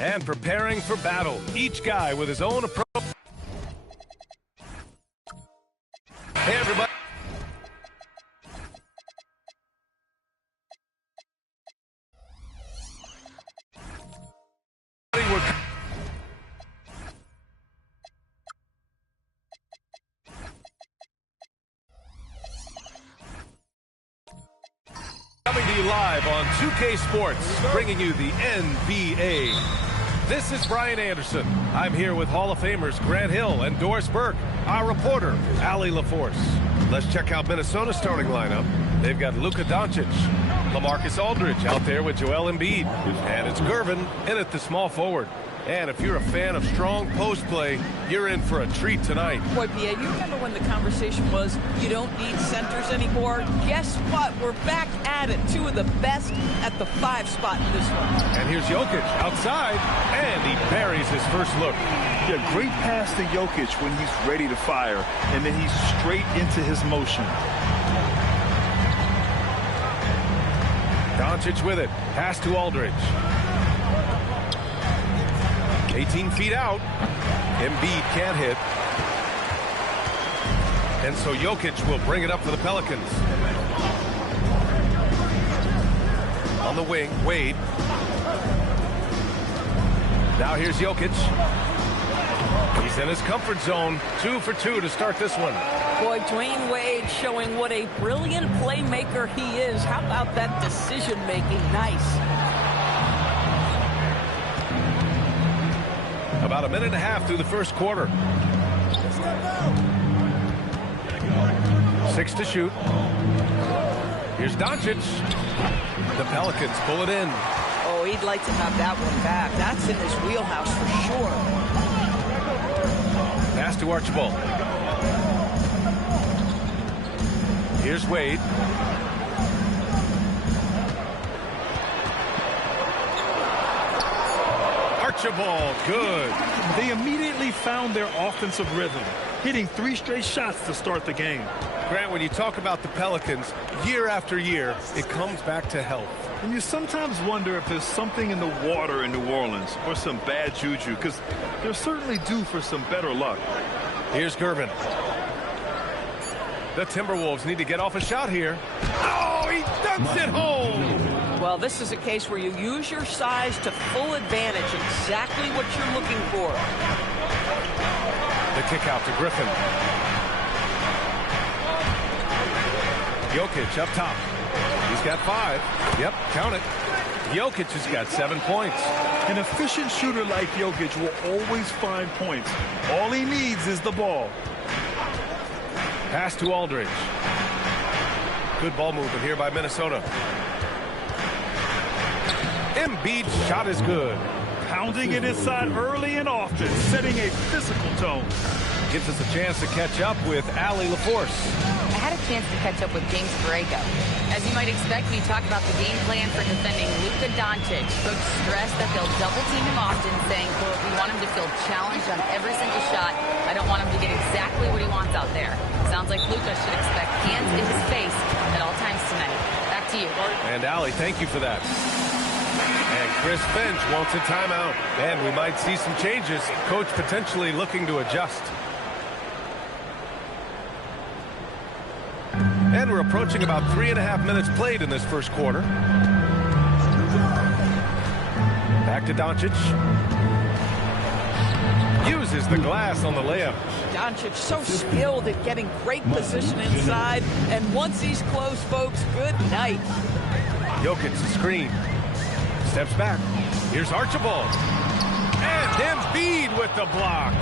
And preparing for battle, each guy with his own approach. Hey, everybody. Coming to you live on 2K Sports, bringing you the NBA. This is Brian Anderson. I'm here with Hall of Famers Grant Hill and Doris Burke, our reporter, Allie LaForce. Let's check out Minnesota's starting lineup. They've got Luka Doncic, LaMarcus Aldridge out there with Joel Embiid, and it's Gervin in at the small forward. And if you're a fan of strong post play, you're in for a treat tonight. Boy, P.A., you remember when the conversation was you don't need centers anymore? Guess what? We're back at it. Two of the best at the 5 spot in this one. And here's Jokic outside, and he buries his first look. Yeah, great pass to Jokic when he's ready to fire, and then he's straight into his motion. Doncic with it. Pass to Aldridge. 18 feet out. Embiid can't hit. And so Jokic will bring it up for the Pelicans. On the wing, Wade. Now here's Jokic. He's in his comfort zone. 2 for 2 to start this one. Boy, Dwayne Wade showing what a brilliant playmaker he is. How about that decision-making? Nice. About a minute and a half through the first quarter. 6 to shoot. Here's Doncic. The Pelicans pull it in. Oh, he'd like to have that one back. That's in his wheelhouse for sure. Pass to Archibald. Here's Wade. Archibald, good. They immediately found their offensive rhythm, hitting 3 straight shots to start the game. Grant, when you talk about the Pelicans, year after year, it comes back to health. And you sometimes wonder if there's something in the water in New Orleans or some bad juju, because they're certainly due for some better luck. Here's Gervin. The Timberwolves need to get off a shot here. Oh, he dunks it home! Well, this is a case where you use your size to full advantage, exactly what you're looking for. The kick out to Griffin. Jokic up top. He's got 5. Yep, count it. Jokic has got 7 points. An efficient shooter like Jokic will always find points. All he needs is the ball. Pass to Aldridge. Good ball movement here by Minnesota. Embiid's shot is good. Pounding it inside early and often, setting a physical tone. Gives us a chance to catch up with Allie LaForce. I had a chance to catch up with James Borrego. As you might expect, we talked about the game plan for defending Luka Doncic. Coach stressed that they'll double team him often, saying, quote, we want him to feel challenged on every single shot. I don't want him to get exactly what he wants out there. Sounds like Luka should expect hands in his face at all times tonight. Back to you. And Allie, thank you for that. And Chris Finch wants a timeout. And we might see some changes. Coach potentially looking to adjust. And we're approaching about 3.5 minutes played in this first quarter. Back to Doncic. Uses the glass on the layup. Doncic so skilled at getting great position inside. And once he's close, folks, good night. Jokic screen. Steps back. Here's Archibald. And Embiid with the block.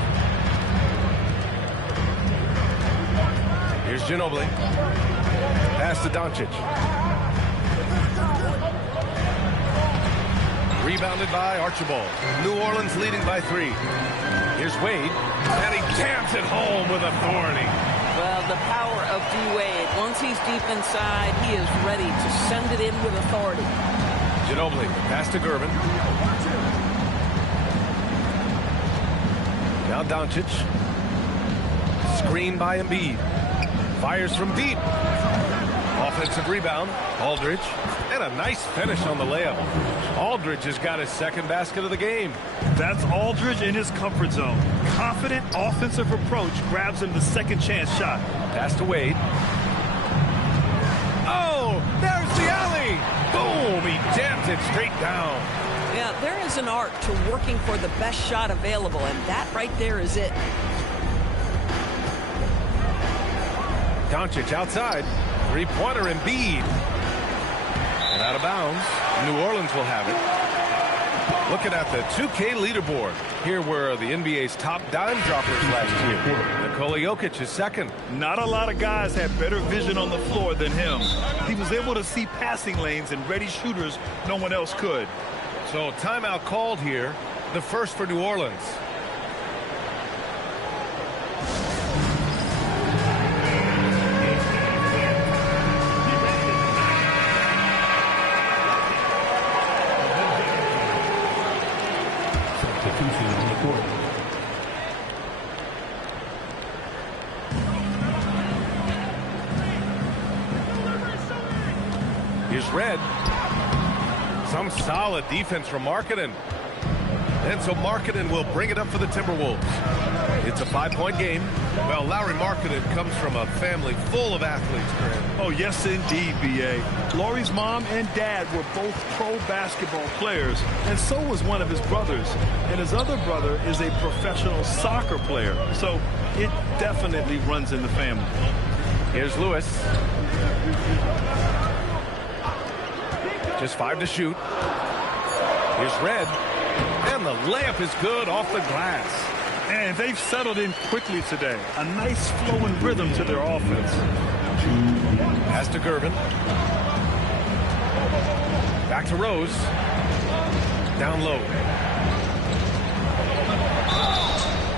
Here's Ginobili. Pass to Doncic. Rebounded by Archibald. New Orleans leading by 3. Here's Wade. And he jams it home with authority. Well, the power of D-Wade. Once he's deep inside, he is ready to send it in with authority. Ginobili. Pass to Gervin. Now Doncic. Screen by Embiid. Fires from deep. Off Offensive rebound, Aldridge, and a nice finish on the layup. Aldridge has got his second basket of the game. That's Aldridge in his comfort zone. Confident offensive approach grabs him the second chance shot. Pass to Wade. Oh, there's the alley. Boom, he jams it straight down. Yeah, there is an art to working for the best shot available, and that right there is it. Doncic outside. Three-pointer Embiid. And out of bounds. New Orleans will have it. Looking at the 2K leaderboard. Here were the NBA's top dime droppers last year. Nikola Jokic is second. Not a lot of guys had better vision on the floor than him. He was able to see passing lanes and ready shooters no one else could. So timeout called here. The first for New Orleans. Here's Red. Some solid defense from Markkanen. And so Markkanen will bring it up for the Timberwolves. It's a 5-point game. Well, Lauri Markkanen comes from a family full of athletes, Grant. Oh, yes, indeed, B.A. Lauri's mom and dad were both pro basketball players, and so was one of his brothers. And his other brother is a professional soccer player, so it definitely runs in the family. Here's Lewis. Just 5 to shoot. Here's Red. And the layup is good off the glass. And they've settled in quickly today. A nice flowing rhythm to their offense. Pass to Gervin. Back to Rose. Down low.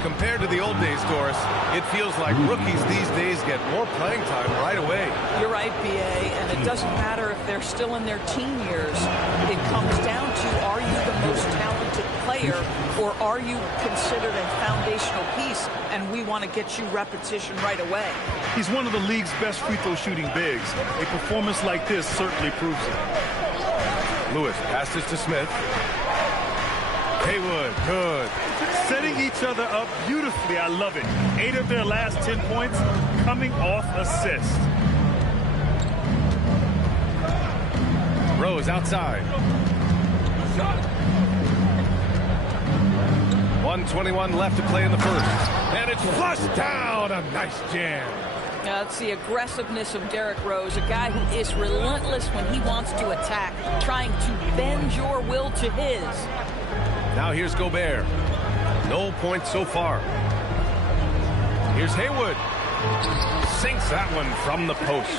Compared to the old days, Doris, it feels like rookies these days get more playing time right away. You're right, B.A., and it doesn't matter if they're still in their teen years. It comes down to, are you the most talented player, or are you considered a foundational piece, and we want to get you repetition right away. He's one of the league's best free throw shooting bigs. A performance like this certainly proves it. Lewis passes to Smith. Haywood, good. Setting each other up beautifully. I love it. 8 of their last 10 points coming off assists. Rose outside. 1:21 left to play in the first. And it's flushed down. A nice jam. That's the aggressiveness of Derrick Rose, a guy who is relentless when he wants to attack, trying to bend your will to his. Now here's Gobert. No points so far. Here's Haywood. Sinks that one from the post.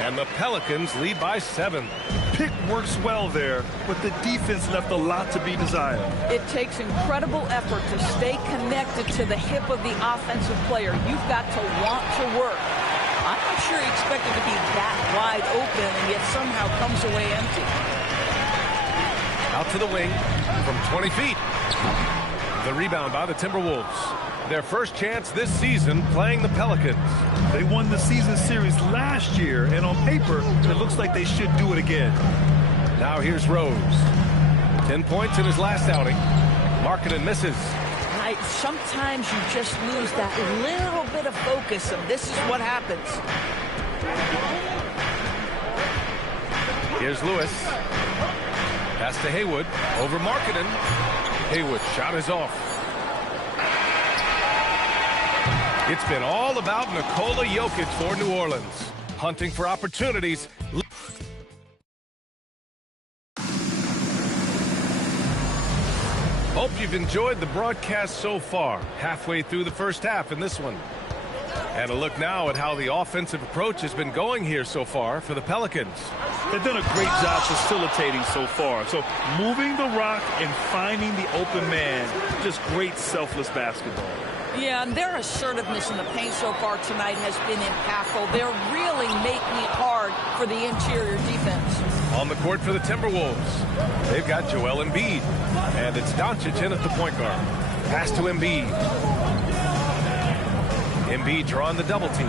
And the Pelicans lead by 7. Pick works well there, but the defense left a lot to be desired. It takes incredible effort to stay connected to the hip of the offensive player. You've got to want to work. I'm not sure he expected to be that wide open and yet somehow comes away empty. Out to the wing from 20 feet. The rebound by the Timberwolves. Their first chance this season playing the Pelicans. They won the season series last year, and on paper, it looks like they should do it again. Now here's Rose. 10 points in his last outing. Markkanen misses. Sometimes you just lose that little bit of focus, and this is what happens. Here's Lewis. Pass to Haywood. Over Markkanen. Haywood shot is off. It's been all about Nikola Jokic for New Orleans. Hunting for opportunities. Hope you've enjoyed the broadcast so far. Halfway through the first half in this one. And a look now at how the offensive approach has been going here so far for the Pelicans. They've done a great job facilitating so far. So moving the rock and finding the open man, just great selfless basketball. Yeah, and their assertiveness in the paint so far tonight has been impactful. They're really making it hard for the interior defense. On the court for the Timberwolves, they've got Joel Embiid. And it's Doncic in at the point guard. Pass to Embiid. Embiid drawing the double team.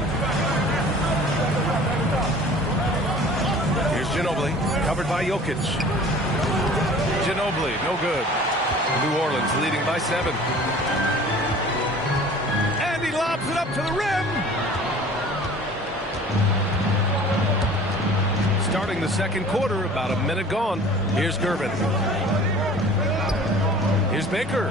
Ginobili, covered by Jokic. Ginobili, no good. New Orleans leading by 7. And he lobs it up to the rim. Starting the second quarter, about a minute gone. Here's Gervin. Here's Baker.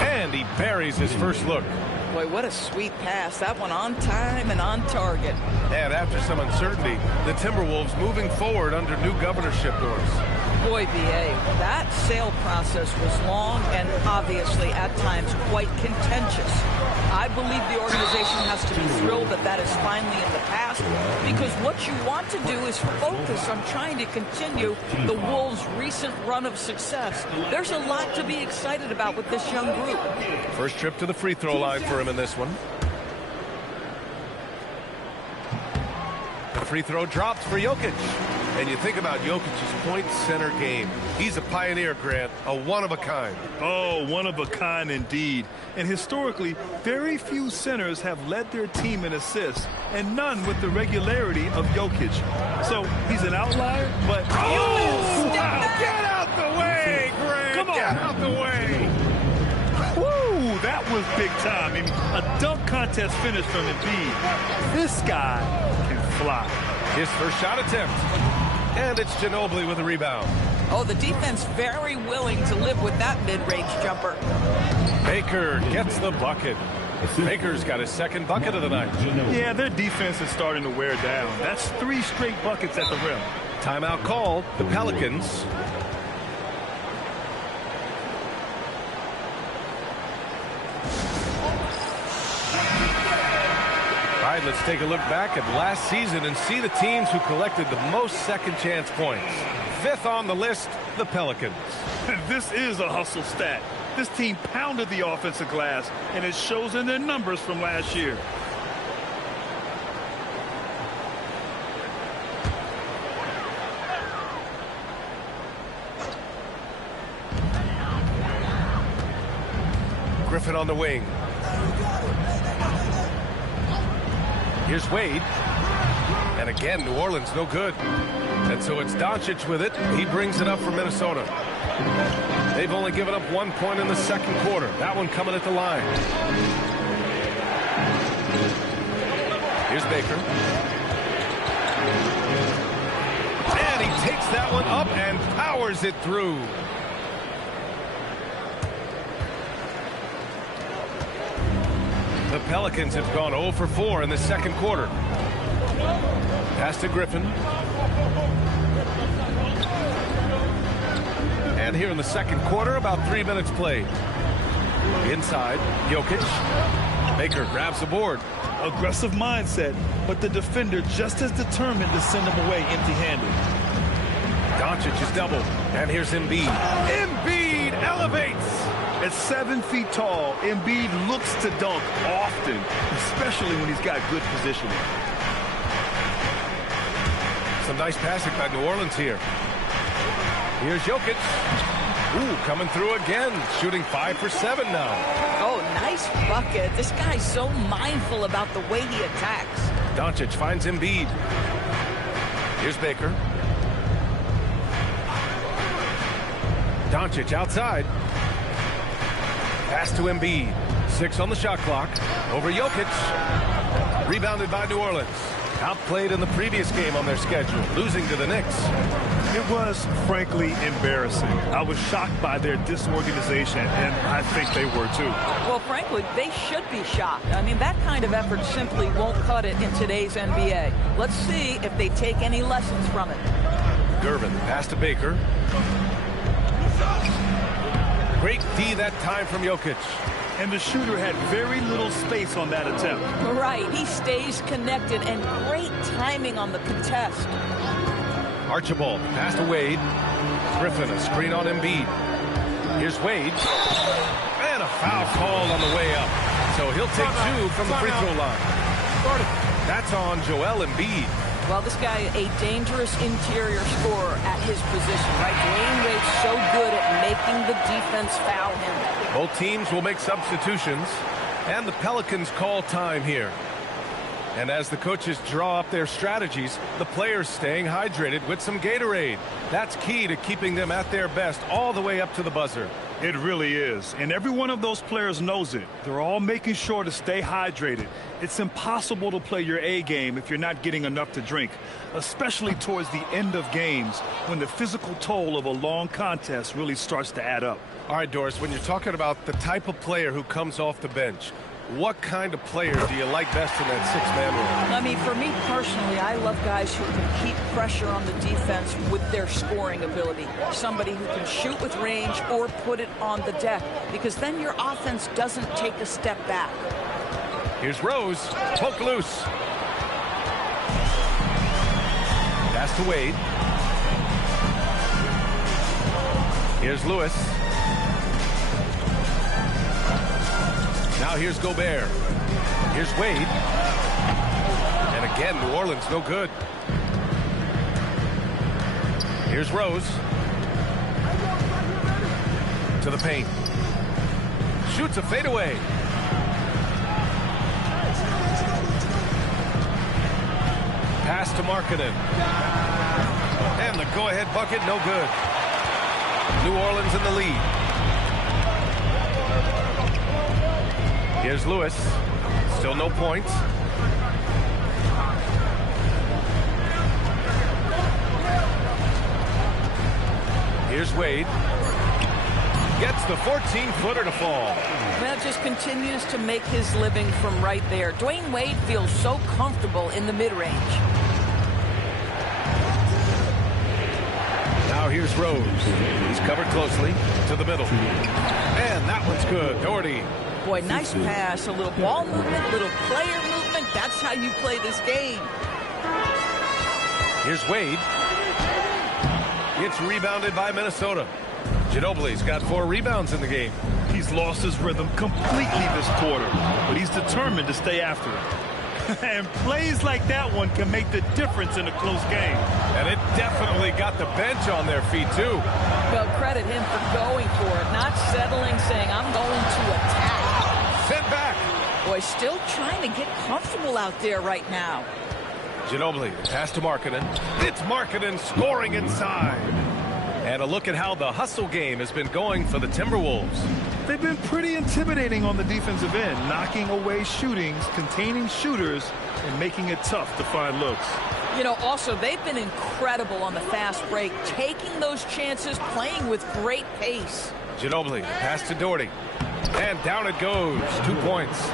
And he buries his first look. Boy, what a sweet pass. That one on time and on target. And after some uncertainty, the Timberwolves moving forward under new governorship doors. Boy, B.A., that sale process was long and obviously at times quite contentious. I believe the organization has to be thrilled that that is finally in the past, because what you want to do is focus on trying to continue the Wolves' recent run of success. There's a lot to be excited about with this young group. First trip to the free throw line for him in this one. The free throw drops for Jokic. And you think about Jokic's point center game. He's a pioneer, Grant, a one-of-a-kind. Oh, one-of-a-kind indeed. And historically, very few centers have led their team in assists, and none with the regularity of Jokic. So he's an outlier, but... Oh! Wow. Get out the way, Grant! Come on! Get out the way! Woo! That was big time. I mean, a dunk contest finish from Embiid. This guy can fly. His first shot attempt. And it's Ginobili with a rebound. Oh, the defense very willing to live with that mid-range jumper. Baker gets the bucket. Baker's got his second bucket of the night. Yeah, their defense is starting to wear down. That's 3 straight buckets at the rim. Timeout called. The Pelicans. All right, let's take a look back at last season and see the teams who collected the most second chance points. 5th on the list, the Pelicans. This is a hustle stat. This team pounded the offensive glass, and it shows in their numbers from last year. Griffin on the wing. Here's Wade. And again, New Orleans no good. And so it's Doncic with it. He brings it up for Minnesota. They've only given up 1 point in the second quarter. That one coming at the line. Here's Baker. And he takes that one up and powers it through. The Pelicans have gone 0 for 4 in the second quarter. Pass to Griffin. And here in the second quarter, about 3 minutes played. Inside, Jokic. Baker grabs the board. Aggressive mindset, but the defender just as determined to send him away empty-handed. Doncic is doubled. And here's Embiid. Embiid elevates. At 7 feet tall, Embiid looks to dunk often, especially when he's got good positioning. Some nice passing by New Orleans here. Here's Jokic. Ooh, coming through again, shooting 5 for 7 now. Oh, nice bucket. This guy's so mindful about the way he attacks. Doncic finds Embiid. Here's Baker. Doncic outside. Pass to Embiid. 6 on the shot clock. Over Jokic. Rebounded by New Orleans. Outplayed in the previous game on their schedule, losing to the Knicks. It was, frankly, embarrassing. I was shocked by their disorganization, and I think they were too. Well, frankly, they should be shocked. I mean, that kind of effort simply won't cut it in today's NBA. Let's see if they take any lessons from it. Gervin, pass to Baker. Great D that time from Jokic. And the shooter had very little space on that attempt. Right, he stays connected, and great timing on the contest. Archibald, pass to Wade. Griffin, a screen on Embiid. Here's Wade. And a foul called on the way up. So he'll take 2 from the free throw line. That's on Joel Embiid. Well, this guy, a dangerous interior scorer at his position, right? Dwayne Wade's so good at making the defense foul him. Both teams will make substitutions, and the Pelicans call time here. And as the coaches draw up their strategies, the players staying hydrated with some Gatorade. That's key to keeping them at their best all the way up to the buzzer. It really is. And every one of those players knows it. They're all making sure to stay hydrated. It's impossible to play your A game if you're not getting enough to drink, especially towards the end of games when the physical toll of a long contest really starts to add up. All right, Doris, when you're talking about the type of player who comes off the bench, what kind of player do you like best in that six-man role? I mean, for me personally, I love guys who can keep pressure on the defense with their scoring ability. Somebody who can shoot with range or put it on the deck, because then your offense doesn't take a step back. Here's Rose, poke loose. Pass to Wade. Here's Lewis. Now here's Gobert. Here's Wade. And again, New Orleans no good. Here's Rose. To the paint. Shoots a fadeaway. Pass to Markkanen. And the go-ahead bucket, no good. New Orleans in the lead. Here's Lewis. Still no points. Here's Wade. Gets the 14-footer to fall. That just continues to make his living from right there. Dwayne Wade feels so comfortable in the mid-range. Now here's Rose. He's covered closely to the middle. And that one's good. Doherty. Boy, nice pass. A little ball movement, little player movement. That's how you play this game. Here's Wade. It's rebounded by Minnesota. Ginobili's got 4 rebounds in the game. He's lost his rhythm completely this quarter, but he's determined to stay after it. And plays like that one can make the difference in a close game. And it definitely got the bench on their feet, too. Well, credit him for going for it, not settling, saying, I'm going to attack. Sent back. Boy, still trying to get comfortable out there right now. Ginobili, pass to Markkanen. It's Markkanen scoring inside. And a look at how the hustle game has been going for the Timberwolves. They've been pretty intimidating on the defensive end, knocking away shootings, containing shooters, and making it tough to find looks. You know, also, they've been incredible on the fast break, taking those chances, playing with great pace. Ginobili, pass to Doherty. And down it goes. 2 points.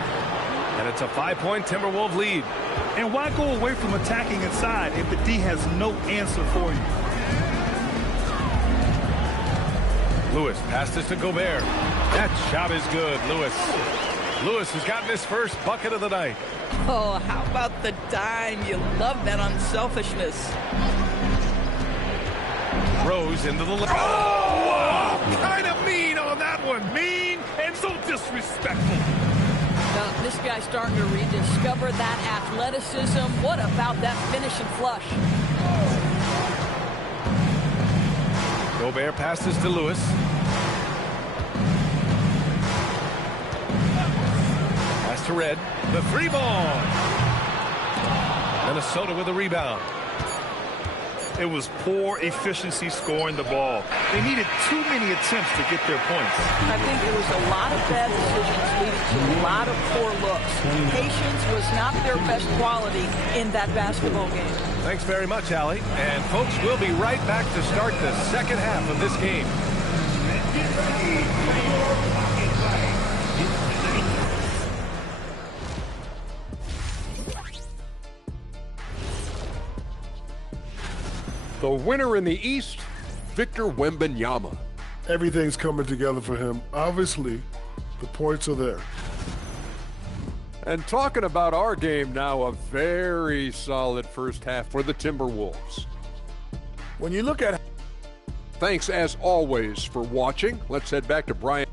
And it's a 5-point Timberwolves lead. And why go away from attacking inside if the D has no answer for you? Lewis passes to Gobert. That shot is good, Lewis. Lewis has gotten his first bucket of the night. Oh, how about the dime? You love that unselfishness. Rose into the... Oh! Kind of mean on that one. Mean and so disrespectful. Now, this guy's starting to rediscover that athleticism. What about that finish and flush? Gobert passes to Lewis. Pass to Red. The 3 ball. Minnesota with a rebound. It was poor efficiency scoring the ball. They needed too many attempts to get their points. I think it was a lot of bad decisions leading to a lot of poor looks. Patience was not their best quality in that basketball game. Thanks very much, Allie. And folks, we'll be right back to start the second half of this game. The winner in the East, Victor Wembanyama. Everything's coming together for him. Obviously, the points are there. And talking about our game now, a very solid first half for the Timberwolves. When you look at... Thanks, as always, for watching. Let's head back to Brian.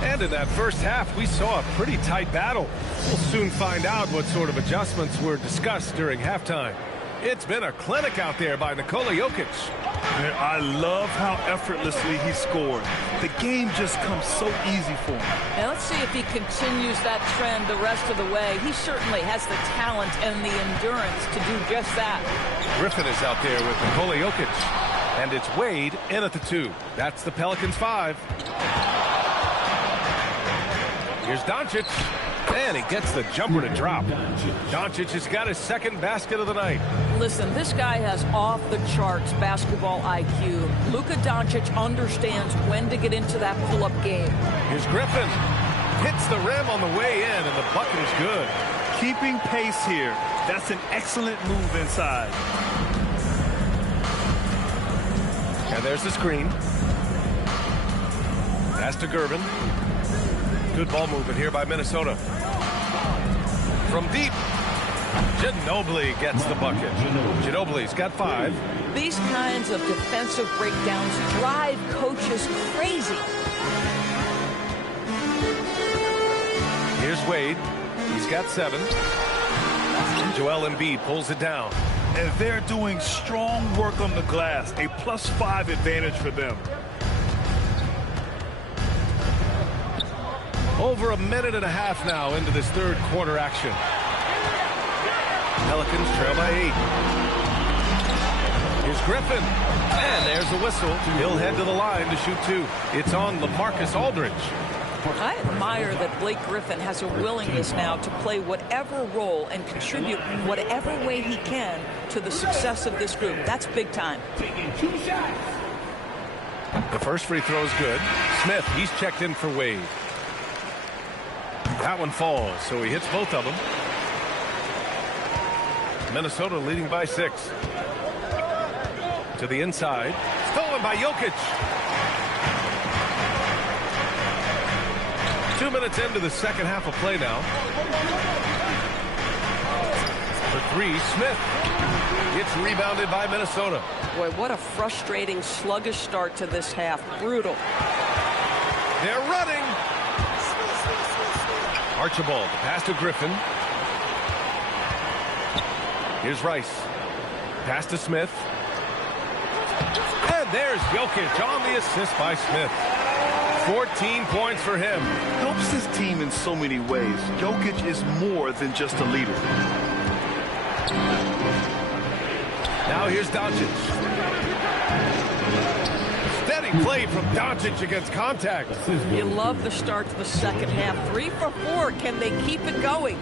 And in that first half, we saw a pretty tight battle. We'll soon find out what sort of adjustments were discussed during halftime. It's been a clinic out there by Nikola Jokic. And I love how effortlessly he scored. The game just comes so easy for him. Now let's see if he continues that trend the rest of the way. He certainly has the talent and the endurance to do just that. Griffin is out there with Nikola Jokic. And it's Wade in at the 2. That's the Pelicans 5. Here's Doncic. And he gets the jumper to drop. Doncic has got his second basket of the night. Listen, this guy has off-the-charts basketball IQ. Luka Doncic understands when to get into that pull-up game. Here's Griffin. Hits the rim on the way in, and the bucket is good. Keeping pace here. That's an excellent move inside. And there's the screen. Pass to Gervin. Good ball movement here by Minnesota. From deep, Ginobili gets the bucket. Ginobili's got 5. These kinds of defensive breakdowns drive coaches crazy. Here's Wade. He's got 7. Joel Embiid pulls it down. And they're doing strong work on the glass. A +5 advantage for them. Over a minute and a half now into this third quarter action. Pelicans trail by 8. Here's Griffin. And there's the whistle. He'll head to the line to shoot 2. It's on LaMarcus Aldridge. I admire that Blake Griffin has a willingness now to play whatever role and contribute whatever way he can to the success of this group. That's big time. The first free throw is good. Smith, he's checked in for Wade. That one falls, so he hits both of them. Minnesota leading by 6. To the inside. Stolen by Jokic. 2 minutes into the second half of play now. For 3, Smith. Gets rebounded by Minnesota. Boy, what a frustrating, sluggish start to this half. Brutal. They're running. Archibald, the pass to Griffin. Here's Rice. Pass to Smith. And there's Jokic on the assist by Smith. 14 points for him. Helps his team in so many ways. Jokic is more than just a leader. Now here's Doncic. Steady play from Doncic against contact. You love the start to the second half. 3 for 4. Can they keep it going?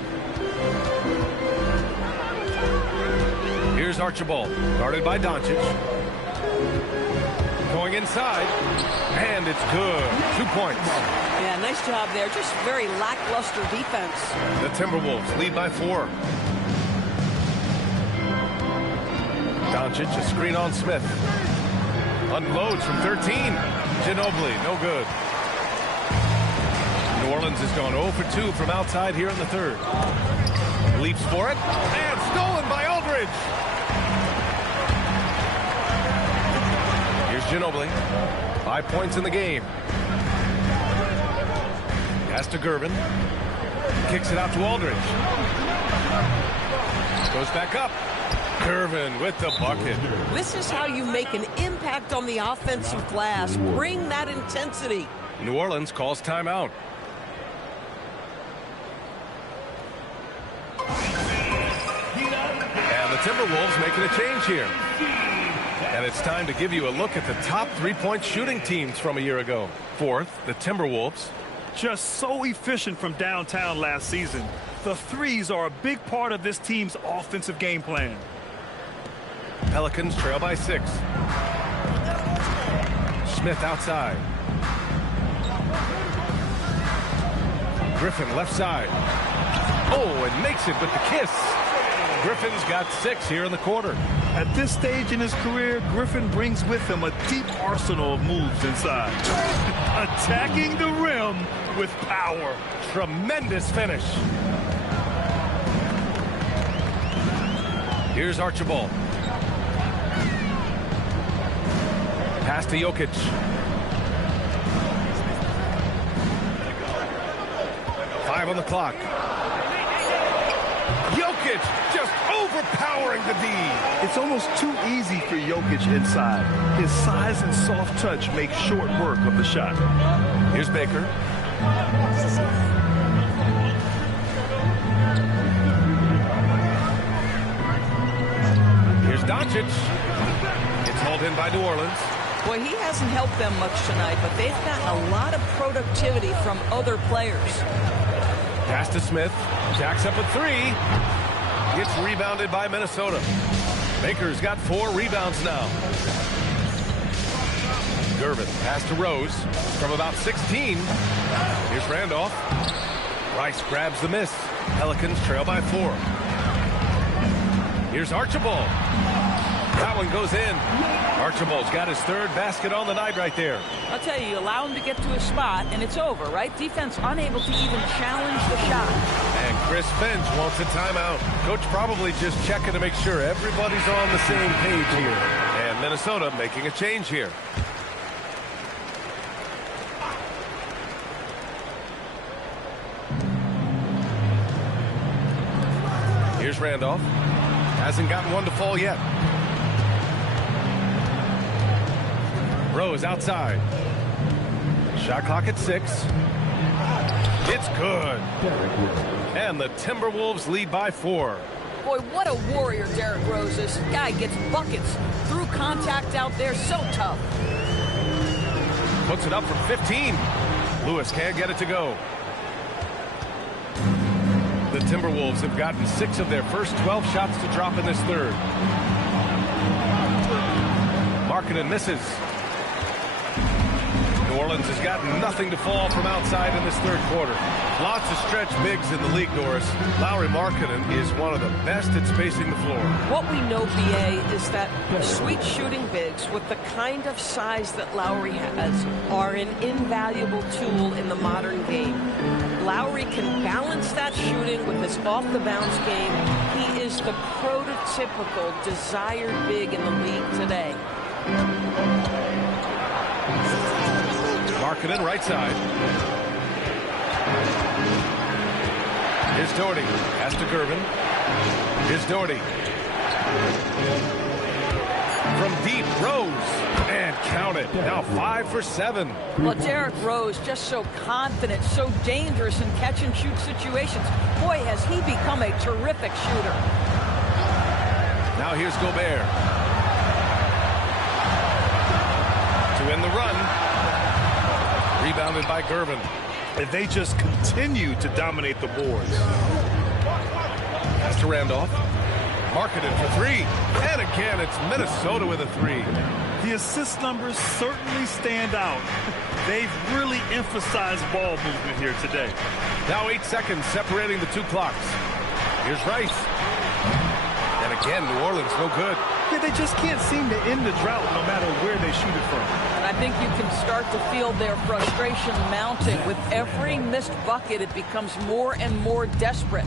Here's Archibald, guarded by Doncic. Going inside, and it's good. 2 points. Yeah, nice job there. Just very lackluster defense. The Timberwolves lead by 4. Doncic, a screen on Smith. Unloads from 13. Ginobili, no good. New Orleans has gone 0 for 2 from outside here in the third. Leaps for it, and stolen by Aldridge. Here's Ginobili. 5 points in the game. Pass to Gervin. Kicks it out to Aldridge. Goes back up. Gervin with the bucket. This is how you make an impact on the offensive glass. Bring that intensity. New Orleans calls timeout. And the Timberwolves making a change here. And it's time to give you a look at the top three-point shooting teams from a year ago. Fourth, the Timberwolves. Just so efficient from downtown last season. The threes are a big part of this team's offensive game plan. Pelicans trail by 6. Smith outside. Griffin left side. Oh, and makes it with the kiss. Griffin's got 6 here in the quarter. At this stage in his career, Griffin brings with him a deep arsenal of moves inside. Attacking the rim with power. Tremendous finish. Here's Archibald. Pass to Jokic. Five on the clock. Jokic just over overpowering the D. It's almost too easy for Jokic inside. His size and soft touch make short work of the shot. Here's Baker. Here's Doncic. It's hauled in by New Orleans. Boy, he hasn't helped them much tonight, but they've gotten a lot of productivity from other players. Pass to Smith. Jacks up a three. Gets rebounded by Minnesota. Baker's got 4 rebounds now. Gervin, pass to Rose from about 16. Here's Randolph. Rice grabs the miss. Pelicans trail by 4. Here's Archibald. That one goes in. Archibald's got his 3rd basket on the night right there. I'll tell you, allow him to get to his spot, and it's over, right? Defense unable to even challenge the shot. And Chris Finch wants a timeout. Coach probably just checking to make sure everybody's on the same page here. And Minnesota making a change here. Here's Randolph. Hasn't gotten one to fall yet. Rose outside. Shot clock at 6. It's good. And the Timberwolves lead by 4. Boy, what a warrior Derrick Rose is. This guy gets buckets through contact out there. So tough. Puts it up from 15. Lewis can't get it to go. The Timberwolves have gotten 6 of their first 12 shots to drop in this third. Markkanen misses. New Orleans has gotten nothing to fall from outside in this third quarter. Lots of stretch bigs in the league, Doris. Lauri Markkanen is one of the best at spacing the floor. What we know, BA, is that sweet shooting bigs with the kind of size that Lauri has are an invaluable tool in the modern game. Lauri can balance that shooting with his off-the-bounce game. He is the prototypical desired big in the league today. Markkanen right side. Here's Doherty. Pass to Gervin. Here's Doherty. From deep, Rose. And count it. Now 5 for 7. Well, Derrick Rose just so confident, so dangerous in catch-and-shoot situations. Boy, has he become a terrific shooter. Now here's Gobert. To end the run. Rebounded by Gervin. And they just continue to dominate the boards. Pass to Randolph. Markkanen for 3. And again, it's Minnesota with a 3. The assist numbers certainly stand out. They've really emphasized ball movement here today. Now 8 seconds separating the 2 clocks. Here's Rice. And again, New Orleans no good. Yeah, they just can't seem to end the drought no matter where they shoot it from. And I think you can start to feel their frustration mounting. With every missed bucket, it becomes more and more desperate.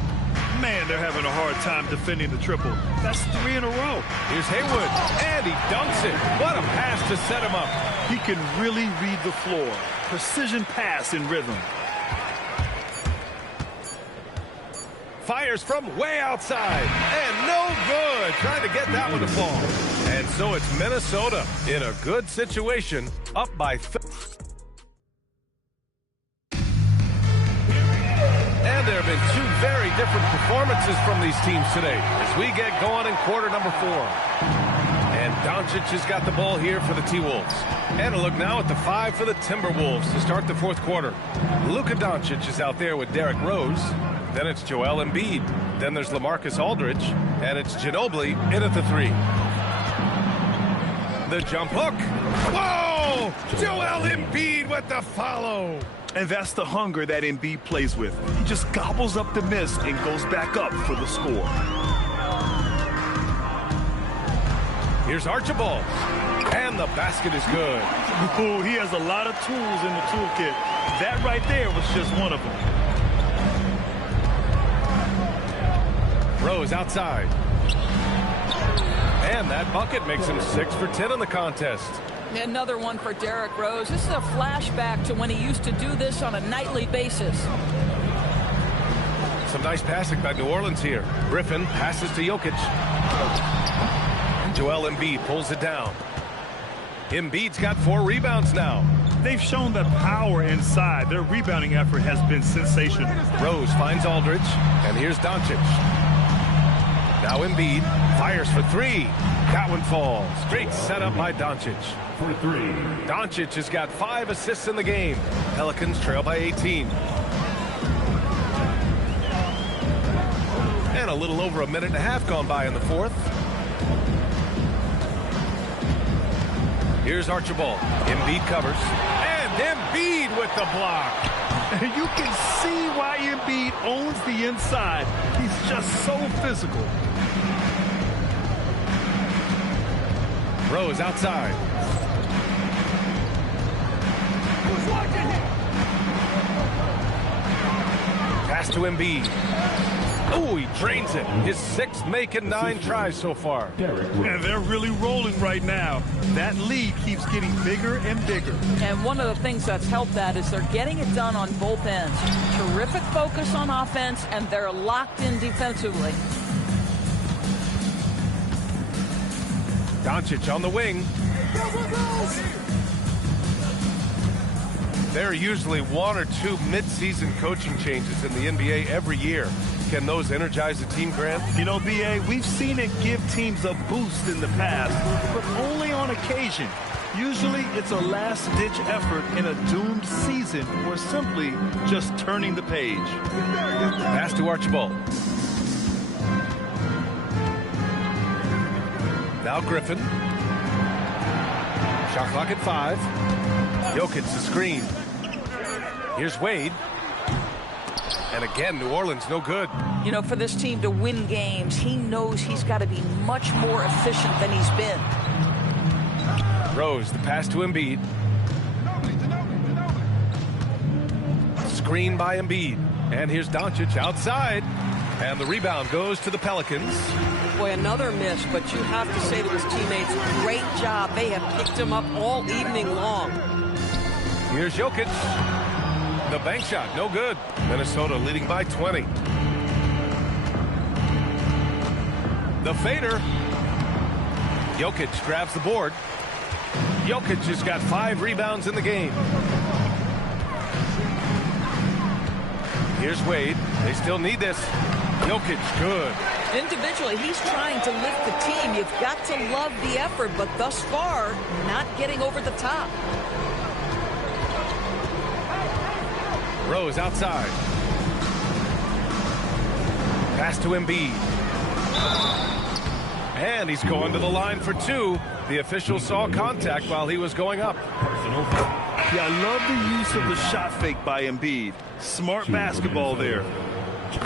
Man, they're having a hard time defending the triple. That's 3 in a row. Here's Haywood, and he dunks it. What a pass to set him up. He can really read the floor. Precision pass in rhythm. Fires from way outside, and no good. Trying to get that one to fall. And so it's Minnesota in a good situation, up by 3. And there have been 2 very different performances from these teams today as we get going in quarter number 4. And Doncic has got the ball here for the T-Wolves. And a look now at the 5 for the Timberwolves to start the 4th quarter. Luka Doncic is out there with Derrick Rose. Then it's Joel Embiid. Then there's LaMarcus Aldridge. And it's Ginobili in at the 3. The jump hook. Whoa! Joel Embiid with the follow. And that's the hunger that Embiid plays with. He just gobbles up the miss and goes back up for the score. Here's Archibald. And the basket is good. Ooh, he has a lot of tools in the toolkit. That right there was just one of them. Rose outside. And that bucket makes him 6 for 10 in the contest. Another one for Derrick Rose. This is a flashback to when he used to do this on a nightly basis. Some nice passing by New Orleans here. Griffin passes to Jokic. Joel Embiid pulls it down. Embiid's got 4 rebounds now. They've shown the power inside. Their rebounding effort has been sensational. Rose finds Aldridge, and here's Doncic. Now Embiid fires for 3. That one falls. Great setup by Doncic. Doncic has got 5 assists in the game. Pelicans trail by 18. And a little over a minute and a half gone by in the fourth. Here's Archibald. Embiid covers. And Embiid with the block. You can see why Embiid owns the inside. He's just so physical. Rose outside. Pass to Embiid. Oh, he drains it. His 6th make and 9 tries so far. And they're really rolling right now. That lead keeps getting bigger and bigger. And one of the things that's helped that is they're getting it done on both ends. Terrific focus on offense, and they're locked in defensively. Doncic on the wing. There are usually 1 or 2 mid-season coaching changes in the NBA every year. Can those energize a team, Grant? You know, B.A., we've seen it give teams a boost in the past, but only on occasion. Usually it's a last-ditch effort in a doomed season or simply just turning the page. Pass to Archibald. Now Griffin. Shot clock at 5. Jokic the screen. Here's Wade. And again, New Orleans no good. You know, for this team to win games, he knows he's got to be much more efficient than he's been. Rose, the pass to Embiid. Screen by Embiid. And here's Doncic outside. And the rebound goes to the Pelicans. Boy, another miss, but you have to say to his teammates, great job. They have picked him up all evening long. Here's Jokic. The bank shot, no good. Minnesota leading by 20. The fader. Jokic grabs the board. Jokic has got 5 rebounds in the game. Here's Wade. They still need this. Jokic, good. Individually, he's trying to lift the team. You've got to love the effort, but thus far, not getting over the top. Rose outside. Pass to Embiid. And he's going to the line for 2. The official saw contact while he was going up. Yeah, I love the use of the shot fake by Embiid. Smart basketball there.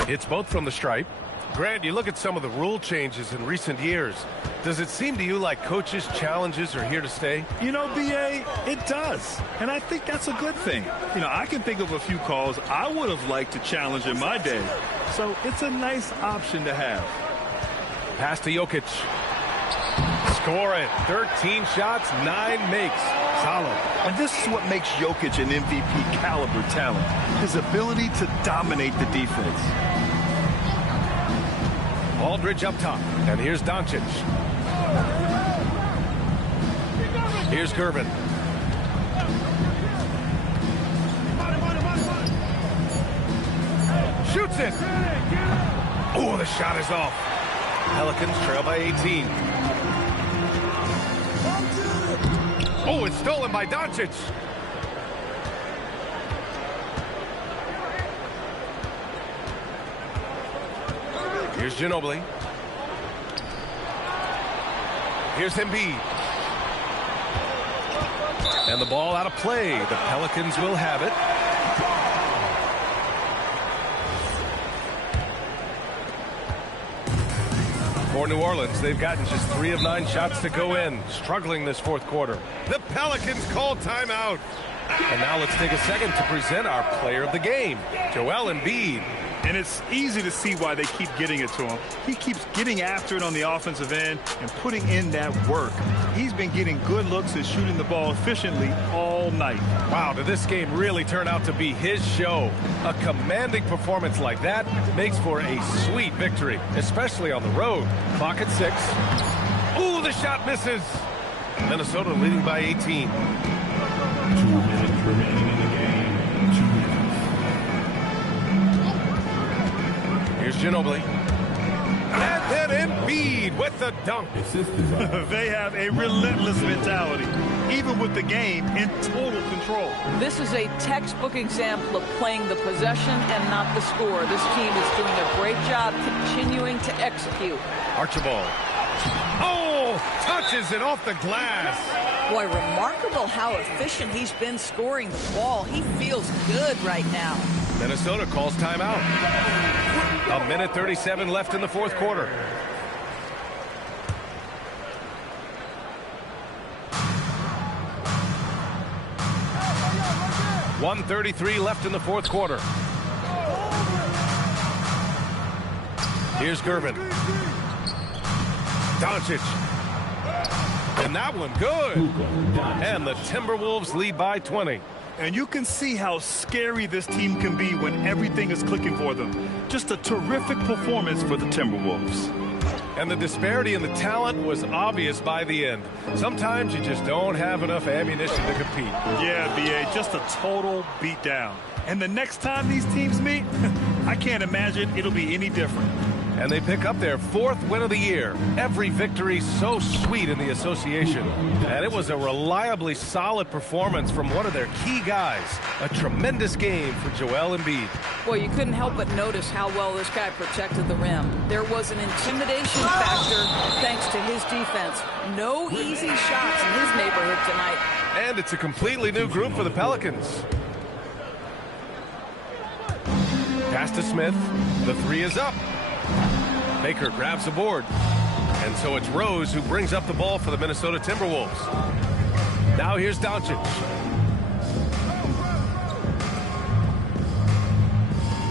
It's both from the stripe. Grant, you look at some of the rule changes in recent years. Does it seem to you like coaches' challenges are here to stay? You know, B.A., it does. And I think that's a good thing. You know, I can think of a few calls I would have liked to challenge in my day. So it's a nice option to have. Pass to Jokic. Score it. 13 shots, 9 makes. Solid. And this is what makes Jokic an MVP caliber talent. His ability to dominate the defense. Aldridge up top. And here's Doncic. Here's Gervin. Shoots it. Oh, the shot is off. Pelicans trail by 18. Oh, it's stolen by Doncic. Here's Ginobili. Here's Embiid. And the ball out of play. The Pelicans will have it. For New Orleans, they've gotten just 3 of 9 shots to go in. Struggling this fourth quarter. The Pelicans call timeout. And now let's take a second to present our player of the game, Joel Embiid. And it's easy to see why they keep getting it to him. He keeps getting after it on the offensive end and putting in that work. he's been getting good looks and shooting the ball efficiently all night. Wow, did this game really turn out to be his show? A commanding performance like that makes for a sweet victory, especially on the road. Clock at 6. Ooh, the shot misses. Minnesota leading by 18. 2 minutes remaining in the game. 2 minutes. Here's Ginobili. And then Embiid with the dunk. They have a relentless mentality, even with the game in total control. This is a textbook example of playing the possession and not the score. This team is doing a great job continuing to execute. Archibald. Oh, touches it off the glass. Boy, remarkable how efficient he's been scoring the ball. He feels good right now. Minnesota calls timeout. 1:37 left in the fourth quarter. .133 left in the fourth quarter. Here's Gervin. Doncic. And that one good. And the Timberwolves lead by 20. And you can see how scary this team can be when everything is clicking for them. Just a terrific performance for the Timberwolves. And the disparity in the talent was obvious by the end. Sometimes you just don't have enough ammunition to compete. Yeah, B.A., just a total beatdown. And the next time these teams meet, I can't imagine it'll be any different. And they pick up their 4th win of the year. Every victory so sweet in the association. And it was a reliably solid performance from one of their key guys. A tremendous game for Joel Embiid. Boy, you couldn't help but notice how well this guy protected the rim. There was an intimidation factor thanks to his defense. No easy shots in his neighborhood tonight. And it's a completely new group for the Pelicans. Pass to Smith. The 3 is up. Baker grabs the board. And so it's Rose who brings up the ball for the Minnesota Timberwolves. Now here's Doncic.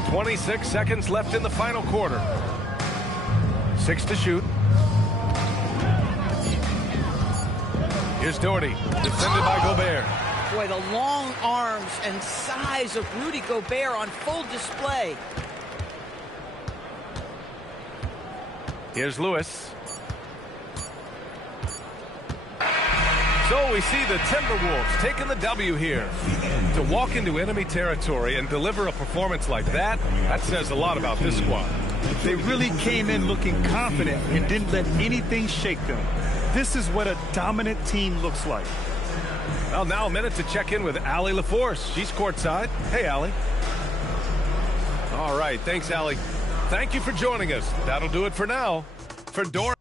26 seconds left in the final quarter. 6 to shoot. Here's Doherty, defended by Gobert. Boy, the long arms and size of Rudy Gobert on full display. Here's Lewis. So we see the Timberwolves taking the W here. To walk into enemy territory and deliver a performance like that, that says a lot about this squad. They really came in looking confident and didn't let anything shake them. This is what a dominant team looks like. Well, now a minute to check in with Allie LaForce. She's courtside. Hey, Allie. All right, thanks, Allie. Thank you for joining us. That'll do it for now. For Dor.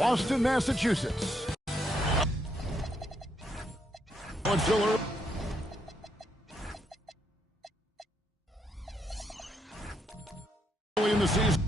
Boston, Massachusetts. Early in the season.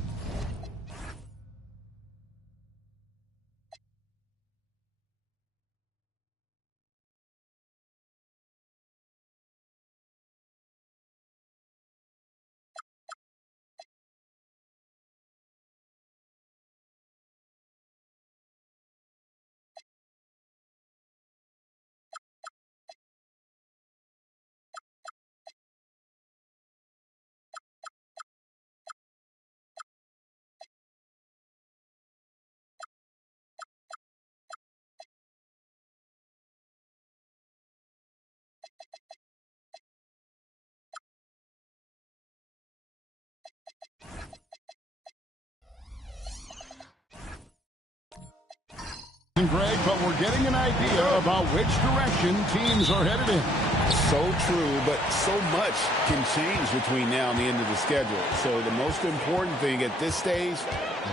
Greg, but we're getting an idea about which direction teams are headed in. So true, but so much can change between now and the end of the schedule. So the most important thing at this stage,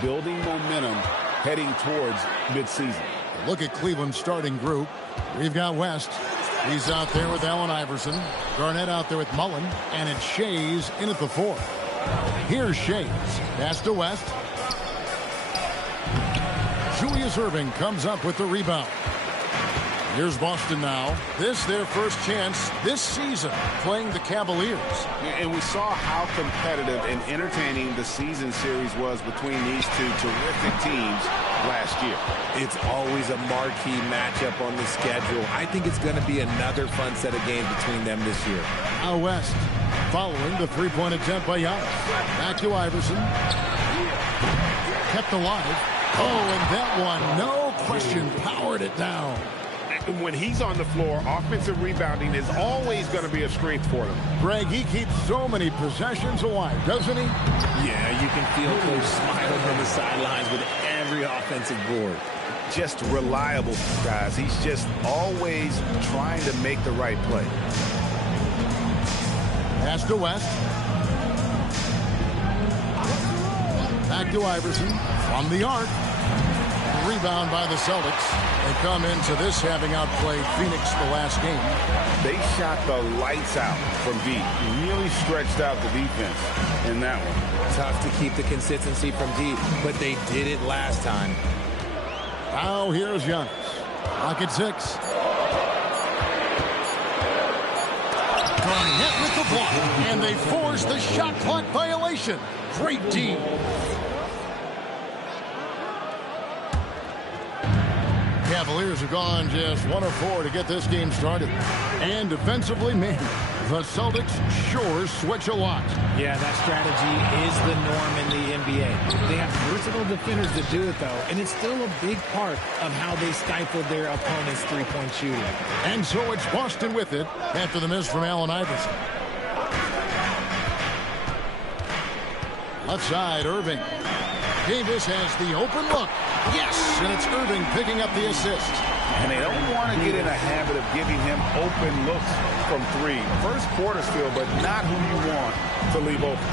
building momentum heading towards midseason. Look at Cleveland's starting group. We've got West. He's out there with Allen Iverson. Garnett out there with Mullen. And it's Shays in at the 4. Here's Shays. Pass to West. Julius Erving comes up with the rebound. Here's Boston now. This their first chance this season playing the Cavaliers. And we saw how competitive and entertaining the season series was between these two terrific teams last year. It's always a marquee matchup on the schedule. I think it's going to be another fun set of games between them this year. Out West, following the three-point attempt by Giannis. Back to Iverson. Kept alive. Oh, and that one, no question, powered it down. When he's on the floor, offensive rebounding is always going to be a strength for them. Greg, he keeps so many possessions alive, doesn't he? Yeah, you can feel Coach smiling on the sidelines with every offensive board. Just reliable, guys. He's just always trying to make the right play. Pass to West. Back to Iverson from the arc. Rebound by the Celtics. They come into this having outplayed Phoenix the last game. They shot the lights out from deep. Really stretched out the defense in that one. Tough to keep the consistency from deep, but they did it last time. Now here's Giannis. Lock at 6. Garnett with the block, and they force the shot clock violation. Great D. Cavaliers have gone just 1 of 4 to get this game started. And defensively, man, the Celtics sure switch a lot. Yeah, that strategy is the norm in the NBA. They have versatile defenders to do it, though, and it's still a big part of how they stifled their opponent's three-point shooting. And so it's Boston with it after the miss from Allen Iverson. Left side, Irving. Davis has the open look. Yes, and it's Irving picking up the assist. And they don't want to get in a habit of giving him open looks from 3. First quarter still, but not who you want to leave open.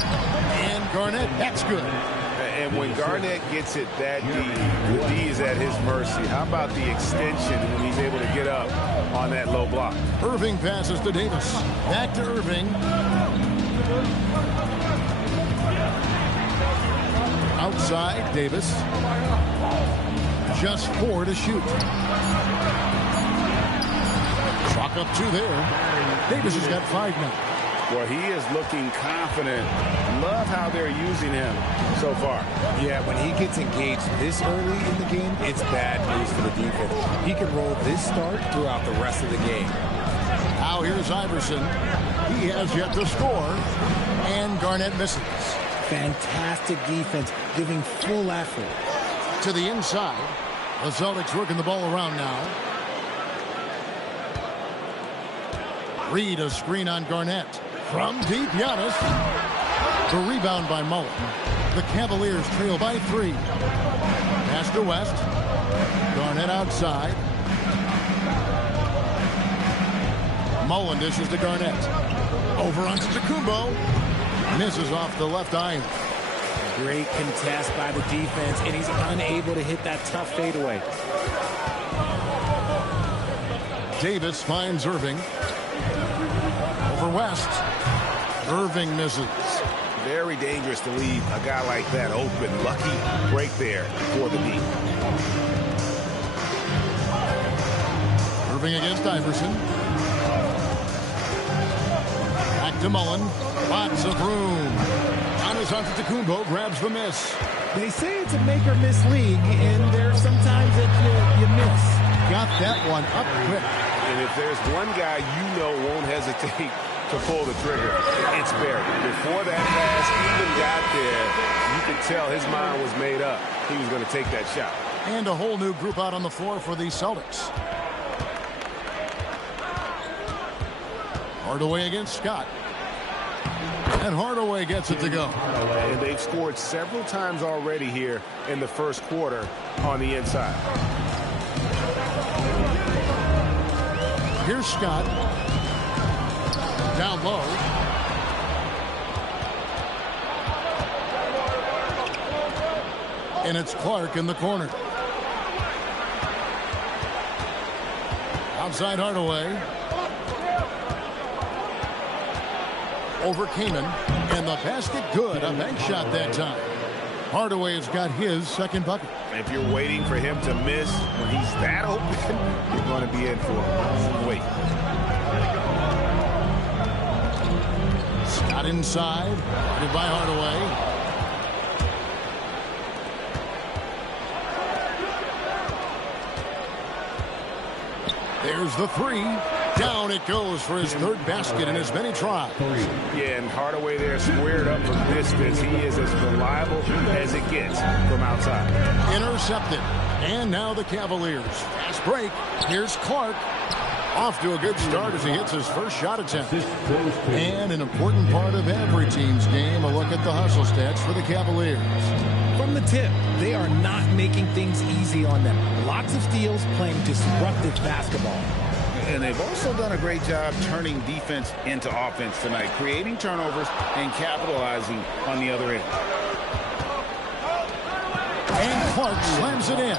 And Garnett, that's good. And when Garnett gets it that deep, the D is at his mercy. How about the extension when he's able to get up on that low block? Irving passes to Davis. Back to Irving. Outside, Davis. Just 4 to shoot. Chalk up 2 there. Davis has got 5 now. Well, he is looking confident. Love how they're using him so far. Yeah, when he gets engaged this early in the game, it's bad news for the defense. He can roll this start throughout the rest of the game. Now here's Iverson. He has yet to score. And Garnett misses. Fantastic defense, giving full effort. To the inside. The Celtics working the ball around now. Reed a screen on Garnett. From deep, Giannis. The rebound by Mullen. The Cavaliers trail by 3. Pass to West. Garnett outside. Mullen dishes to Garnett. Over on Antetokounmpo. Misses off the left eye. Great contest by the defense, and he's unable to hit that tough fadeaway. Davis finds Irving. Over West. Irving misses. Very dangerous to leave a guy like that open. Lucky break there for the D. Irving against Iverson. Back to Mullen. Lots of room. Giannis Antetokounmpo grabs the miss. They say it's a make-or-miss league, and there's sometimes that you miss. Got that one up quick. And if there's one guy you know won't hesitate to pull the trigger, it's Barry. Before that pass even got there, you could tell his mind was made up. He was going to take that shot. And a whole new group out on the floor for the Celtics. Hardaway against Scott. And Hardaway gets it to go. And they've scored several times already here in the first quarter on the inside. Here's Scott. Down low. And it's Clark in the corner. Outside Hardaway. Over Kaman. And the basket good. A bank shot that time. Hardaway has got his second bucket. If you're waiting for him to miss when he's that open, you're going to be in for a wait. Scott inside. Guarded by Hardaway. There's the three. Down it goes for his third basket in as many tries. Yeah, and Hardaway there squared up from distance. He is as reliable as it gets from outside. Intercepted. And now the Cavaliers. Fast break. Here's Clark. Off to a good start as he hits his first shot attempt. And an important part of every team's game, a look at the hustle stats for the Cavaliers. From the tip, they are not making things easy on them. Lots of steals, playing disruptive basketball. And they've also done a great job turning defense into offense tonight, creating turnovers and capitalizing on the other end. And Clark slams it in.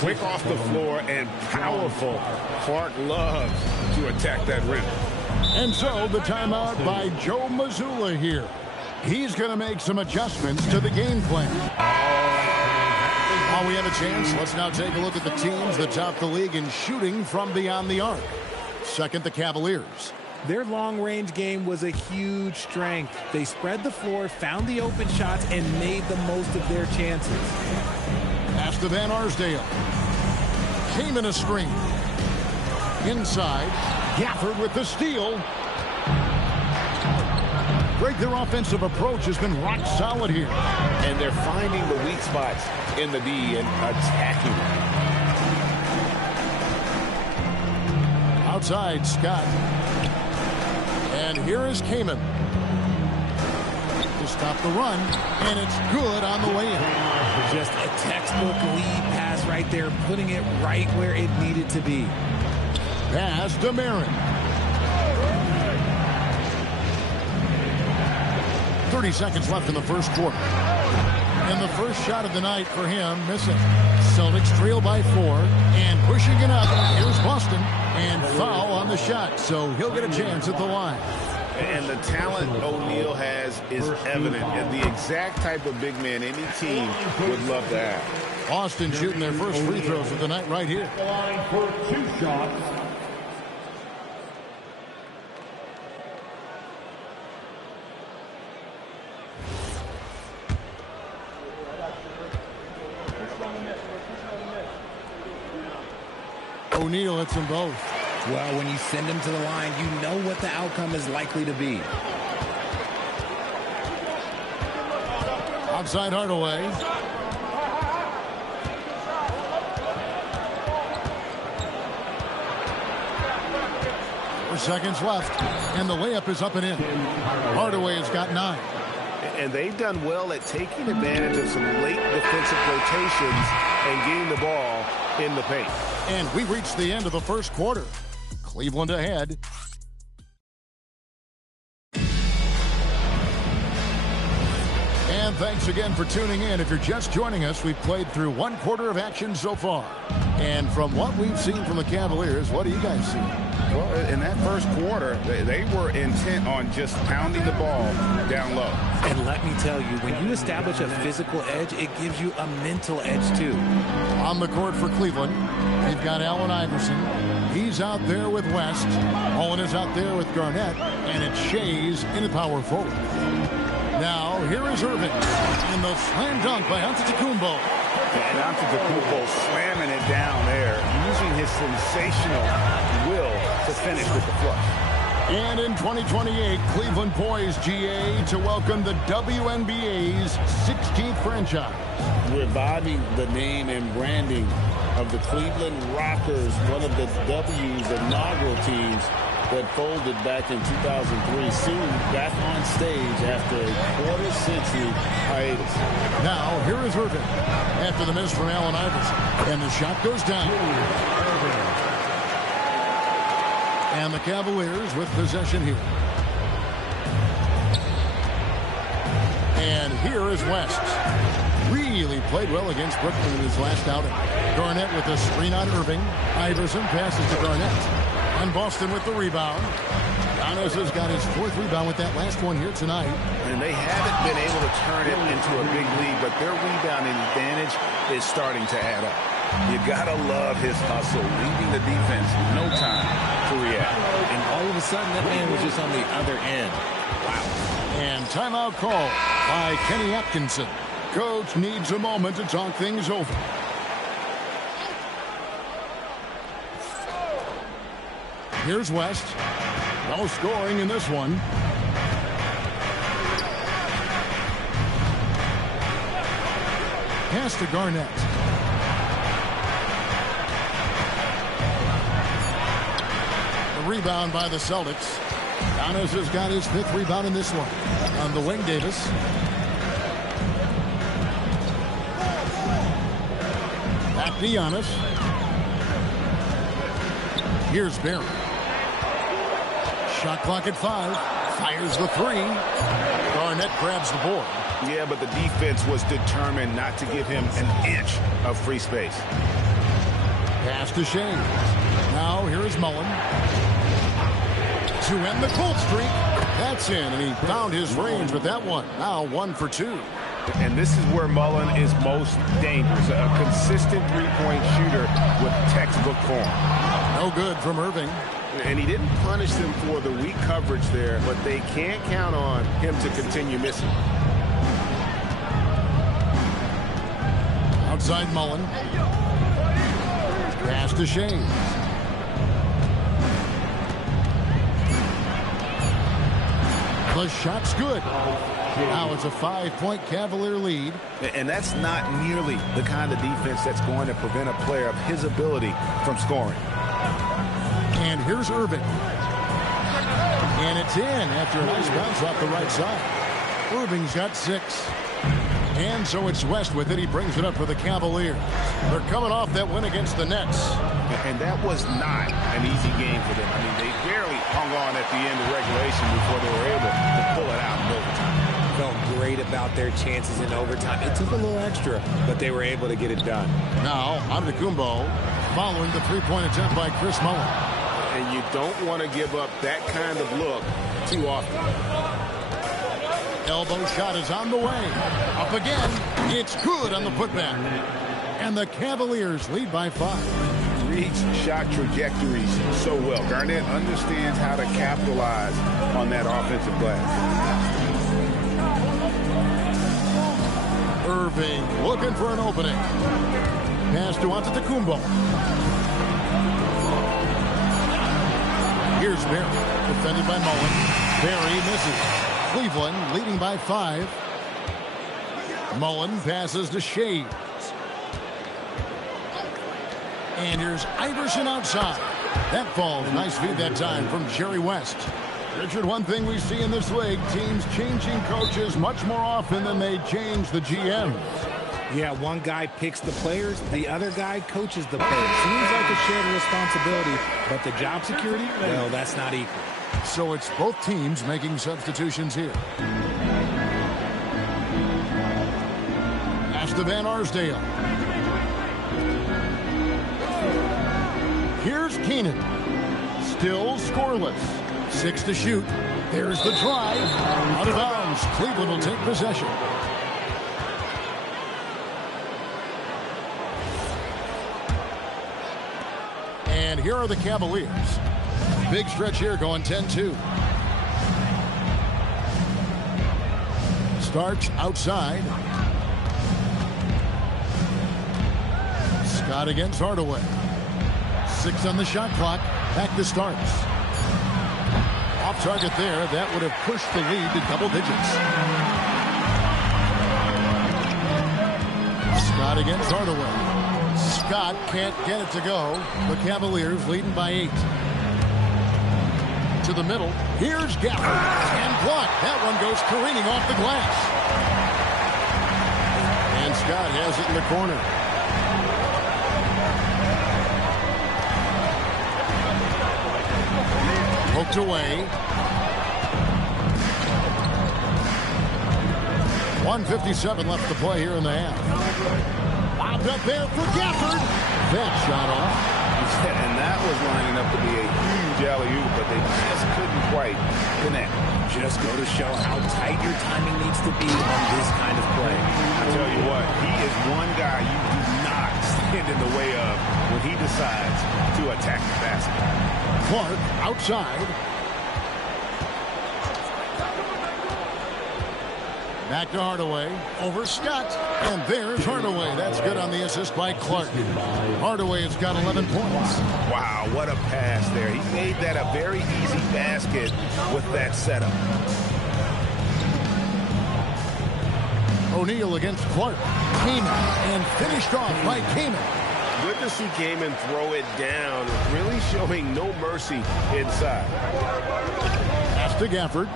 Quick off the floor and powerful. Clark loves to attack that rim. And so the timeout by Joe Mazzulla here. He's going to make some adjustments to the game plan. While we have a chance, let's now take a look at the teams that top the league in shooting from beyond the arc. Second, the Cavaliers. Their long-range game was a huge strength. They spread the floor, found the open shots, and made the most of their chances. Pass to Van Arsdale. Kaman a screen. Inside. Gafford with the steal. Greg, their offensive approach has been rock solid here. And they're finding the weak spots in the D and attacking them. Outside, Scott. And here is Kaman. To stop the run. And it's good on the way in. Just a textbook lead pass right there, putting it right where it needed to be. Pass to Marin. 30 seconds left in the first quarter. And the first shot of the night for him, missing. Celtics trail by 4, and pushing it up. Here's Boston, and foul on the shot, so he'll get a chance at the line. And the talent O'Neal has is evident, and the exact type of big man any team would love to have. Boston shooting their first free throws of the night right here. The line for 2 shots. O'Neal hits them both. Well, when you send him to the line, you know what the outcome is likely to be. Outside Hardaway. 4 seconds left, and the layup is up and in. Hardaway has got 9. And they've done well at taking advantage of some late defensive rotations and getting the ball in the paint. And we reached the end of the first quarter. Cleveland ahead. And And thanks again for tuning in. If you're just joining us, we've played through 1/4 of action so far. And from what we've seen from the Cavaliers, what do you guys see? Well, in that first quarter, they were intent on just pounding the ball down low. And let me tell you, when you establish a physical edge, it gives you a mental edge too. On the court for Cleveland, they've got Allen Iverson. He's out there with West. Mullen is out there with Garnett. And it's Shays in the power forward. Now, here is Irving. And the slam dunk by Antetokounmpo. And Antetokounmpo slamming it down there, using his sensational will to finish with the flush. And in 2028, Cleveland poised, GA, to welcome the WNBA's 16th franchise. Reviving the name and branding of the Cleveland Rockers, one of the W's inaugural teams that folded back in 2003, soon back on stage after a quarter-century hiatus. Now, here is Irving after the miss from Allen Iverson. And the shot goes down. And the Cavaliers with possession here. And here is West. Really played well against Brooklyn in his last outing. Garnett with a screen on Irving. Iverson passes to Garnett. And Boston with the rebound. Giannis has got his 4th rebound with that last one here tonight. And they haven't been able to turn it into a big lead, but their rebounding advantage is starting to add up. You gotta love his hustle, leaving the defense no time to react. And all of a sudden, that man was just on the other end. Wow. And timeout call by Kenny Atkinson. Coach needs a moment to talk things over. Here's West. No scoring in this one. Pass to Garnett. The rebound by the Celtics. Giannis has got his 5th rebound in this one. On the wing, Davis. Back to Giannis. Here's Barry. Shot clock at 5. Fires the 3. Garnett grabs the board. Yeah, but the defense was determined not to give him an inch of free space. Pass to Shea. Now here is Mullen. To end the cold streak. That's in, and he found his range with that one. Now 1 for 2. And this is where Mullen is most dangerous. A consistent three-point shooter with textbook form. No good from Irving. And he didn't punish them for the weak coverage there, but they can't count on him to continue missing. Outside Mullen. Pass to Shea. The shot's good. Now it's a 5-point Cavalier lead. And that's not nearly the kind of defense that's going to prevent a player of his ability from scoring. And here's Irving. And it's in after a nice bounce off the right side. Irving's got 6. And so it's West with it. He brings it up for the Cavaliers. They're coming off that win against the Nets. And that was not an easy game for them. I mean, they barely hung on at the end of regulation before they were able to pull it out in overtime. Felt great about their chances in overtime. It took a little extra, but they were able to get it done. Now, Antetokounmpo following the 3-point attempt by Chris Mullen. And you don't want to give up that kind of look too often. Elbow shot is on the way. Up again. It's good on the putback. And the Cavaliers lead by 5. Reads shot trajectories so well. Garnett understands how to capitalize on that offensive glass. Irving looking for an opening. Pass to Antetokounmpo. Here's Barry, defended by Mullen. Barry misses. Cleveland leading by 5. Mullen passes to Shea. And here's Iverson outside. That falls. Nice feed that time from Jerry West. Richard, one thing we see in this league, teams changing coaches much more often than they change the GMs. Yeah, one guy picks the players, the other guy coaches the players. Seems like a shared responsibility, but the job security, well, that's not equal. So it's both teams making substitutions here. pass to Van Arsdale. Here's Keenan. Still scoreless. 6 to shoot. There's the drive. Out of bounds. Cleveland will take possession. And here are the Cavaliers. Big stretch here going 10-2. Starks outside. Scott against Hardaway. 6 on the shot clock. Back to Starks. Off target there. That would have pushed the lead to double digits. Scott against Hardaway. Scott can't get it to go. The Cavaliers leading by 8. To the middle. Here's Gafford. And blocked. That one goes careening off the glass. And Scott has it in the corner. Poked away. 1:57 left to play here in the half. Bobbed up there for Gafford. That shot off. And that was lining up to be a huge alley-oop, but they just couldn't quite connect. Just go to show how tight your timing needs to be on this kind of play. I tell you what, he is one guy you do not stand in the way of when he decides to attack the basket. Clark outside. Back to Hardaway. Over Scott. And there's Hardaway. That's good on the assist by Clark. Hardaway has got 11 points. Wow, what a pass there. He made that a very easy basket with that setup. O'Neal against Clark. Kaman. And finished off by Kaman. Good to see Kaman throw it down, really showing no mercy inside. Pass to Gafford.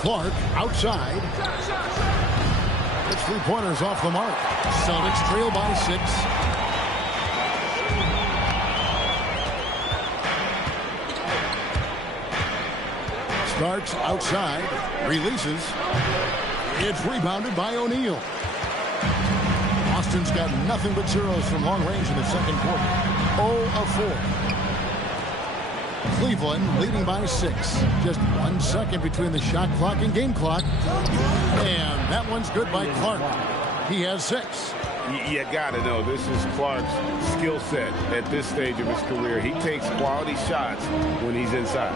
Clark outside. It's 3-pointers off the mark. Celtics trail by 6. Starks outside. Releases. It's rebounded by O'Neal. Austin's got nothing but zeros from long range in the second quarter. 0 of 4. Cleveland leading by 6. Just 1 second between the shot clock and game clock. And that one's good by Clark. He has 6. You got to know, this is Clark's skill set at this stage of his career. He takes quality shots when he's inside.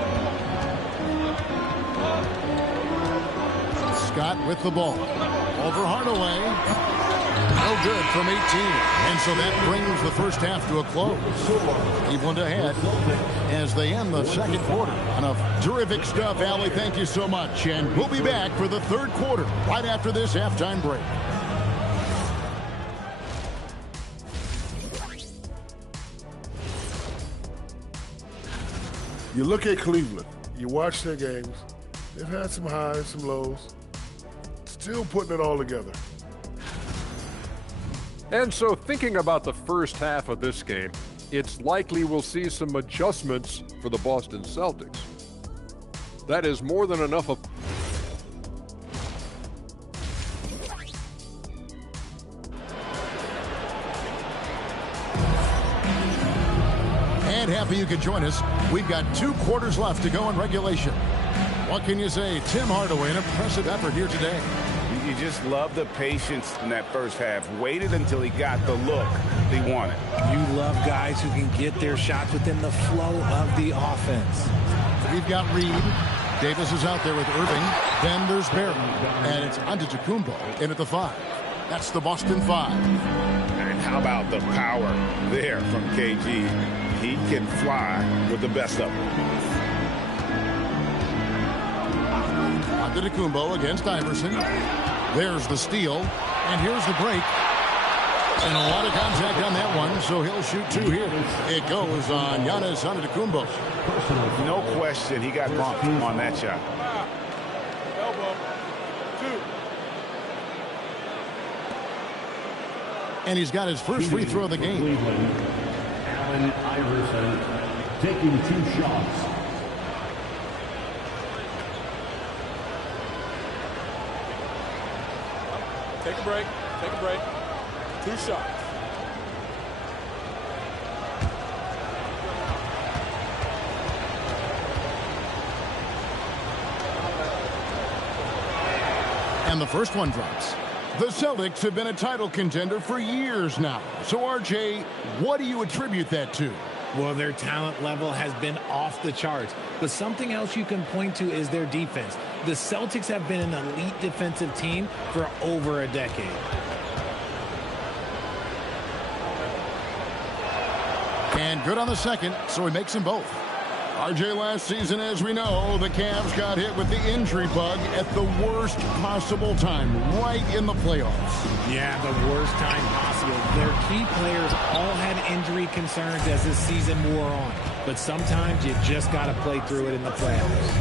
Scott with the ball. Over Hardaway. No good from 18. And so that brings the first half to a close. Cleveland ahead as they end the second quarter. Enough terrific stuff, Allie. Thank you so much. And we'll be back for the third quarter right after this halftime break. You look at Cleveland, you watch their games, they've had some highs, some lows, still putting it all together. And so thinking about the first half of this game, it's likely we'll see some adjustments for the Boston Celtics. That is more than enough of... And happy you could join us. We've got 2 quarters left to go in regulation. What can you say? Tim Hardaway, an impressive effort here today. You just love the patience in that first half. Waited until he got the look he wanted. You love guys who can get their shots within the flow of the offense. We've got Reed. Davis is out there with Irving. Then there's Barry. And it's Antetokounmpo in at the 5. That's the Boston 5. And how about the power there from KG? He can fly with the best of them. Antetokounmpo against Iverson. There's the steal. And here's the break. And a lot of contact on that one, so he'll shoot 2 here. It goes on Giannis Antetokounmpo. No question, he got bumped on that shot. Elbow. 2. And he's got his first free throw of the game. Cleveland, Allen Iverson taking 2 shots. Take a break. Take a break. 2 shots. And the first one drops. The Celtics have been a title contender for years now. So, RJ, what do you attribute that to? Well, their talent level has been off the charts. But something else you can point to is their defense. The Celtics have been an elite defensive team for over a decade. And good on the second, so he makes them both. RJ, last season, as we know, the Cavs got hit with the injury bug at the worst possible time, right in the playoffs. Yeah, the worst time possible. Their key players all had injury concerns as the season wore on. But sometimes you just got to play through it in the playoffs.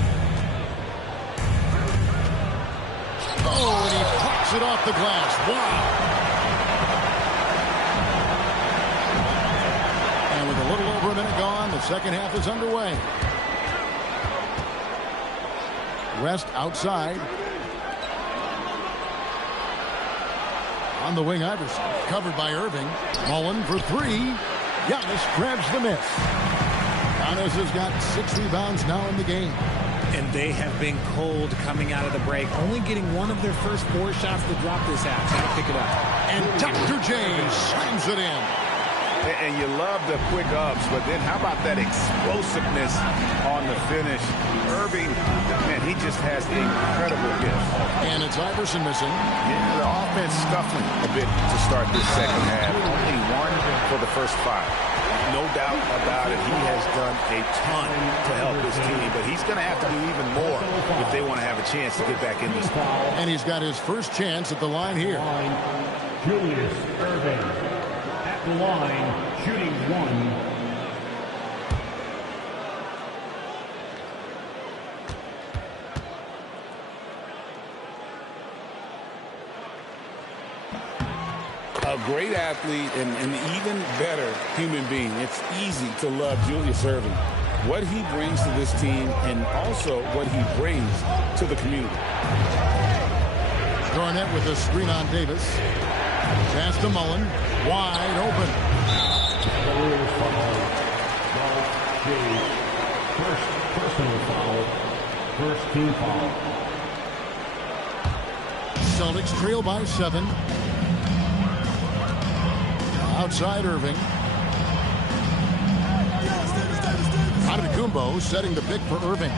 Oh, and he pops it off the glass. Wow. And with a little over a minute gone, the second half is underway. West outside. On the wing, Iverson. Covered by Irving. Mullen for 3. Giannis grabs the miss. Giannis has got 6 rebounds now in the game. And they have been cold coming out of the break, only getting one of their first 4 shots to drop this half. Got to pick it up. And Dr. J slams it in. And you love the quick ups, but then how about that explosiveness on the finish? Irving, man, he just has incredible gift. And it's Iverson missing. Yeah, the offense scuffling a bit to start this second half. Only 1 for the first 5. No doubt about it, he has done a ton to help this team, but he's going to have to do even more if they want to have a chance to get back in this game. And he's got his first chance at the line here. Julius Irving at the line, shooting 1. A great athlete and an even better human being. It's easy to love Julius Irving. What he brings to this team and also what he brings to the community. Garnett with a screen on Davis. Pass to Mullen. Wide open. First personal foul. First team foul. Celtics trail by 7. Outside Irving. Antetokounmpo setting the pick for Irving.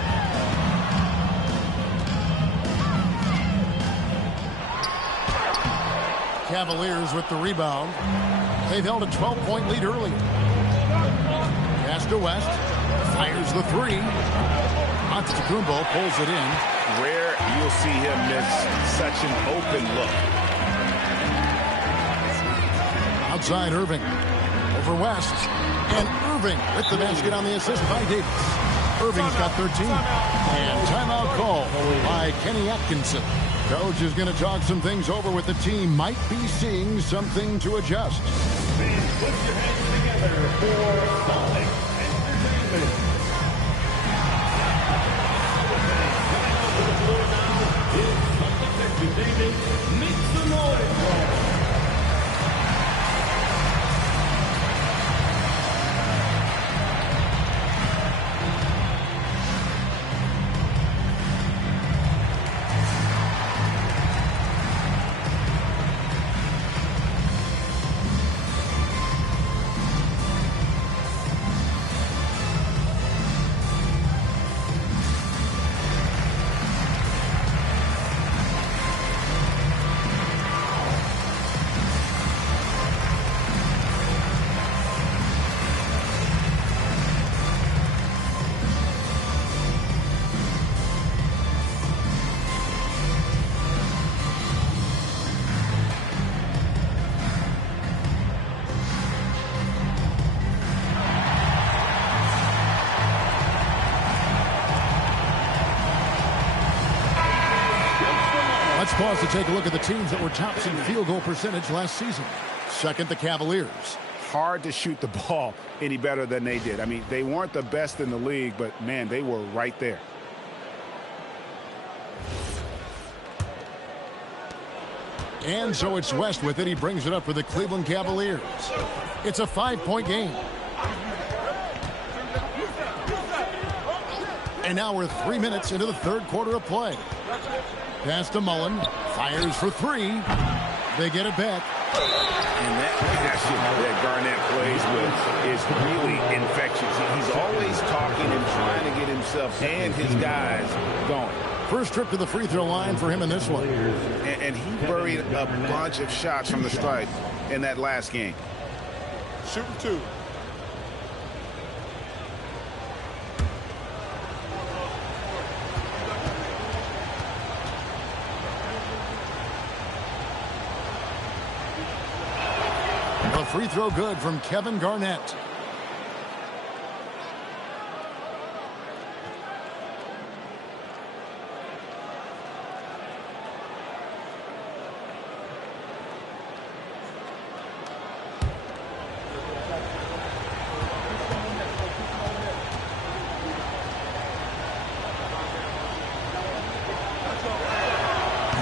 Cavaliers with the rebound. They've held a 12-point lead early. Pass to West. Fires the 3. Antetokounmpo pulls it in. Rare you'll see him miss such an open look. Outside Irving. Over West. And Irving with the basket on the assist by Davis. Irving's got 13. And timeout call by Kenny Atkinson. Coach is going to talk some things over with the team. Might be seeing something to adjust. Please put your hands together for Celtics Entertainment. To the floor now is Celtics Entertainment. Make some noise. Let's pause to take a look at the teams that were tops in field goal percentage last season. Second, the Cavaliers. Hard to shoot the ball any better than they did. I mean, they weren't the best in the league, but, man, they were right there. And so it's West with it. He brings it up for the Cleveland Cavaliers. It's a 5-point game. And now we're 3 minutes into the third quarter of play. Pass to Mullen. Fires for three. They get it back. And that passion that Garnett plays with is really infectious. He's always talking and trying to get himself and his guys going. First trip to the free throw line for him in this one. And he buried a bunch of shots from the stripe in that last game. Shooting two. A free throw good from Kevin Garnett.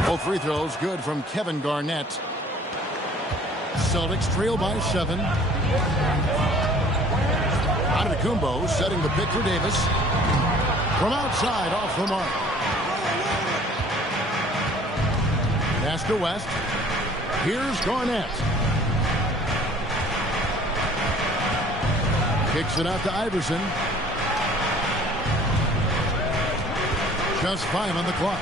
Both free throws good from Kevin Garnett. Celtics trail by 7. Antetokounmpo setting the pick for Davis. From outside, off the mark. Pass to West. Here's Garnett. Kicks it out to Iverson. Just 5 on the clock.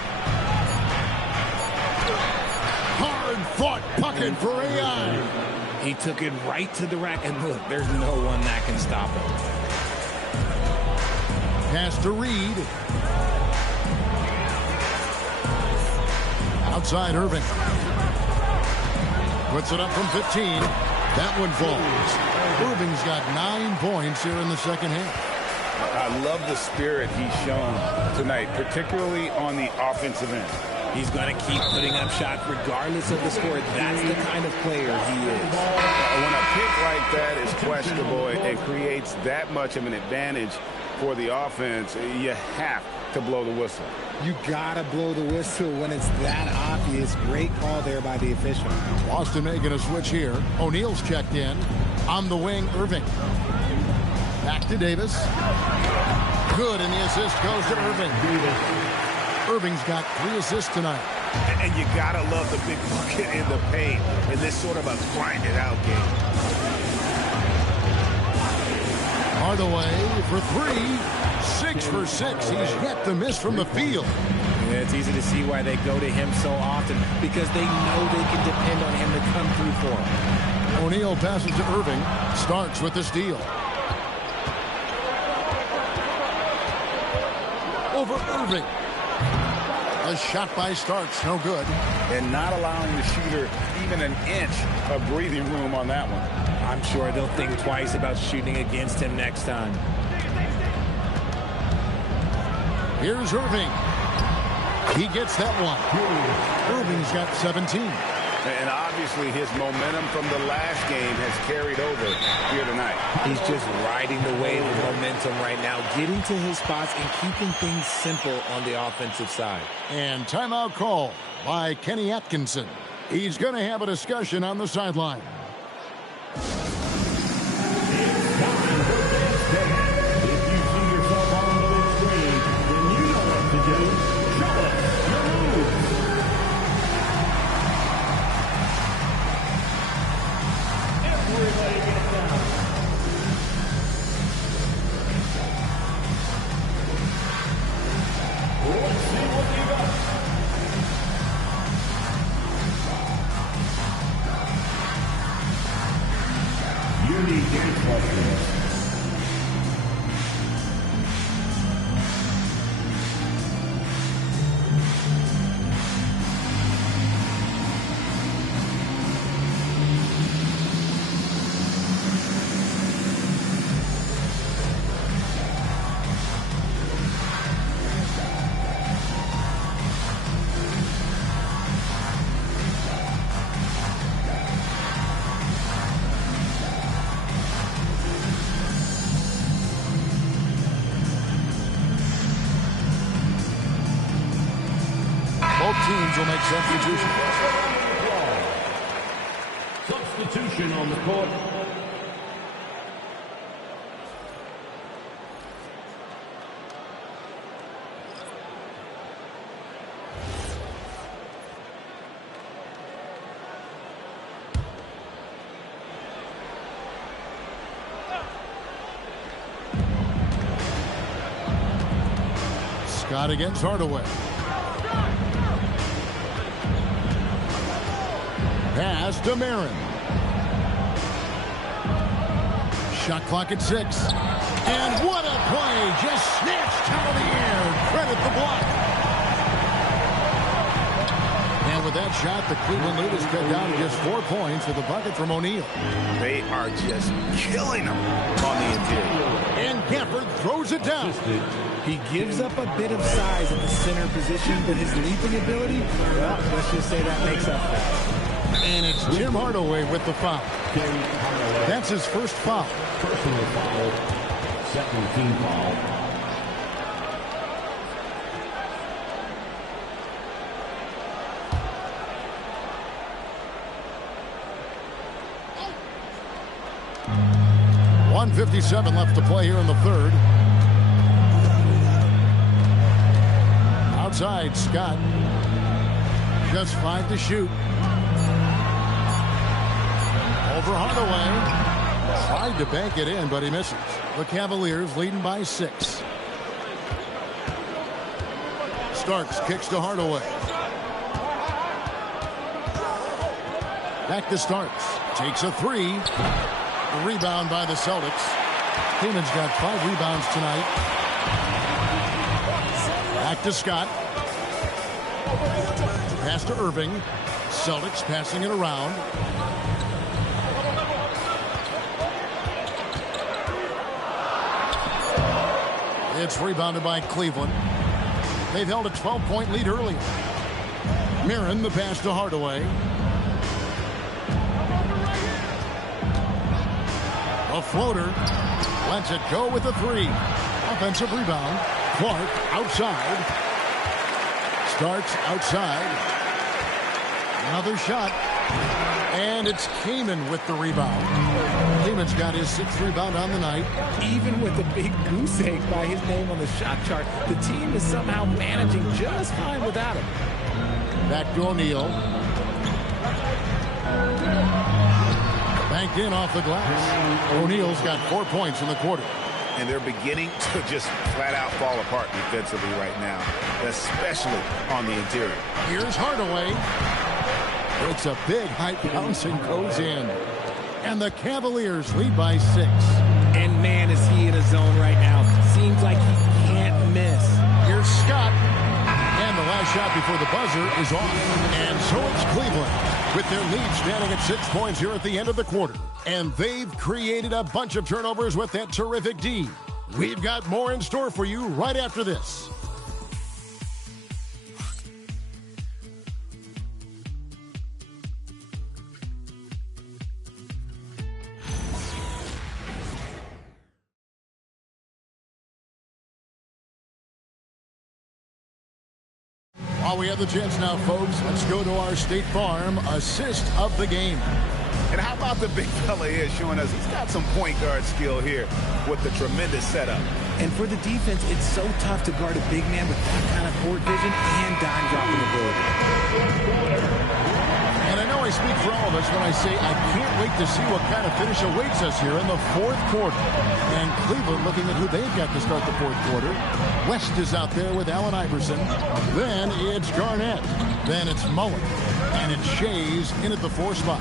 Hard-fought pocket for AI. He took it right to the rack, and look, there's no one that can stop him. Pass to Reed. Outside Irving. Puts it up from 15. That one falls. Irving's got 9 points here in the second half. I love the spirit he's shown tonight, particularly on the offensive end. He's going to keep putting up shots regardless of the score. That's the kind of player he is. When a pick like that is questionable and creates that much of an advantage for the offense, you have to blow the whistle. You got to blow the whistle when it's that obvious. Great call there by the official. Boston making a switch here. O'Neal's checked in. On the wing, Irving. Back to Davis. Good, and the assist goes to Irving. Irving's got 3 assists tonight. And you gotta love the big bucket in the paint in this sort of a grinded out game. Hardaway for 3. 6 for 6. He's yet to miss from the field. Yeah, it's easy to see why they go to him so often, because they know they can depend on him to come through for them. O'Neal passes to Irving. Starks with the steal. Over Irving. A shot by Starks, no good. And not allowing the shooter even an inch of breathing room on that one. I'm sure they'll think twice about shooting against him next time. Here's Irving. He gets that one. Irving's got 17. And obviously his momentum from the last game has carried over here tonight. He's just riding the wave of momentum right now, getting to his spots and keeping things simple on the offensive side. And timeout call by Kenny Atkinson. He's going to have a discussion on the sideline. Both teams will make substitutions. Action on the court. Scott against Hardaway. Pass to Marin. Shot clock at 6. And what a play! Just snatched out of the air. Credit the block. And with that shot, the Cleveland lead is cut down to just 4 points with a bucket from O'Neal. They are just killing them on the interior. And Gafford throws it down. He gives up a bit of size at the center position, but his leaping ability, well, let's just say that makes up for it. And it's Jim Hardaway with the foul. That's his first foul. Personal foul. Second team foul. .157 left to play here in the third. Outside, Scott. Just 5 to shoot. Over Hardaway. Tried to bank it in, but he misses. The Cavaliers leading by 6. Starks kicks to Hardaway. Back to Starks. Takes a 3. A rebound by the Celtics. Keenan's got 5 rebounds tonight. Back to Scott. Pass to Irving. Celtics passing it around. It's rebounded by Cleveland. They've held a 12-point lead earlier. Marin, the pass to Hardaway. A floater. Lets it go with a 3. Offensive rebound. Clark outside. Starks outside. Another shot. And it's Kaman with the rebound. Kaman's got his 6th rebound on the night. Even with a big goose egg by his name on the shot chart, the team is somehow managing just fine without him. Back to O'Neal. Banked in off the glass. O'Neal's got 4 points in the quarter. And they're beginning to just flat out fall apart defensively right now, especially on the interior. Here's Hardaway. It's a big high bounce and goes in. And the Cavaliers lead by 6. And man, is he in a zone right now. Seems like he can't miss. Here's Scott. And the last shot before the buzzer is off. And so it's Cleveland with their lead standing at 6 points here at the end of the quarter. And they've created a bunch of turnovers with that terrific D. We've got more in store for you right after this. While we have the chance now, folks, let's go to our State Farm assist of the game. And how about the big fella here showing us he's got some point guard skill here with the tremendous setup. And for the defense, it's so tough to guard a big man with that kind of court vision and dime dropping ability. And I know I speak for all of us when I say I can't wait to see what kind of finish awaits us here in the 4th quarter. And Cleveland looking at who they've got to start the 4th quarter. West is out there with Allen Iverson. Then it's Garnett. Then it's Mullen. And it's Shays in at the 4 spot.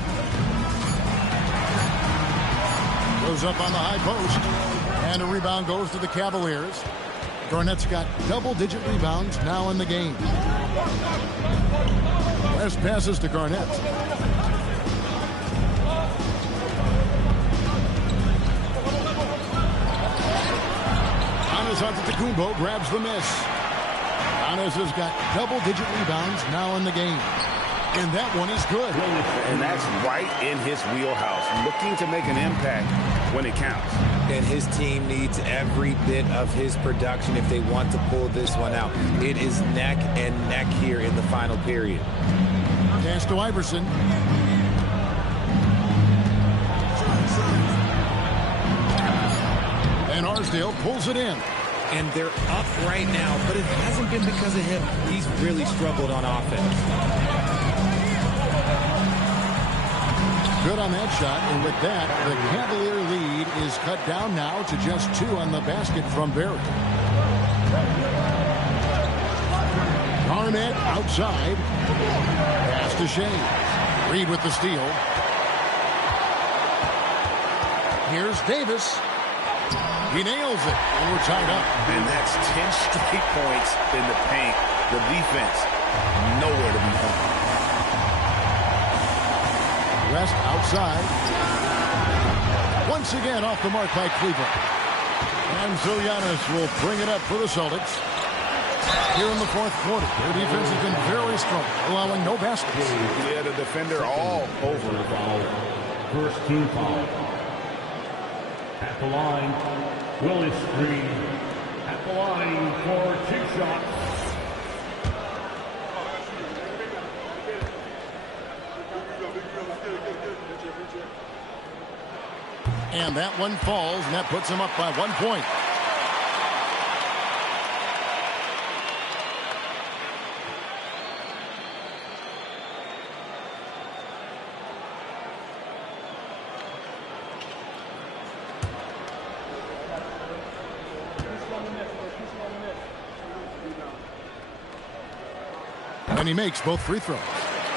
Goes up on the high post. And a rebound goes to the Cavaliers. Garnett's got double-digit rebounds now in the game. West passes to Garnett. Giannis Antetokounmpo grabs the miss. Giannis has got double-digit rebounds now in the game. And that one is good. And that's right in his wheelhouse, looking to make an impact when it counts. And his team needs every bit of his production if they want to pull this one out. It is neck and neck here in the final period. Pass to Iverson. And Arsdale pulls it in. And they're up right now, but it hasn't been because of him. He's really struggled on offense. Good on that shot, and with that, the Cavalier lead is cut down now to just 2 on the basket from Barry. Garnett outside. Pass to Shea. Reed with the steal. Here's Davis. He nails it, and we're tied up. And that's 10 straight points in the paint. The defense, nowhere to be found. West outside. Once again off the mark by Cleveland. And so Giannis will bring it up for the Celtics. Here in the fourth quarter, their defense has been very strong, allowing no baskets. Yeah, the defender all over the ball. First team foul. At the line, Willis Green. At the line for 2 shots. And that one falls, and that puts him up by 1 point. And he makes both free throws.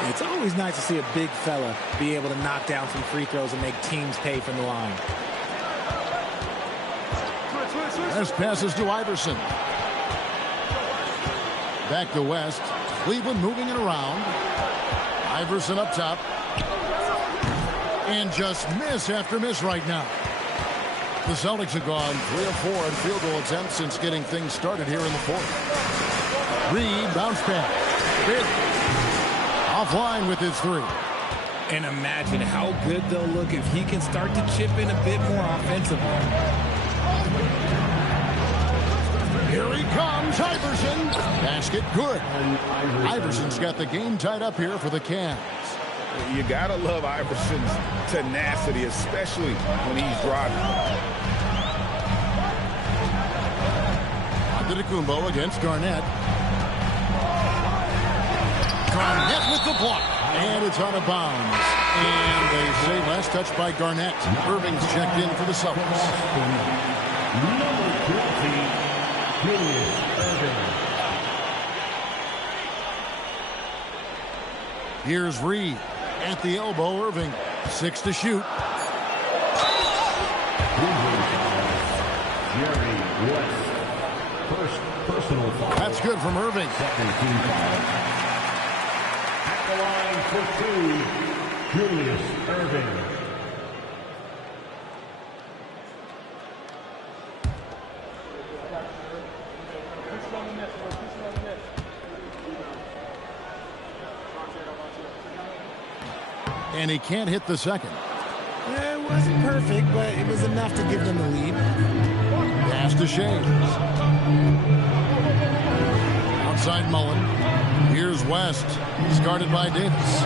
It's always nice to see a big fella be able to knock down some free throws and make teams pay from the line. Last passes to Iverson. Back to West. Cleveland moving it around. Iverson up top. And just miss after miss right now. The Celtics have gone 3 of 4 in field goal attempts since getting things started here in the fourth. Reed bounce pass. Big. Offline with his 3. And imagine how good they'll look if he can start to chip in a bit more offensively. Here he comes, Iverson. Basket good. Iverson's got the game tied up here for the Cavs. You gotta love Iverson's tenacity, especially when he's driving. Antetokounmpo against Garnett. Garnett with the block. And it's out of bounds. And they say last touch by Garnett. Irving's checked in for the Celtics. Number 20, Julius Irving. Here's Reed. At the elbow, Irving. 6 to shoot. Jerry West. First personal foul. That's good from Irving. Second team foul. At the line for 2, Julius Irving. And he can't hit the second. It wasn't perfect, but it was enough to give them the lead. Pass to Shea. Outside Mullen. Here's West. He's guarded by Davis.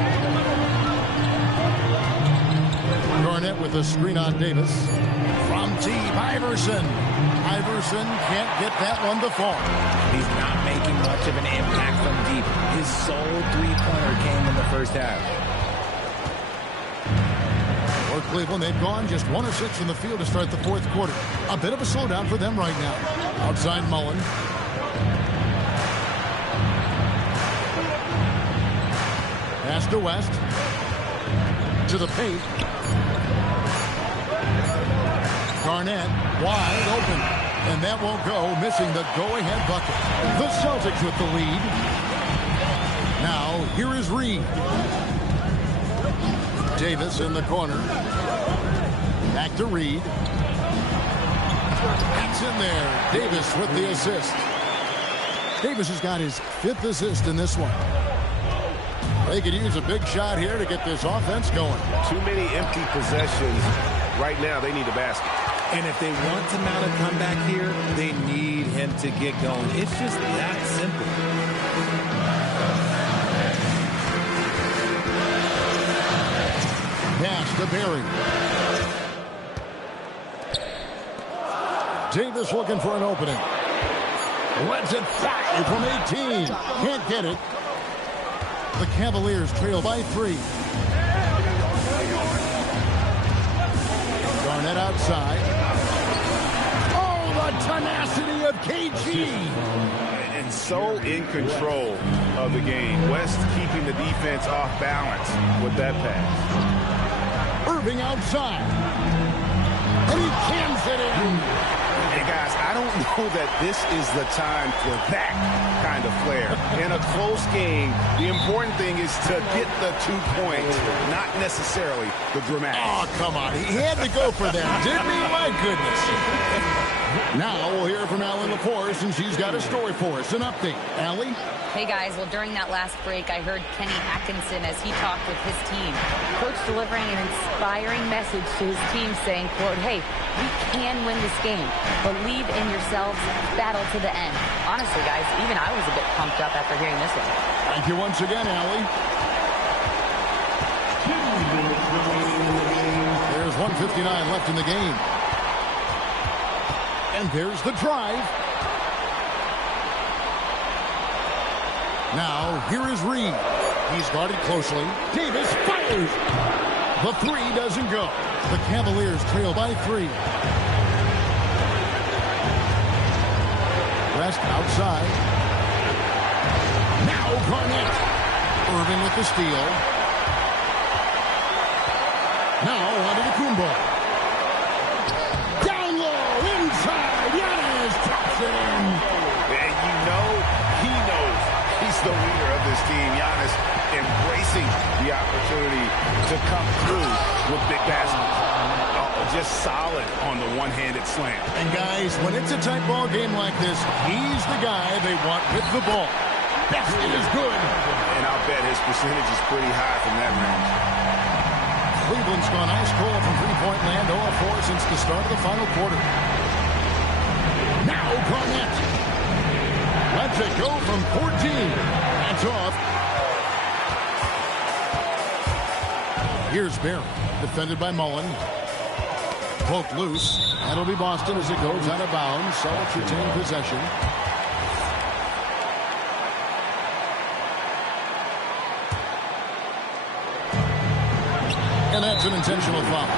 Garnett with a screen on Davis. From deep, Iverson. Iverson can't get that one to fall. He's not making much of an impact from deep. His sole three-pointer came in the first half. For Cleveland, they've gone just 1 of 6 in the field to start the fourth quarter. A bit of a slowdown for them right now. Outside Mullen. Pass to West. To the paint. Garnett wide open. And that won't go, missing the go-ahead bucket. The Celtics with the lead. Now, here is Reed. Davis in the corner. Back to Reed. That's in there. Davis with the assist. Davis has got his 5th assist in this one. They could use a big shot here to get this offense going. Too many empty possessions. Right now, they need a basket. And if they want to mount a comeback here, they need him to get going. It's just that simple. Pass to Barry. Davis looking for an opening. Lets it fly from 18. Can't get it. The Cavaliers trail by 3. Garnett outside. Oh, the tenacity of KG. And so in control of the game. West keeping the defense off balance with that pass. Irving outside. And he cans it in. Hey, guys, I don't know that this is the time for that kind of flair. In a close game, the important thing is to get the 2 points, not necessarily the dramatic. Oh, come on. He had to go for that, didn't he? My goodness. Now we'll hear from Allie LaForce, and she's got a story for us. An update. Allie? Hey, guys. Well, during that last break, I heard Kenny Atkinson as he talked with his team. Coach delivering an inspiring message to his team saying, quote, hey, we can win this game. Believe in yourselves. Battle to the end. Honestly, guys, even I was a bit pumped up after hearing this one. Thank you once again, Allie. There's 1:59 left in the game. And there's the drive. Now, here is Reed. He's guarded closely. Davis fires. The 3 doesn't go. The Cavaliers trail by 3. West outside. Now Garnett. Irving with the steal. Now onto the Kumbo. Down low, inside. Giannis drops it in. And you know he knows he's the leader of this team. Giannis embracing the opportunity to come through with big baskets. Just solid on the one-handed slam. And guys, when it's a tight ball game like this, he's the guy they want with the ball. Basket is good. And I'll bet his percentage is pretty high from that range. Cleveland's gone ice cold from three-point land, 0-4 since the start of the final quarter. Now Garnett. Lets it go from 14. That's off. Here's Barry, defended by Mullen. Poked loose. That'll be Boston as it goes out of bounds. Celtics retain possession. And that's an intentional foul.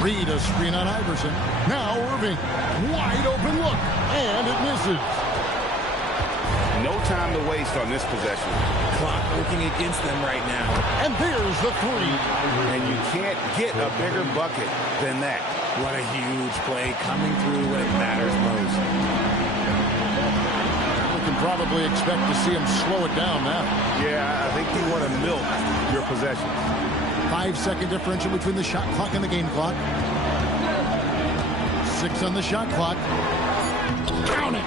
Reed a screen on Iverson. Now Irving. Wide open look. And it misses. No time to waste on this possession. Clock working against them right now. And there's the 3. And you can't get a bigger bucket than that. What a huge play coming through when it matters most. We can probably expect to see him slow it down now. Yeah, I think you want to milk your possession. 5-second differential between the shot clock and the game clock. 6 on the shot clock. Count it.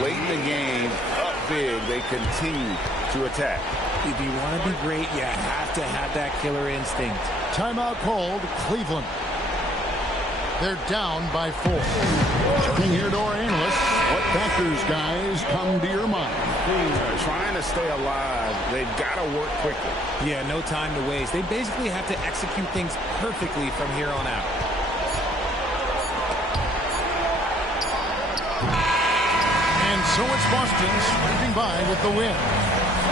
Late in the game, up big, they continue to attack. If you want to be great, you have to have that killer instinct. Timeout called. Cleveland. They're down by 4. Turning here to our analysts. What factors, guys, come to your mind? Trying to stay alive, they've got to work quickly. Yeah, no time to waste. They basically have to execute things perfectly from here on out. And so it's Boston scraping by with the win.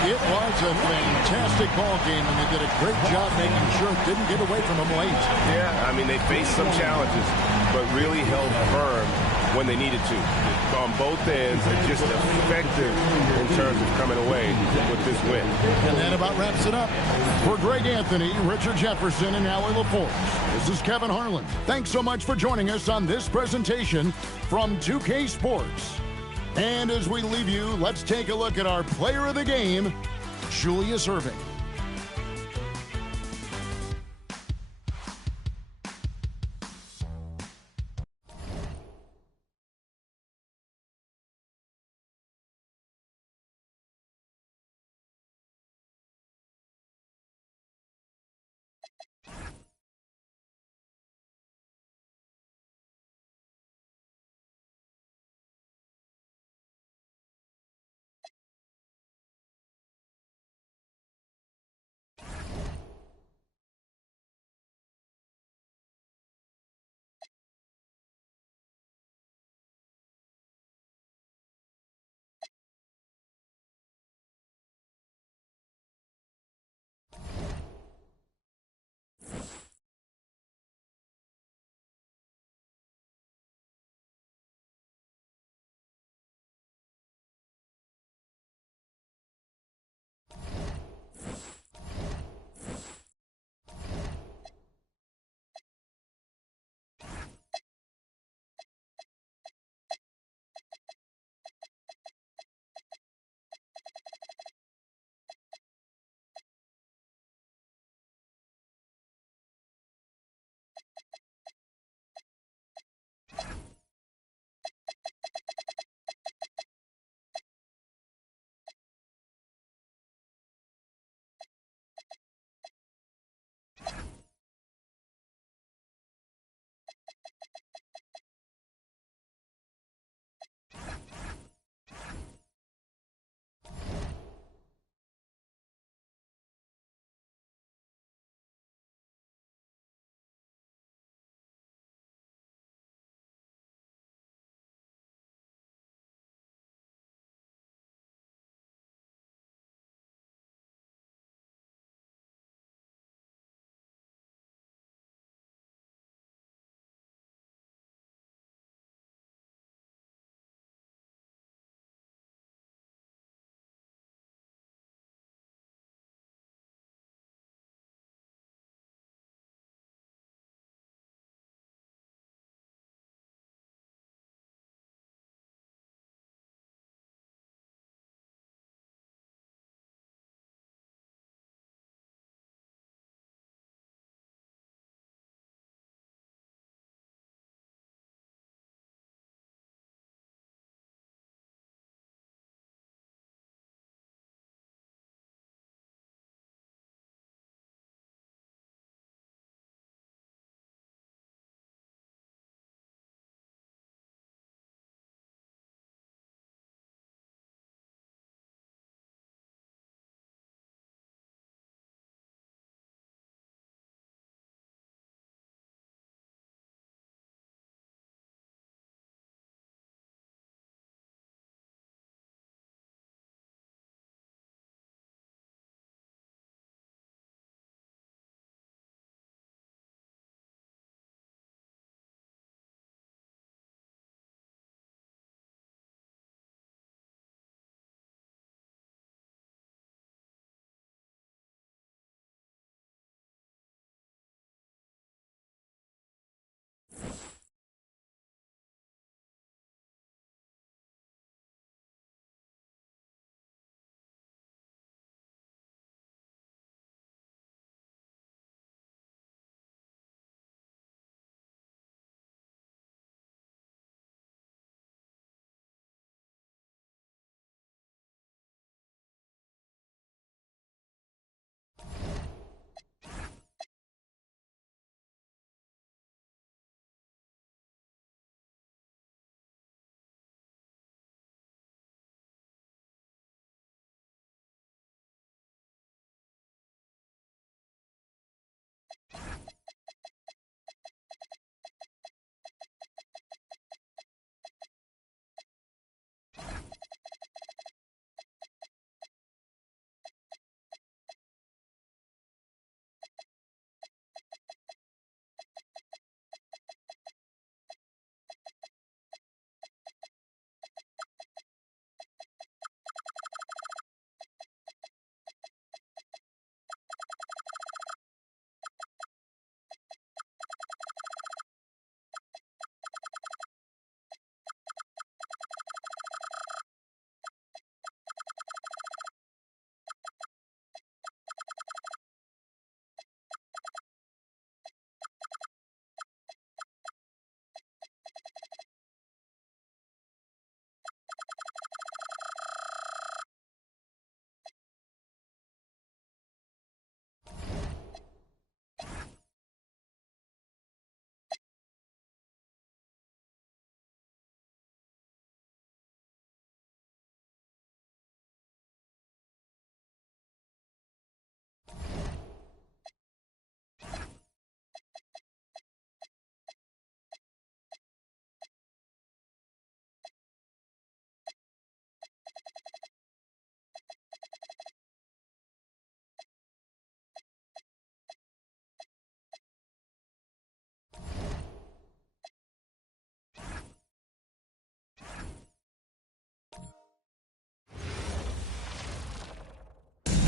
It was a fantastic ball game, and they did a great job making sure it didn't get away from them late. Yeah, I mean, they faced some challenges, but really held firm when they needed to. On both ends, and just effective in terms of coming away with this win. And that about wraps it up. For Greg Anthony, Richard Jefferson, and Allie LaForce, this is Kevin Harlan. Thanks so much for joining us on this presentation from 2K Sports. And as we leave you, let's take a look at our player of the game, Julius Irving.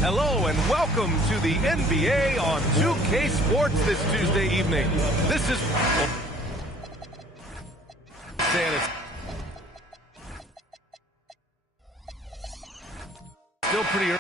Hello and welcome to the NBA on 2K Sports this Tuesday evening. This is still pretty early.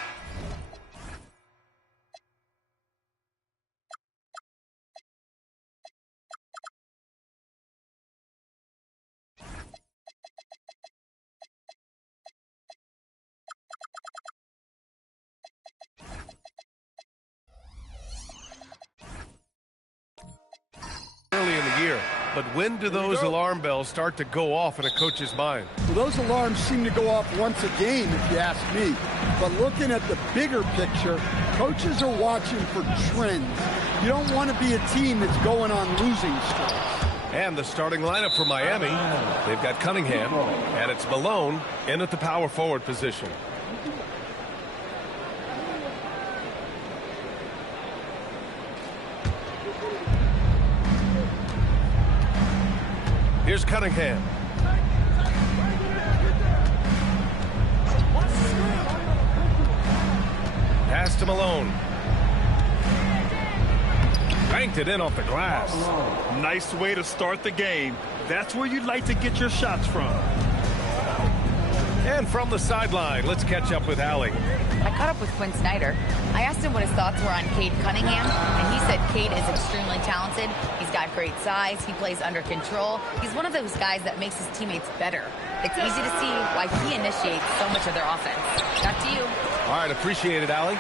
Early in the year, but when do those alarm bells start to go off in a coach's mind? Well, those alarms seem to go off once a game, if you ask me. But looking at the bigger picture, coaches are watching for trends. You don't want to be a team that's going on losing streaks. And the starting lineup for Miami, they've got Cunningham, and it's Malone in at the power forward position. Here's Cunningham. Pass to Malone. Banked it in off the glass. Nice way to start the game. That's where you'd like to get your shots from. And from the sideline, let's catch up with Allie. I caught up with Quinn Snyder. I asked him what his thoughts were on Cade Cunningham, and he said Cade is extremely talented. He's got great size. He plays under control. He's one of those guys that makes his teammates better. It's easy to see why he initiates so much of their offense. Back to you. All right, appreciate it, Allie.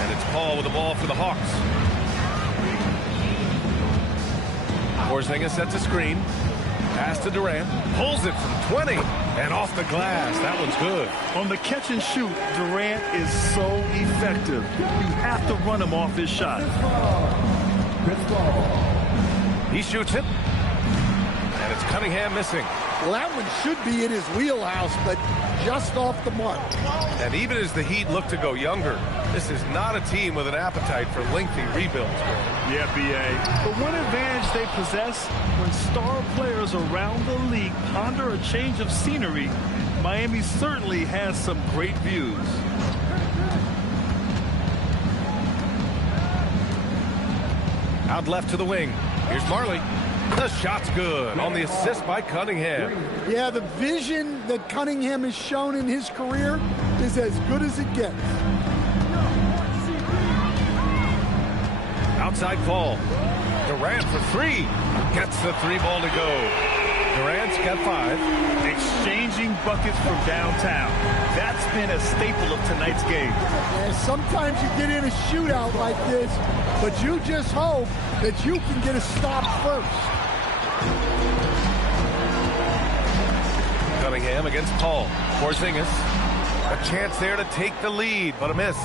And it's Paul with the ball for the Hawks. Porzingis sets a screen. Pass to Durant. Pulls it from 20 and off the glass. That one's good. On the catch and shoot, Durant is so effective. You have to run him off his shot. He shoots it. And it's Cunningham missing. Well, that one should be in his wheelhouse, but just off the mark. And even as the Heat look to go younger, this is not a team with an appetite for lengthy rebuilds. Yeah, B.A. But one advantage they possess, when star players around the league ponder a change of scenery, Miami certainly has some great views. Out left to the wing. Here's Marley. The shot's good on the assist by Cunningham. Yeah, the vision that Cunningham has shown in his career is as good as it gets. Outside Paul. Durant for three. Gets the three ball to go. Durant's got 5. Exchanging buckets from downtown. That's been a staple of tonight's game. And sometimes you get in a shootout like this, but you just hope that you can get a stop first. Cunningham against Paul. Porzingis. A chance there to take the lead, but a miss.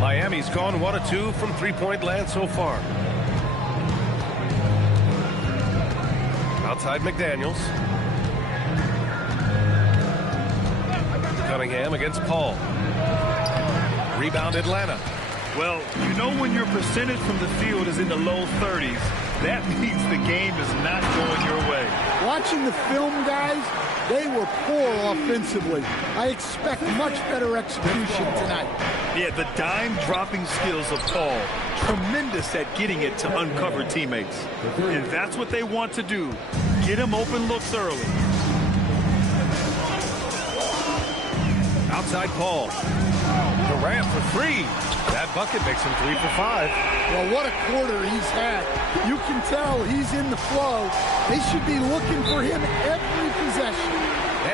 Miami's gone 1 of 2 from three-point land so far. Outside McDaniels. Cunningham against Paul. Rebound Atlanta. Well, you know when your percentage from the field is in the low 30s, that means the game is not going your way. Watching the film, guys, they were poor offensively. I expect much better execution tonight. Yeah, the dime-dropping skills of Paul, tremendous at getting it to uncover teammates. And that's what they want to do, get him open looks early. Outside Paul. Durant for 3. That bucket makes him 3 for 5. Well, what a quarter he's had. You can tell he's in the flow. They should be looking for him every possession.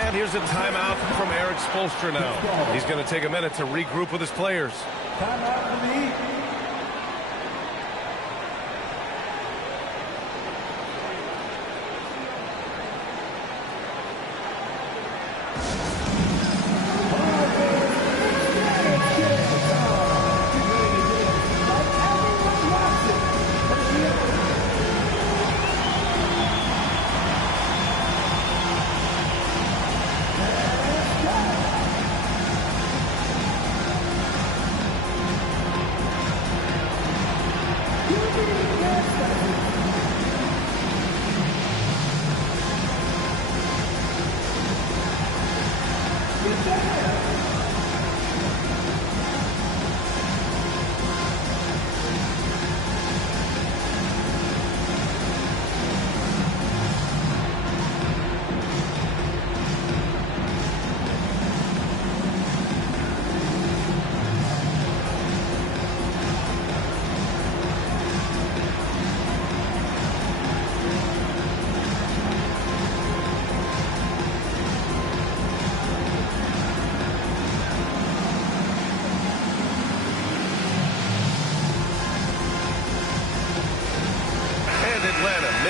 And here's a timeout from Eric Spoelstra now. He's going to take a minute to regroup with his players. Timeout for the Heat.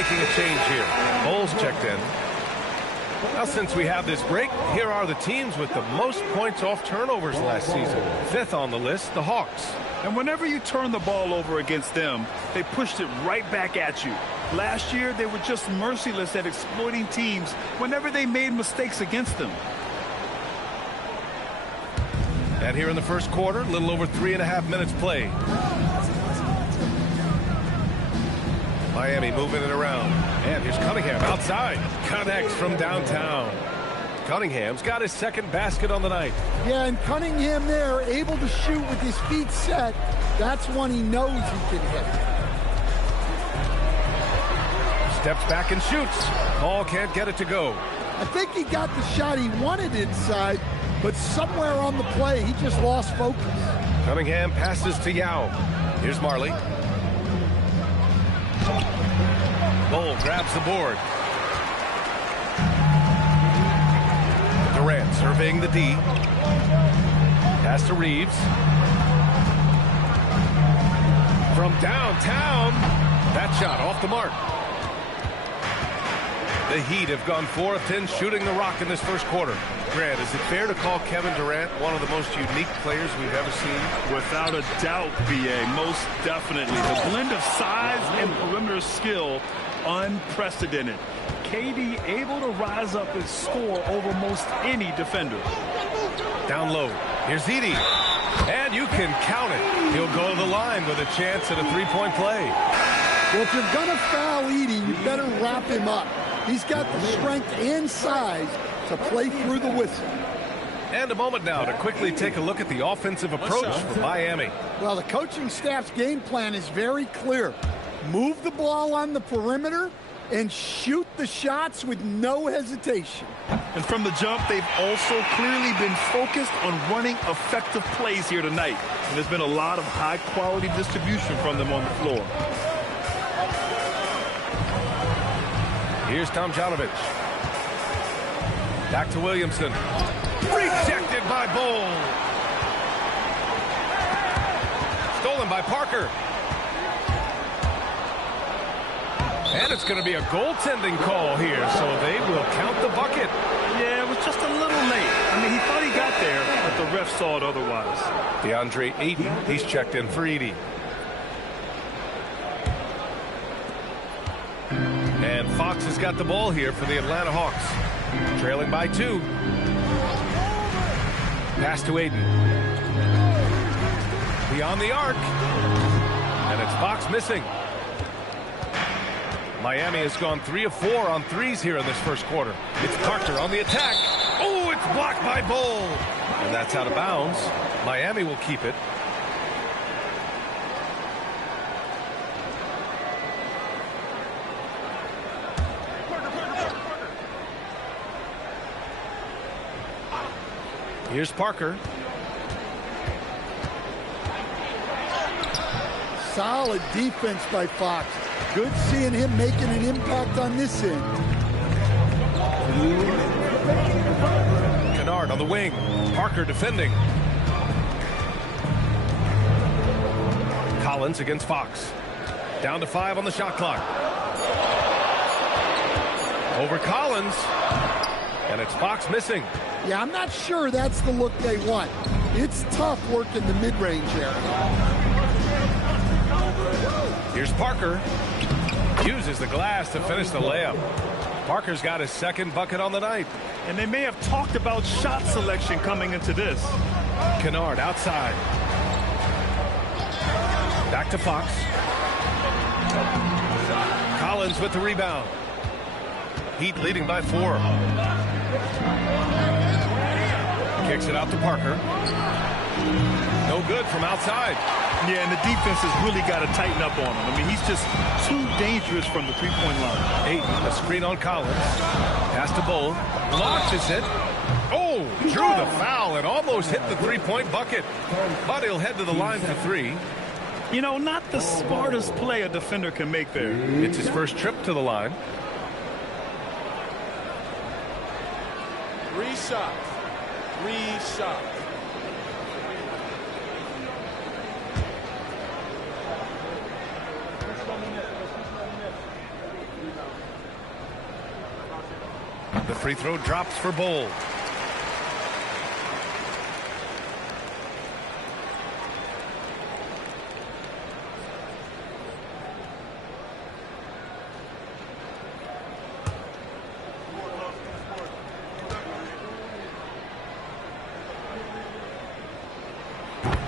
making a change here. Bowles checked in. Now, since we have this break, here are the teams with the most points off turnovers last season. 5th on the list, the Hawks. And whenever you turn the ball over against them, they pushed it right back at you. Last year, they were just merciless at exploiting teams whenever they made mistakes against them. And here in the first quarter, a little over 3.5 minutes played. Miami moving it around. And here's Cunningham outside. Connects from downtown. Cunningham's got his 2nd basket on the night. Yeah, and Cunningham there, able to shoot with his feet set. That's one he knows he can hit. Steps back and shoots. Ball can't get it to go. I think he got the shot he wanted inside, but somewhere on the play, he just lost focus. Cunningham passes to Yao. Here's Marley. Bol grabs the board. Durant surveying the D. Pass to Reeves. From downtown. That shot off the mark. The Heat have gone 4 of 10 shooting the rock in this first quarter. Grant, is it fair to call Kevin Durant one of the most unique players we've ever seen? Without a doubt, B.A., most definitely. The blend of size and perimeter skill, unprecedented. KD able to rise up and score over most any defender. Down low. Here's Edey. And you can count it. He'll go to the line with a chance at a 3-point play. Well, if you're going to foul Edey, you better wrap him up. He's got the strength and size to play through the whistle. And a moment now to quickly take a look at the offensive approach for Miami. Well, the coaching staff's game plan is very clear. Move the ball on the perimeter and shoot the shots with no hesitation. And from the jump, they've also clearly been focused on running effective plays here tonight. And there's been a lot of high-quality distribution from them on the floor. Here's Tomjanovich. Back to Williamson. Rejected by Bol. Stolen by Parker. And it's going to be a goaltending call here, so they will count the bucket. Yeah, it was just a little late. I mean, he thought he got there, but the ref saw it otherwise. DeAndre Ayton, he's checked in for Edey. And Fox has got the ball here for the Atlanta Hawks. Trailing by 2. Pass to Ayton. Beyond the arc. And it's Fox missing. Miami has gone 3 of 4 on threes here in this first quarter. It's Parker on the attack. Oh, it's blocked by Bol. And that's out of bounds. Miami will keep it. Here's Parker. Solid defense by Fox. Good seeing him making an impact on this end. Kennard on the wing. Parker defending. Collins against Fox. Down to 5 on the shot clock. Over Collins. And it's Fox missing. Yeah, I'm not sure that's the look they want. It's tough working the mid-range area. Here's Parker. Uses the glass to finish the layup. Parker's got his 2nd bucket on the night. And they may have talked about shot selection coming into this. Kennard outside. Back to Fox. Collins with the rebound. Heat leading by 4. Kicks it out to Parker. No good from outside. Yeah, and the defense has really got to tighten up on him. I mean, he's just too dangerous from the three-point line. Ayton, a screen on Collins. Pass to Bol. Launches it. Oh, drew the foul and almost hit the 3-point bucket. But he'll head to the line for 3. You know, not the smartest play a defender can make there. It's his first trip to the line. 3 shots. 3 shots. free throw drops for Bowl.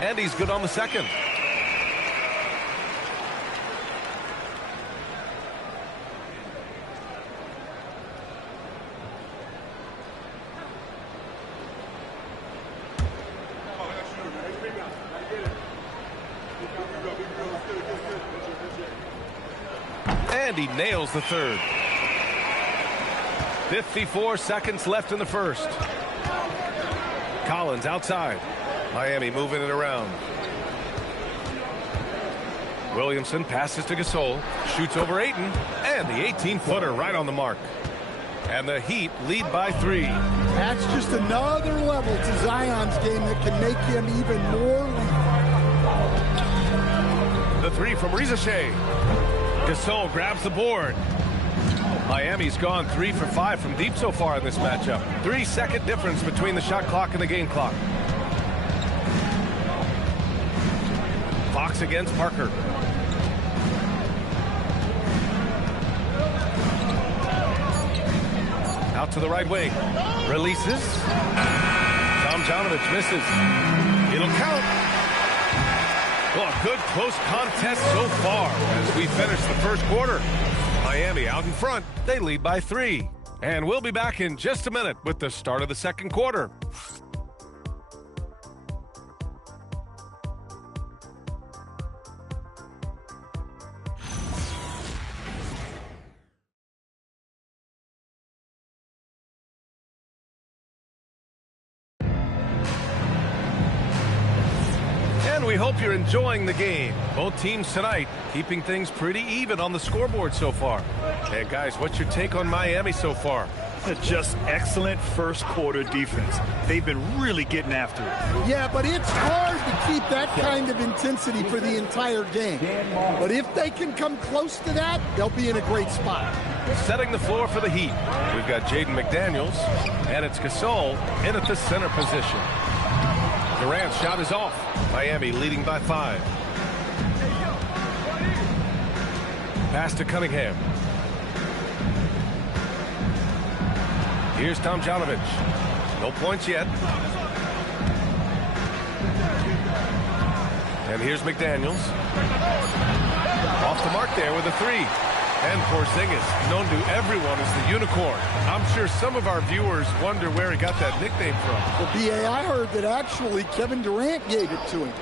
And he's good on the second. And he nails the third. 54 seconds left in the first. Collins outside. Miami moving it around. Williamson passes to Gasol. Shoots over Ayton. And the 18-footer right on the mark. And the Heat lead by 3. That's just another level to Zion's game that can make him even more lethal. The three from Rizashea. Gasol grabs the board. Miami's gone 3 for 5 from deep so far in this matchup. 3-second difference between the shot clock and the game clock. Fox against Parker. Out to the right wing. Releases. Tomjanovich misses. It'll count. Well, a good close contest so far as we finish the first quarter. Miami out in front. They lead by 3. And we'll be back in just a minute with the start of the second quarter. We hope you're enjoying the game. Both teams tonight keeping things pretty even on the scoreboard so far. And guys, what's your take on Miami so far? Just excellent first quarter defense. They've been really getting after it. Yeah, but it's hard to keep that kind of intensity for the entire game. But if they can come close to that, they'll be in a great spot. Setting the floor for the Heat. We've got Jaden McDaniels, and it's Gasol in at the center position. Durant's shot is off. Miami leading by 5. Pass to Cunningham. Here's Tomjanovich. No points yet. And here's McDaniels. Off the mark there with a 3. And Porzingis, known to everyone as the unicorn. I'm sure some of our viewers wonder where he got that nickname from. Well, B.A., I heard that actually Kevin Durant gave it to him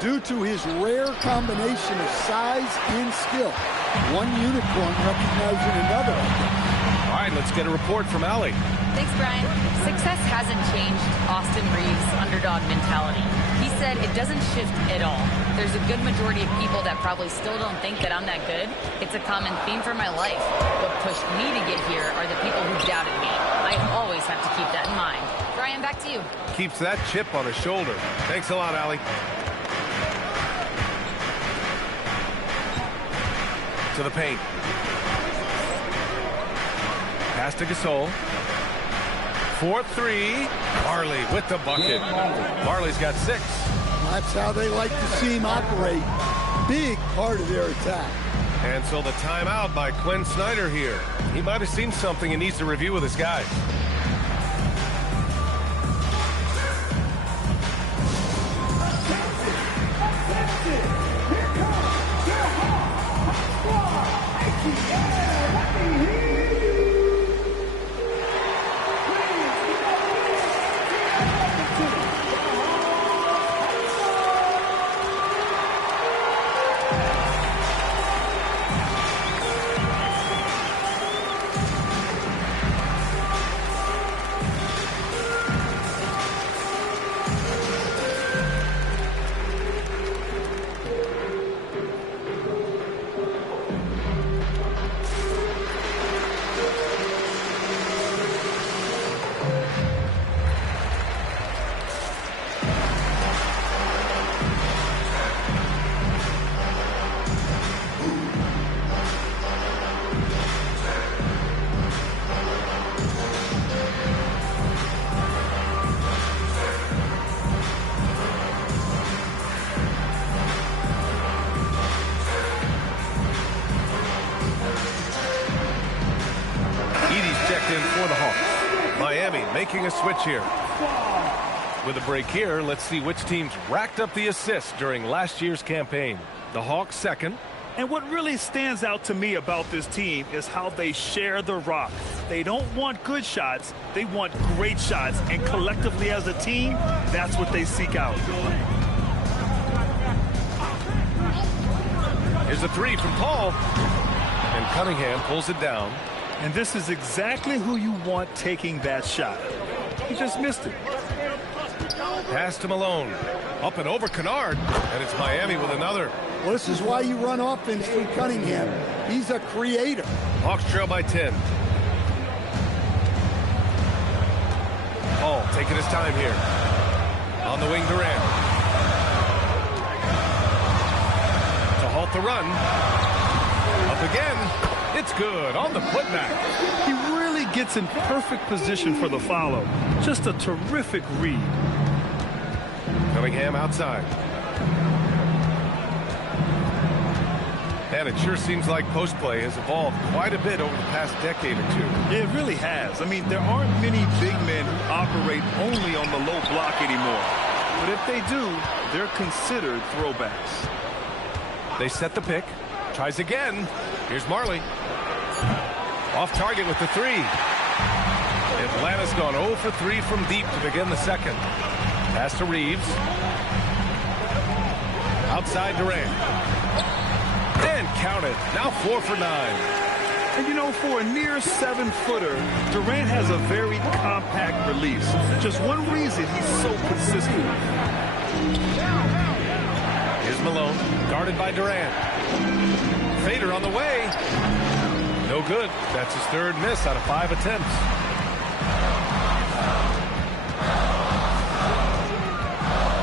due to his rare combination of size and skill. One unicorn recognizing another. All right, let's get a report from Allie. Thanks, Brian. Success hasn't changed Austin Reeves' underdog mentality. He said it doesn't shift at all. There's a good majority of people that probably still don't think that I'm that good. It's a common theme for my life. What pushed me to get here are the people who doubted me. I always have to keep that in mind. Brian, back to you. Keeps that chip on his shoulder. Thanks a lot, Allie. To the paint. Pass to Gasol. 4-3. Marley with the bucket. Marley's got 6. That's how they like to see him operate. Big part of their attack. And so the timeout by Quinn Snyder here. He might have seen something and needs to review with his guys. Miami making a switch here. With a break here, let's see which teams racked up the assists during last year's campaign. The Hawks second. And what really stands out to me about this team is how they share the rock. They don't want good shots, they want great shots. And collectively as a team, that's what they seek out. Here's a three from Paul. And Cunningham pulls it down. And this is exactly who you want taking that shot. He just missed it. Pass to Malone. Up and over Kennard. And it's Miami with another. Well, this is why you run offense through Cunningham. He's a creator. Hawks trail by 10. Paul taking his time here. On the wing, Durant. To halt the run. Up again. It's good on the putback. He really gets in perfect position for the follow. Just a terrific read. Cunningham outside. And it sure seems like post play has evolved quite a bit over the past decade or two. Yeah, it really has. I mean, there aren't many big men who operate only on the low block anymore. But if they do, they're considered throwbacks. They set the pick. Tries again. Here's Marley. Off target with the three. Atlanta's gone 0 for 3 from deep to begin the second. Pass to Reeves. Outside Durant. And counted. Now 4 for 9. And you know, for a near 7-footer, Durant has a very compact release. Just one reason he's so consistent. Here's Malone, guarded by Durant. Fader on the way. No good. That's his third miss out of 5 attempts.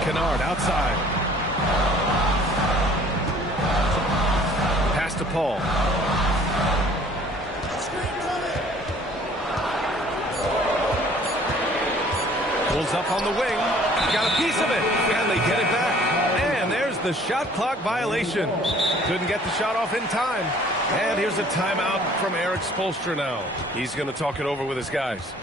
Kennard outside. Pass to Paul. Pulls up on the wing. Got a piece of it. And they get it back. And there's the shot clock violation. Couldn't get the shot off in time. And here's a timeout from Eric Spoelstra now. He's going to talk it over with his guys.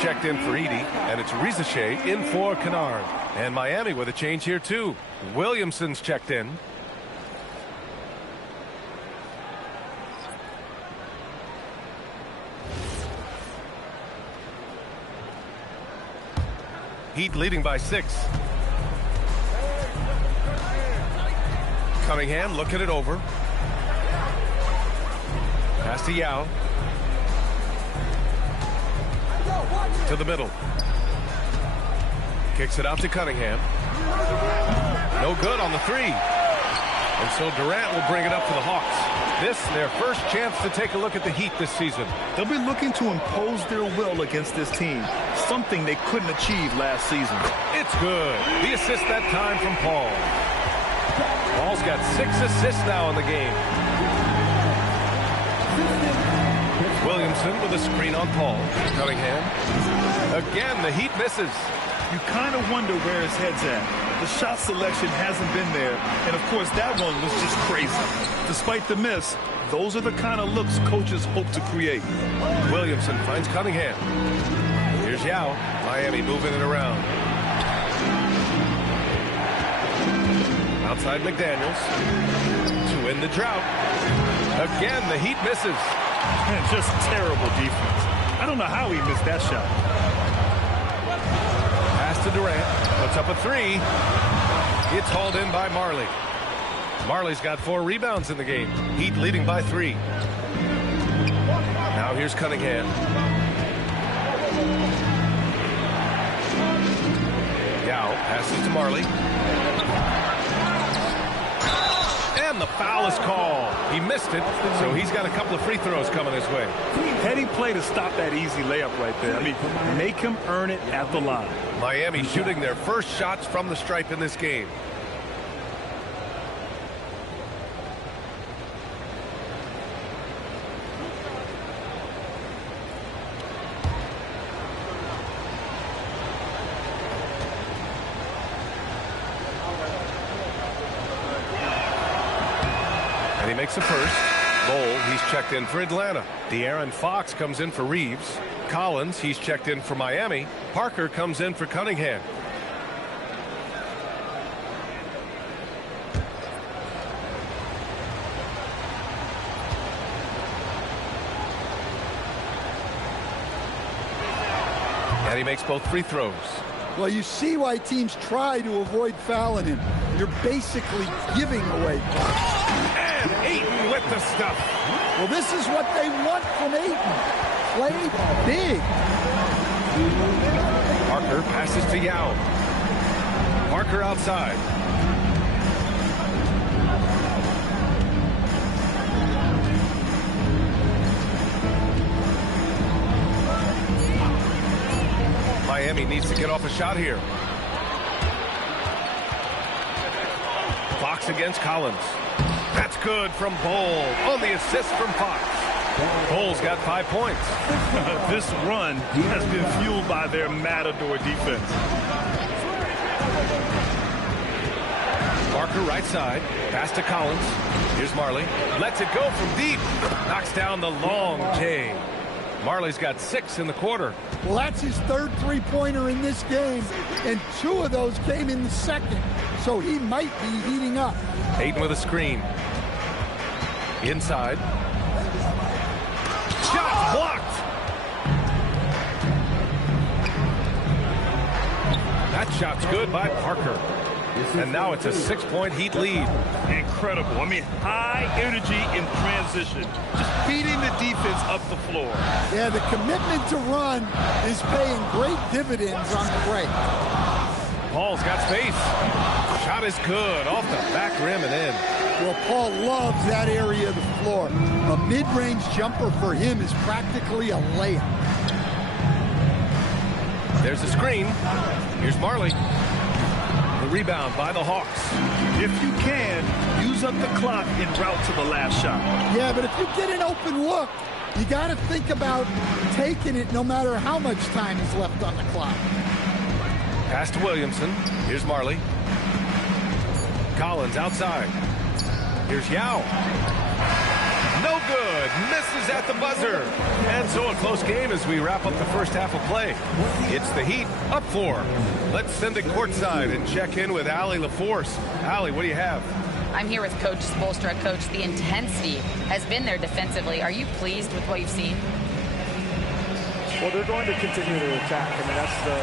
Checked in for Edie, and it's Rizichet in for Kennard. And Miami with a change here too. Williamson's checked in. Heat leading by 6. Cunningham looking it over. Pass to Yao. To the middle. Kicks it out to Cunningham. No good on the three. And so Durant will bring it up for the Hawks. This, their first chance to take a look at the Heat this season. They'll be looking to impose their will against this team, something they couldn't achieve last season. It's good. The assist that time from Paul. Paul's got 6 assists now in the game. Williamson with a screen on Paul. Cunningham. Again, the Heat misses. You kind of wonder where his head's at. The shot selection hasn't been there. And, of course, that one was just crazy. Despite the miss, those are the kind of looks coaches hope to create. Williamson finds Cunningham. Here's Yao. Miami moving it around. Outside McDaniels to win the drought. Again, the Heat misses. Man, just terrible defense. I don't know how he missed that shot. Pass to Durant. Puts up a three. It's hauled in by Marley. Marley's got 4 rebounds in the game. Heat leading by 3. Now here's Cunningham. Yao passes to Marley. And the foul is called. He missed it, so he's got a couple of free throws coming his way. Heady play to stop that easy layup right there. I mean, make him earn it at the line. Miami shooting their first shots from the stripe in this game. And he makes the first. Bowl, he's checked in for Atlanta. De'Aaron Fox comes in for Reeves. Collins, he's checked in for Miami. Parker comes in for Cunningham. And he makes both free throws. Well, you see why teams try to avoid fouling him. You're basically giving away points. And Ayton with the stuff. Well, this is what they want from Ayton. Play big. Parker passes to Yao. Parker outside. Miami needs to get off a shot here. Fox against Collins. That's good from Bol on the assist from Fox. Bol's got 5 points. This run has been fueled by their matador defense. Parker right side. Pass to Collins. Here's Marley. Lets it go from deep. Knocks down the long J. Marley's got 6 in the quarter. Well, that's his 3rd three-pointer in this game, and 2 of those came in the second, so he might be heating up. Ayton with a screen. Inside. Shot blocked. That shot's good by Parker. And now it's a 6-point Heat lead. Incredible. I mean, high energy in transition. Just feeding the defense up the floor. Yeah, the commitment to run is paying great dividends on the break. Paul's got space. Shot is good. Off the back rim and in. Well, Paul loves that area of the floor. A mid-range jumper for him is practically a layup. There's a screen. Here's Marley. The rebound by the Hawks. If you can, use up the clock en route to the last shot. Yeah, but if you get an open look, you got to think about taking it no matter how much time is left on the clock. Pass to Williamson. Here's Marley. Collins outside. Here's Yao. No good. Misses at the buzzer. And so a close game as we wrap up the first half of play. It's the Heat up 4. Let's send it courtside and check in with Allie LaForce. Allie, what do you have? I'm here with Coach Spoelstra. Coach, the intensity has been there defensively. Are you pleased with what you've seen? Well, they're going to continue to attack. I mean, that's the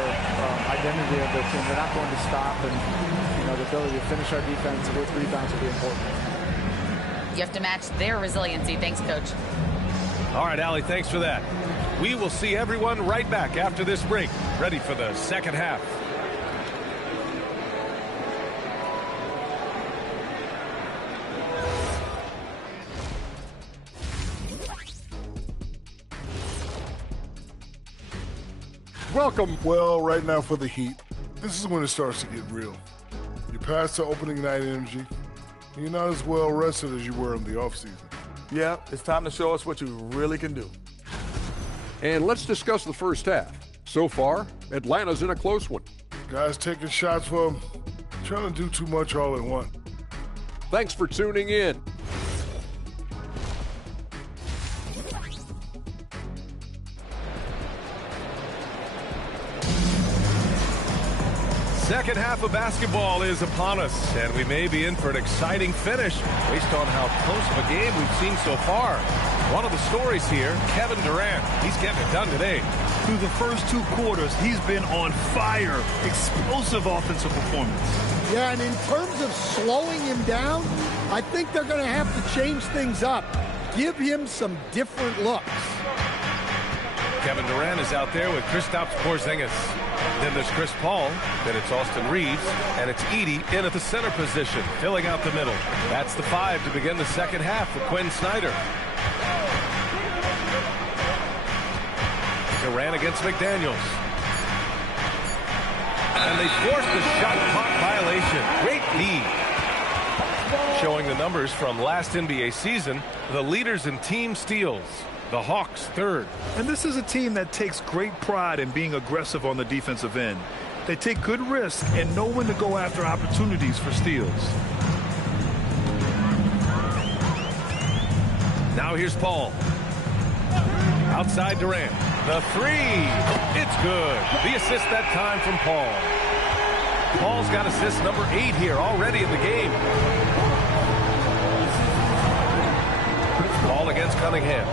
identity of their team. They're not going to stop, and the ability to finish our defense with rebounds will be important. You have to match their resiliency. Thanks, Coach. All right, Allie, thanks for that. We will see everyone right back after this break, ready for the second half. Welcome. Well, right now for the Heat, this is when it starts to get real. You pass the opening night energy, and you're not as well rested as you were in the offseason. Yeah, it's time to show us what you really can do. And let's discuss the first half. So far, Atlanta's in a close one. Guys taking shots for Trying to do too much all at once. Thanks for tuning in. Second half of basketball is upon us, and we may be in for an exciting finish based on how close of a game we've seen so far. One of the stories here, Kevin Durant. He's getting it done today. Through the first 2 quarters, he's been on fire. Explosive offensive performance. Yeah, and in terms of slowing him down, I think they're going to have to change things up. Give him some different looks. Kevin Durant is out there with Kristaps Porzingis. Then there's Chris Paul, then it's Austin Reeves, and it's Edey in at the center position, filling out the middle. That's the 5 to begin the second half for Quinn Snyder. Durant against McDaniels. And they forced the shot clock violation. Great D. Showing the numbers from last NBA season, the leaders in team steals. The Hawks 3rd. And this is a team that takes great pride in being aggressive on the defensive end. They take good risks and know when to go after opportunities for steals. Now here's Paul. Outside Durant. The 3. It's good. The assist that time from Paul. Paul's got assist number 8 here already in the game. Paul against Cunningham.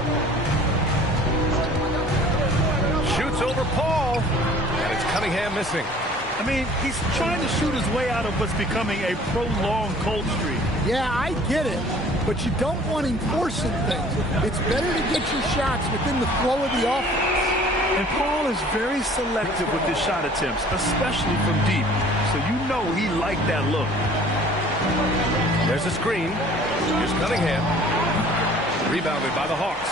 Shoots over Paul, and it's Cunningham missing. I mean, he's trying to shoot his way out of what's becoming a prolonged cold streak. Yeah, I get it, but you don't want him forcing things. It's better to get your shots within the flow of the offense. And Paul is very selective with his shot attempts, especially from deep. So you know he liked that look. There's a screen. Here's Cunningham. Rebounded by the Hawks.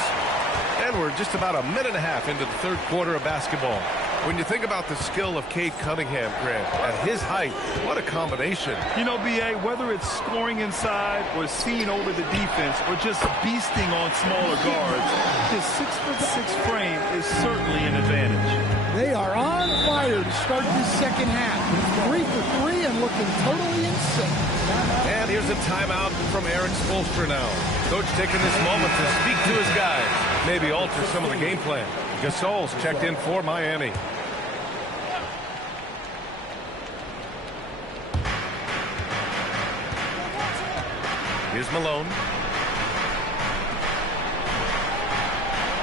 And we're just about a minute and a half into the 3rd quarter of basketball. When you think about the skill of Cade Cunningham, Grant, at his height, what a combination. You know, B.A., whether it's scoring inside or seeing over the defense or just beasting on smaller guards, his 6'6" frame is certainly an advantage. They are on fire to start this second half. 3 for 3 and looking totally insane. And here's a timeout from Eric Spoelstra now. Coach taking this moment to speak to his guys, maybe alter some of the game plan. Gasol's checked in for Miami. Here's Malone.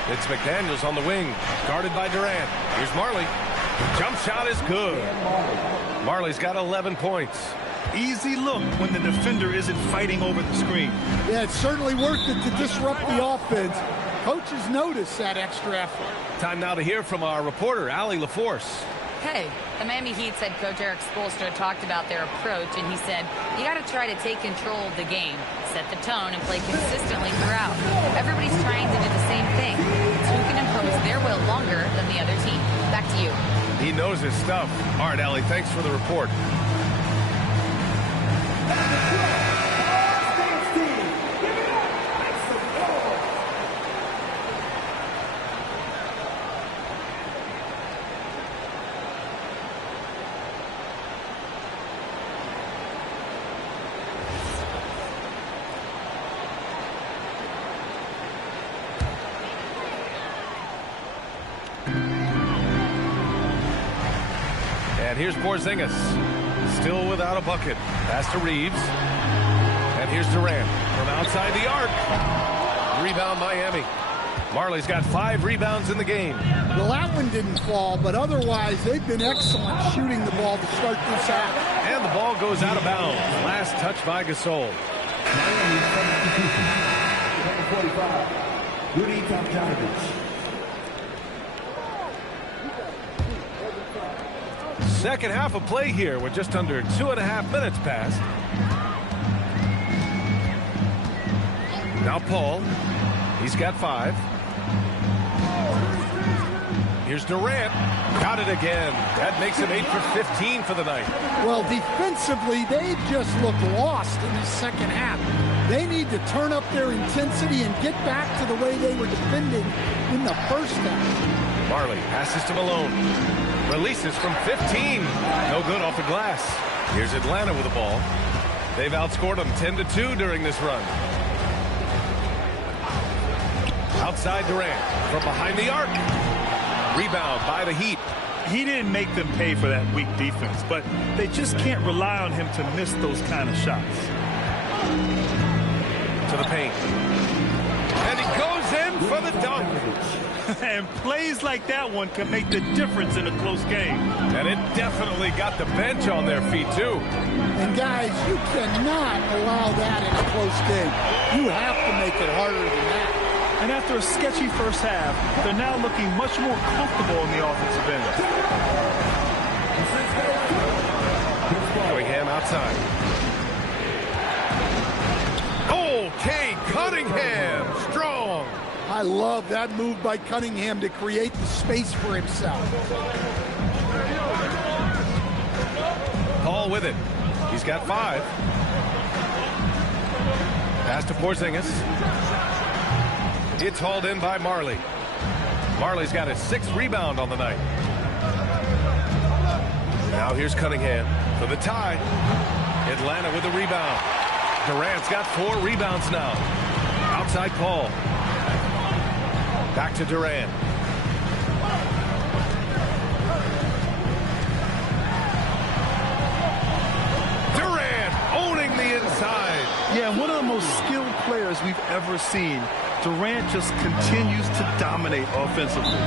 It's McDaniels on the wing, guarded by Durant. Here's Marley. Jump shot is good. Marley's got 11 points. Easy look when the defender isn't fighting over the screen. Yeah, it's certainly worth it to disrupt the offense. Coaches notice that extra effort. Time now to hear from our reporter, Allie LaForce. Hey, the Miami Heat's head coach Eric Spoelstra talked about their approach, and he said, you got to try to take control of the game, set the tone, and play consistently throughout. Everybody's trying to do the same thing. It's who can impose their will longer than the other team. Back to you. He knows his stuff. All right, Allie, thanks for the report. And here's Porzingis, still without a bucket. Pass to Reeves. And here's Durant from outside the arc. Rebound Miami. Marley's got 5 rebounds in the game. Well, that one didn't fall, but otherwise they've been excellent shooting the ball to start this half. And the ball goes out of bounds. Last touch by Gasol. Number 45, Rudy Tomjanovich. Second half of play here with just under 2.5 minutes passed. Now Paul. He's got 5. Here's Durant. Got it again. That makes him 8 for 15 for the night. Well, defensively, they just looked lost in the second half. They need to turn up their intensity and get back to the way they were defending in the first half. Marley passes to Malone. Releases from 15. No good off the glass. Here's Atlanta with the ball. They've outscored them 10-2 during this run. Outside Durant from behind the arc. Rebound by the Heat. He didn't make them pay for that weak defense, but they just can't rely on him to miss those kind of shots. To the paint. And he goes in for the dunk. And plays like that one can make the difference in a close game. And it definitely got the bench on their feet, too. And, guys, you cannot allow that in a close game. You have to make it harder than that. And after a sketchy first half, they're now looking much more comfortable on the offensive end. Cunningham outside. Okay, Cunningham, strong. I love that move by Cunningham to create the space for himself. Paul with it. He's got 5. Pass to Porzingis. It's hauled in by Marley. Marley's got his 6th rebound on the night. Now here's Cunningham for the tie. Atlanta with the rebound. Durant's got 4 rebounds now. Outside Paul. Back to Durant. Durant owning the inside. Yeah, one of the most skilled players we've ever seen. Durant just continues to dominate offensively.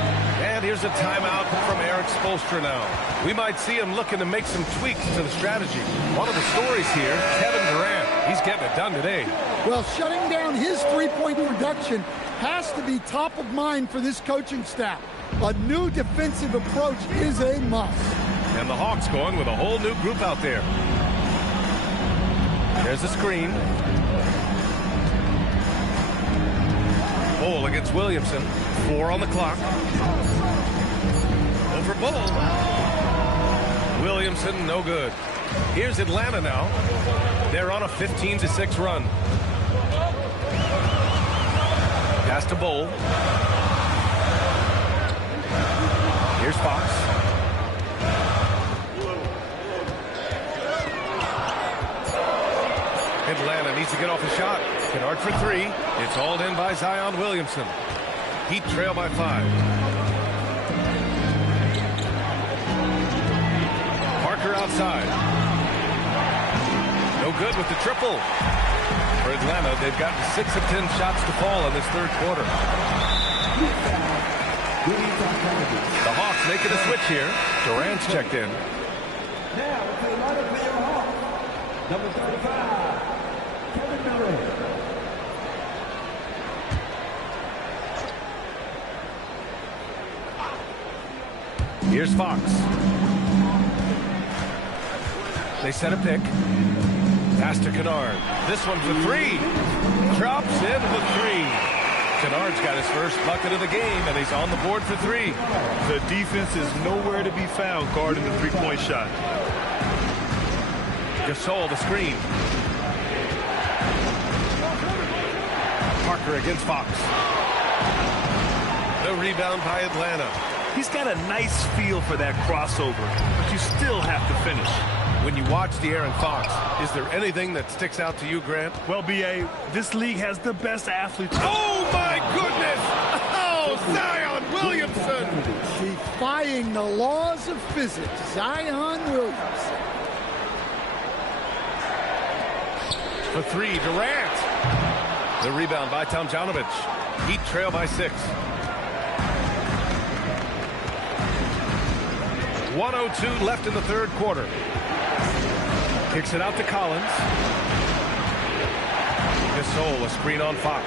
And here's a timeout from Eric Spoelstra now. We might see him looking to make some tweaks to the strategy. One of the stories here, Kevin Durant. He's getting it done today. Well, shutting down his three-point production has to be top of mind for this coaching staff. A new defensive approach is a must. And the Hawks going with a whole new group out there. There's a screen. Bull against Williamson. 4 on the clock. Over Bull. Williamson, no good. Here's Atlanta now. They're on a 15-6 run. Pass to Bull. Here's Fox. Atlanta needs to get off a shot. Kennard for 3. It's hauled in by Zion Williamson. Heat trail by 5. Parker outside. No good with the triple. For Atlanta, they've gotten 6 of 10 shots to fall in this third quarter. The Hawks making a switch here. Durant's checked in. Now, to the lineup for your Hawks, number 35, Kevin Durant. Here's Fox. They set a pick. Pass to Kennard. This one for 3. Drops in with 3. Kennard's got his first bucket of the game, and he's on the board for 3. The defense is nowhere to be found guarding the three-point shot. Gasol, the screen. Parker against Fox. The rebound by Atlanta. He's got a nice feel for that crossover, but you still have to finish. When you watch De'Aaron Fox, is there anything that sticks out to you, Grant? Well, B.A., this league has the best athletes. Oh, my goodness! Oh, Zion Williamson! Defying the laws of physics, Zion Williamson. For 3, Durant. The rebound by Tomjanovich. Heat trail by 6. 1:02 left in the third quarter. Kicks it out to Collins. Gasol, a screen on Fox.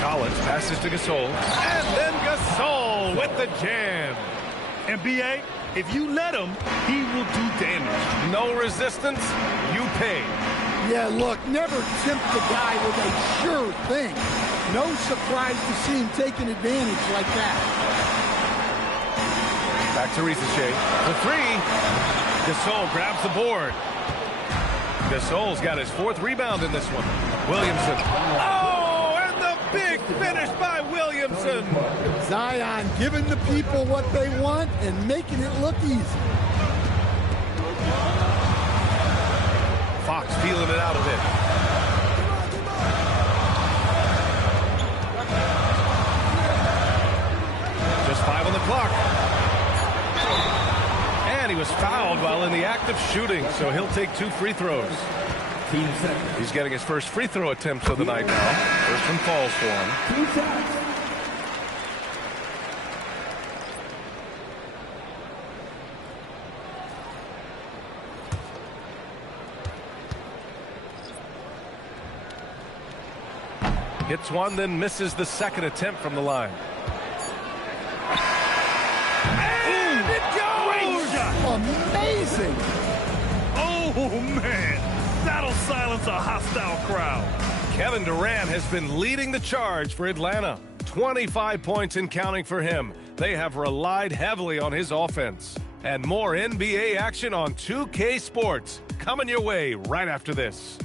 Collins passes to Gasol. And then Gasol with the jam. And B.A., if you let him, he will do damage. No resistance, you pay. Yeah, look, never tempt the guy with a sure thing. No surprise to see him taking advantage like that. Back to Risache. For 3. Gasol grabs the board. Gasol's got his 4th rebound in this one. Williamson. Oh, and the big finish by Williamson. Zion giving the people what they want and making it look easy. Fox feeling it out a bit. Just 5 on the clock. And he was fouled while in the act of shooting, so he'll take 2 free throws. He's getting his first free throw attempt of the night now. First one falls for him. Hits one, then misses the second attempt from the line. And it goes! Amazing! Oh, man. That'll silence a hostile crowd. Kevin Durant has been leading the charge for Atlanta. 25 points and counting for him. They have relied heavily on his offense. And more NBA action on 2K Sports coming your way right after this.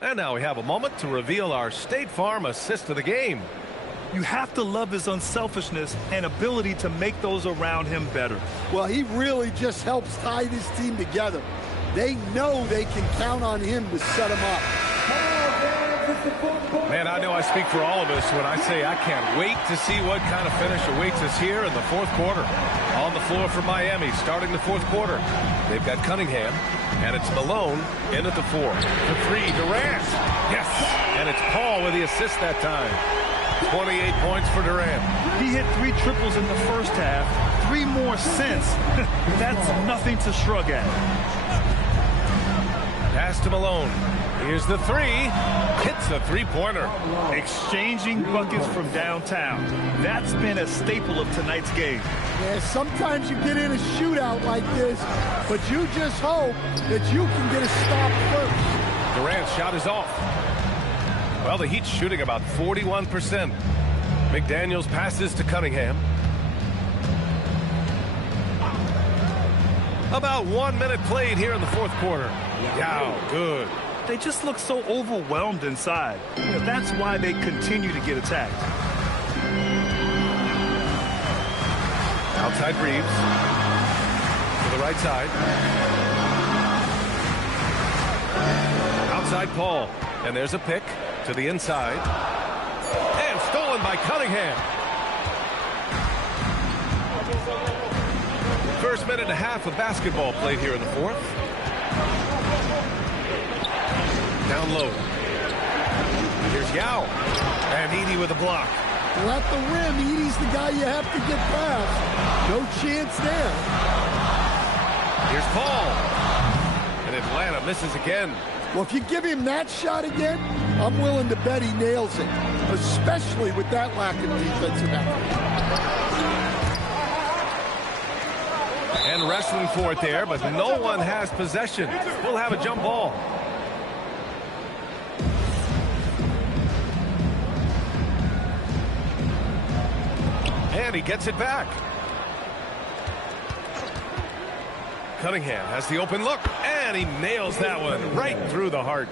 And now we have a moment to reveal our State Farm assist of the game. You have to love his unselfishness and ability to make those around him better. Well, he really just helps tie this team together. They know they can count on him to set them up. Man, I know I speak for all of us when I say I can't wait to see what kind of finish awaits us here in the fourth quarter. On the floor for Miami, starting the fourth quarter. They've got Cunningham, and it's Malone in at the 4. The 3, Durant. Yes, and it's Paul with the assist that time. 28 points for Durant. He hit 3 triples in the first half, 3 more since. That's nothing to shrug at. Pass to Malone. Here's the 3. Hits a 3-pointer. Exchanging buckets from downtown. That's been a staple of tonight's game. Yeah, sometimes you get in a shootout like this, but you just hope that you can get a stop first. Durant's shot is off. Well, the Heat's shooting about 41%. McDaniels passes to Cunningham. About 1 minute played here in the fourth quarter. Wow, good. They just look so overwhelmed inside. That's why they continue to get attacked. Outside Reeves. To the right side. Outside Paul. And there's a pick to the inside. And stolen by Cunningham. First minute and a half of basketball played here in the fourth. Down low. Here's Yao. And Edey with a block. Well, at the rim, Edey's the guy you have to get past. No chance there. Here's Paul. And Atlanta misses again. Well, if you give him that shot again, I'm willing to bet he nails it, especially with that lack of defensive effort. And wrestling for it there, but no one has possession. We'll have a jump ball. And he gets it back. Cunningham has the open look, and he nails that one right through the heart.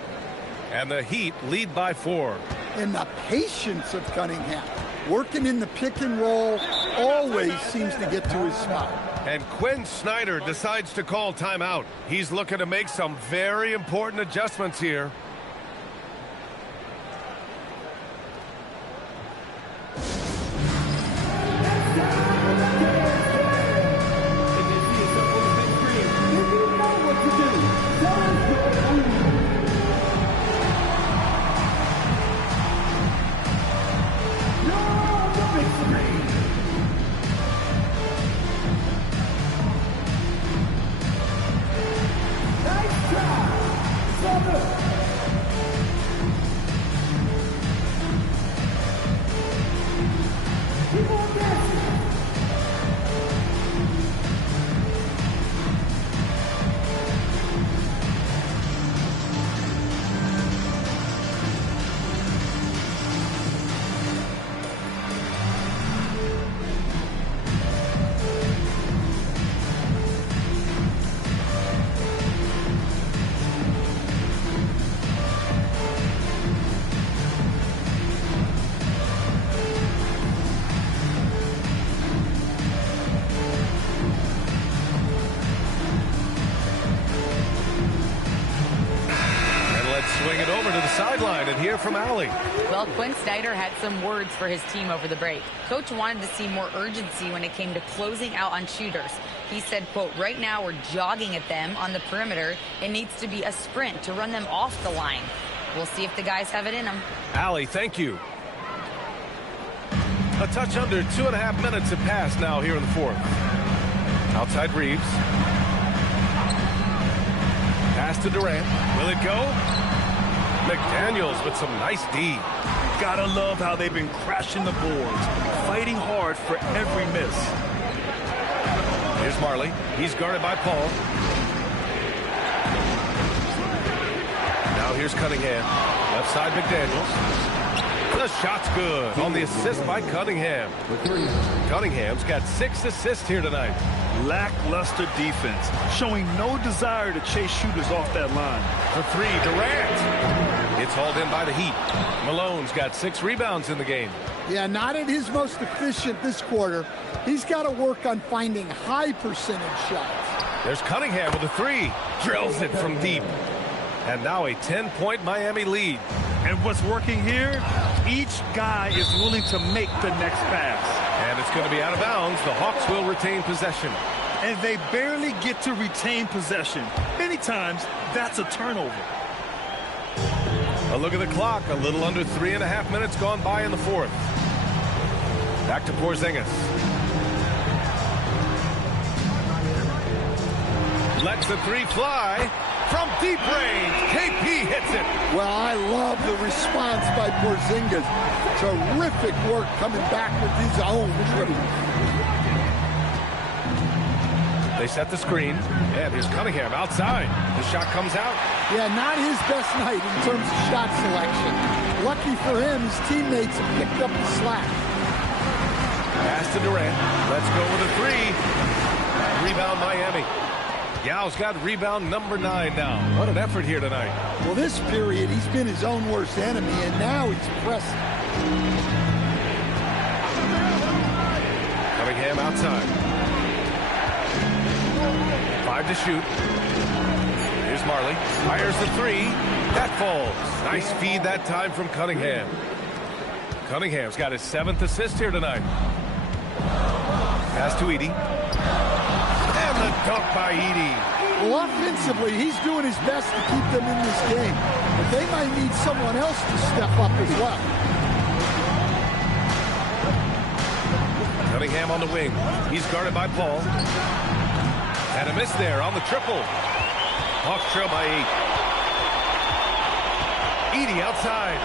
And the Heat lead by 4. And the patience of Cunningham, working in the pick and roll, always seems to get to his spot. And Quinn Snyder decides to call timeout. He's looking to make some very important adjustments here. over to the sideline and hear from Allie. Well, Quinn Snyder had some words for his team over the break. Coach wanted to see more urgency when it came to closing out on shooters. He said, quote, right now we're jogging at them on the perimeter. It needs to be a sprint to run them off the line. We'll see if the guys have it in them. Allie, thank you. A touch under 2.5 minutes have passed now here in the fourth. Outside Reeves. Pass to Durant. Will it go? McDaniels with some nice D. Gotta love how they've been crashing the boards, fighting hard for every miss. Here's Marley. He's guarded by Paul. Now here's Cunningham. Left side McDaniels. The shot's good on the assist by Cunningham. Cunningham's got 6 assists here tonight. Lackluster defense, showing no desire to chase shooters off that line. For 3, Durant. It's hauled in by the Heat. Malone's got 6 rebounds in the game. Yeah, not at his most efficient this quarter. He's got to work on finding high percentage shots. There's Cunningham with a 3. Drills it from deep. And now a 10-point Miami lead. And what's working here? Each guy is willing to make the next pass. And it's going to be out of bounds. The Hawks will retain possession. And they barely get to retain possession. Many times, that's a turnover. A look at the clock. A little under 3.5 minutes gone by in the fourth. Back to Porzingis. Lets the 3 fly. From deep range, KP hits it. Well, I love the response by Porzingis. Terrific work coming back with his own dribble. They set the screen, and here's Cunningham outside. The shot comes out. Yeah, not his best night in terms of shot selection. Lucky for him, his teammates have picked up the slack. Pass to Durant. Let's go with a 3. Rebound Miami. Yao's got rebound number 9 now. What an effort here tonight. Well, this period, he's been his own worst enemy, and now he's pressing. Cunningham outside. 5 to shoot. Here's Marley. Fires the 3. That falls. Nice feed that time from Cunningham. Cunningham's got his 7th assist here tonight. Pass to Edie. And the dunk by Edie. Well, offensively, he's doing his best to keep them in this game. But they might need someone else to step up as well. Cunningham on the wing. He's guarded by Paul. And a miss there on the triple. Hawks trail by 8. Edie outside.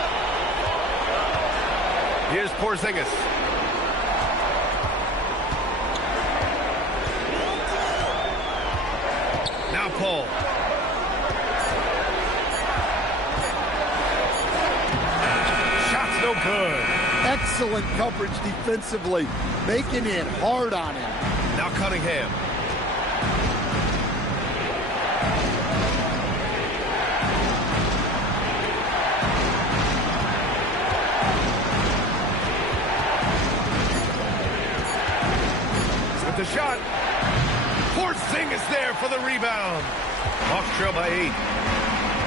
Here's Porzingis. Now Paul. Shot's no good. Excellent coverage defensively, making it hard on him. Now Cunningham. With the shot. Porzingis there for the rebound. Hawks trail by 8.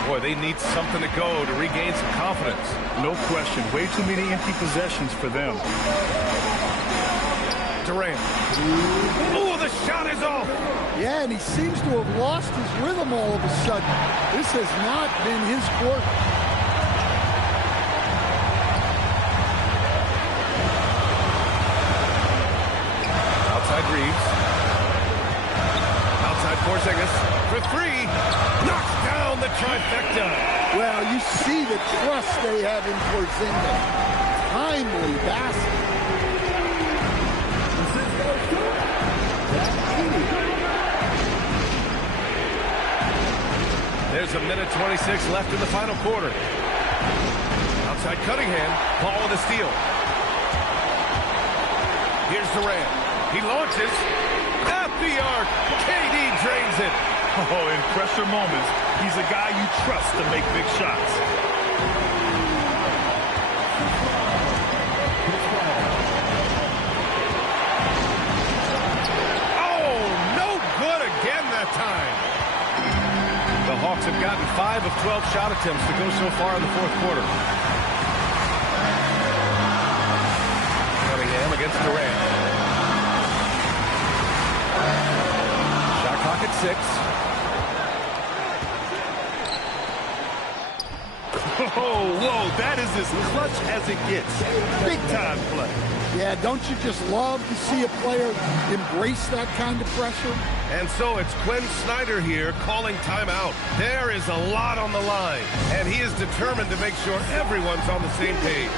Boy, they need something to go to regain some confidence. No question. Way too many empty possessions for them. Durant. Oh, the shot is off. Yeah, and he seems to have lost his rhythm all of a sudden. This has not been his quarter. Outside Reeves. Outside Porzingis for 3. Knocks down the trifecta. Well, you see the trust they have in Porzingis. Timely basket. There's a minute 26 left in the final quarter. Outside Cunningham. Paul with a steal. Here's Durant. He launches. At the arc. KD drains it. Oh, in pressure moments, he's a guy you trust to make big shots. Oh, no good again that time. The Hawks have gotten 5 of 12 shot attempts to go so far in the fourth quarter. Cunningham against Durant. Shot clock at 6. Whoa, that is as clutch as it gets. Big time play. Yeah, don't you just love to see a player embrace that kind of pressure? And so it's Quinn Snyder here calling timeout. There is a lot on the line, and he is determined to make sure everyone's on the same page.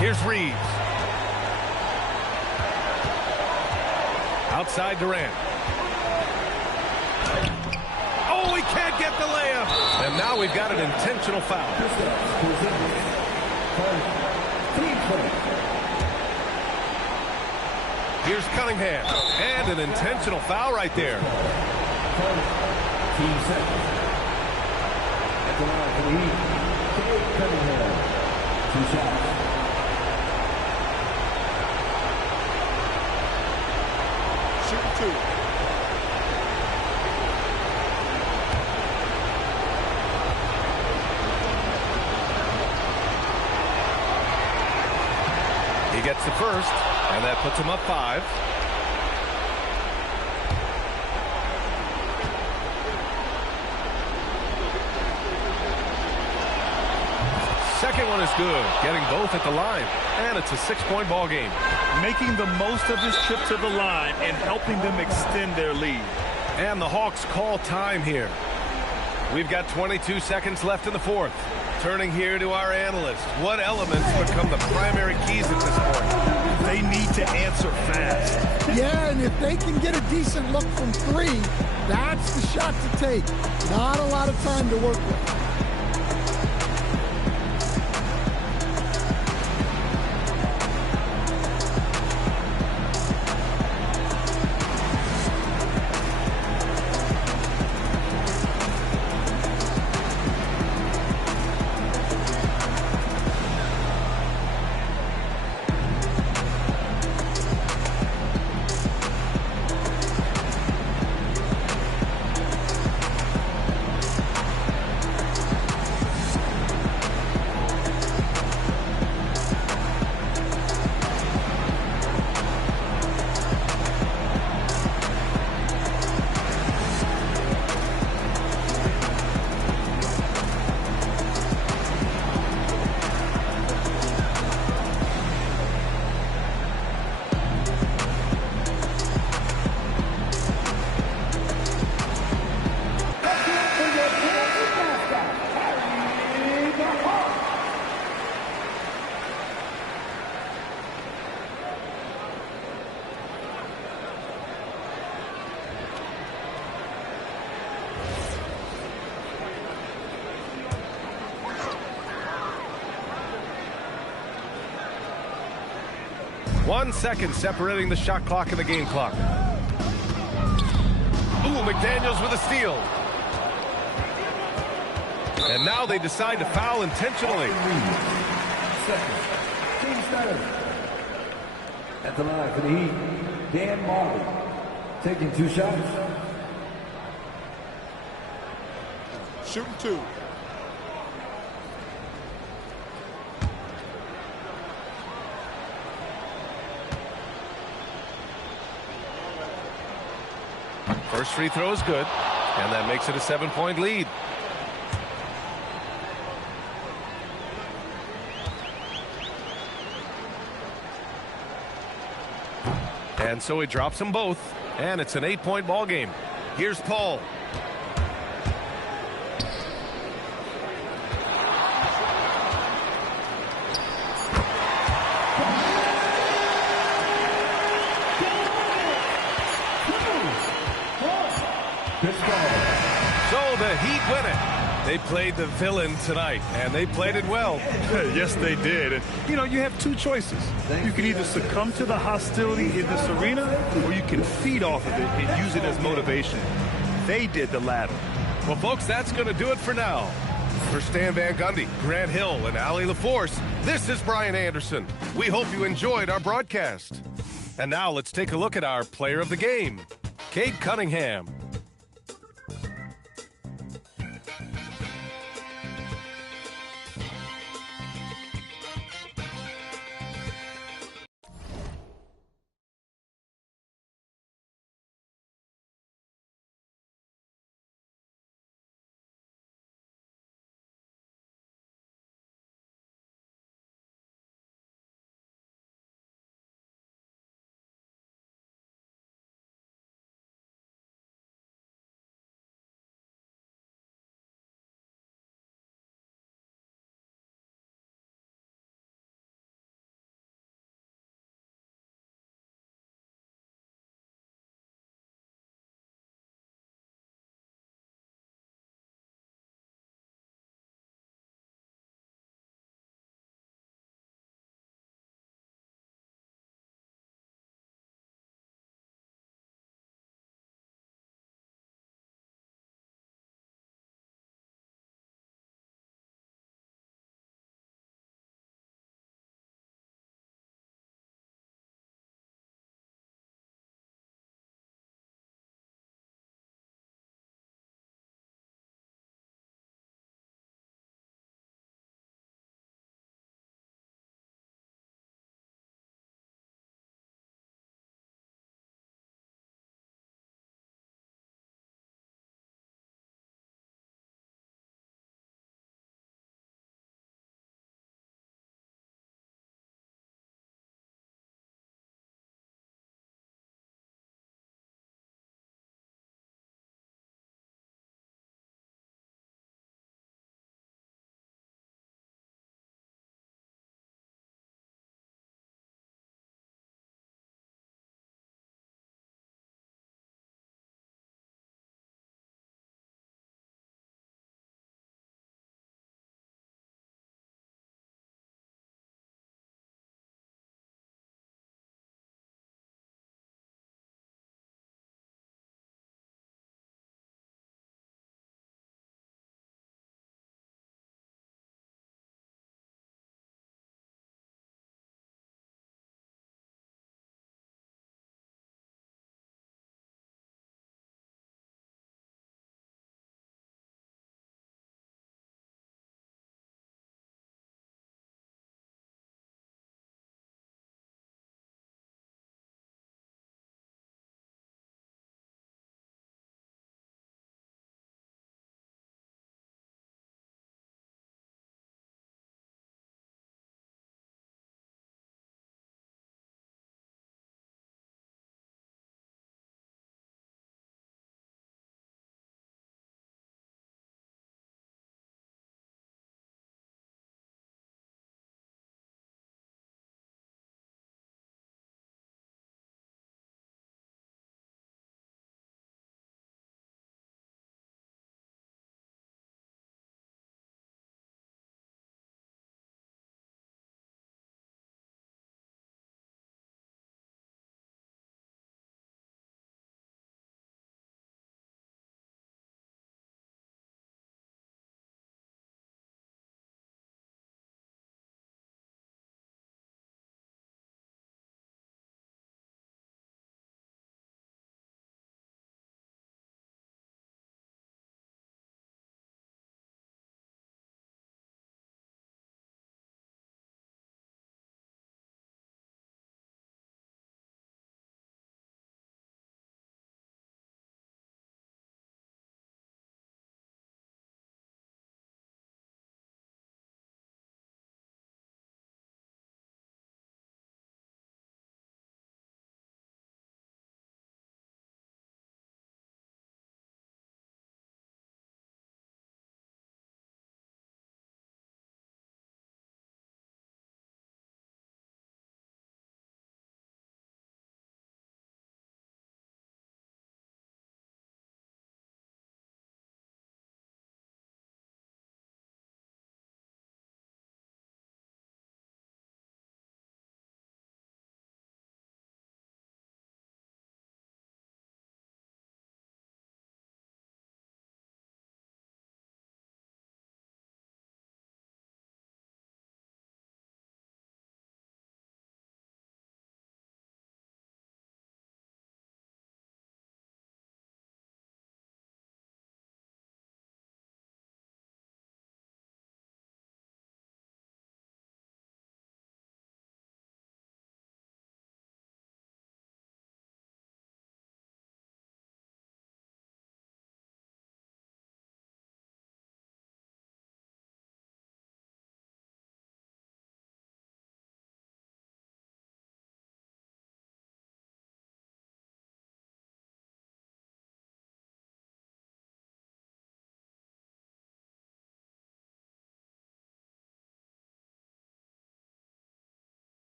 Here's Reeves. Outside Durant. Oh, he can't get the layup. And now we've got an intentional foul. Here's Cunningham. And an intentional foul right there. Team second. At the line for the Heat, Cunningham. 2 shots. Shoot 2. He gets the first, and that puts him up 5. Second one is good, getting both at the line, and it's a 6-point ball game. Making the most of his trip to the line and helping them extend their lead. And the Hawks call time here. We've got 22 seconds left in the fourth. Turning here to our analyst. What elements become the primary keys at this point? They need to answer fast. Yeah, and if they can get a decent look from 3, that's the shot to take. Not a lot of time to work with. One second separating the shot clock and the game clock. Ooh, McDaniels with a steal. And now they decide to foul intentionally. Team starter. At the line for the Heat, Dan Marley. Taking 2 shots. Shooting 2. First free throw is good, and that makes it a 7-point lead. And so he drops them both, and it's an 8-point ball game. Here's Paul. So the Heat win it. They played the villain tonight, and they played it well. Yes, they did. And, you know, you have 2 choices. You can either succumb to the hostility in this arena, or you can feed off of it and use it as motivation. They did the latter. Well, folks, that's going to do it for now. For Stan Van Gundy, Grant Hill, and Allie LaForce, this is Brian Anderson. We hope you enjoyed our broadcast. And now let's take a look at our player of the game, Cade Cunningham.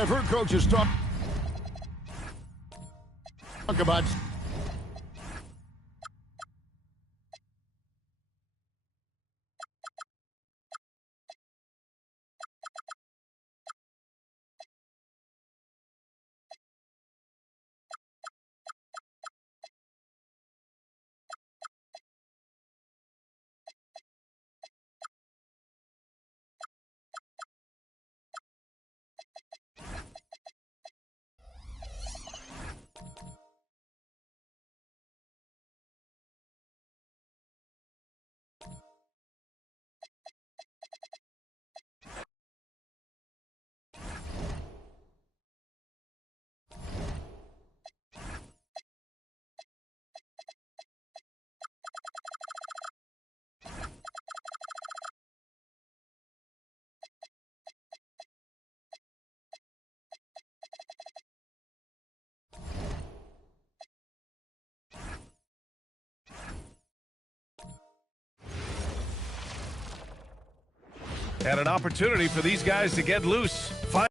I've heard coaches talk about And an opportunity for these guys to get loose. One.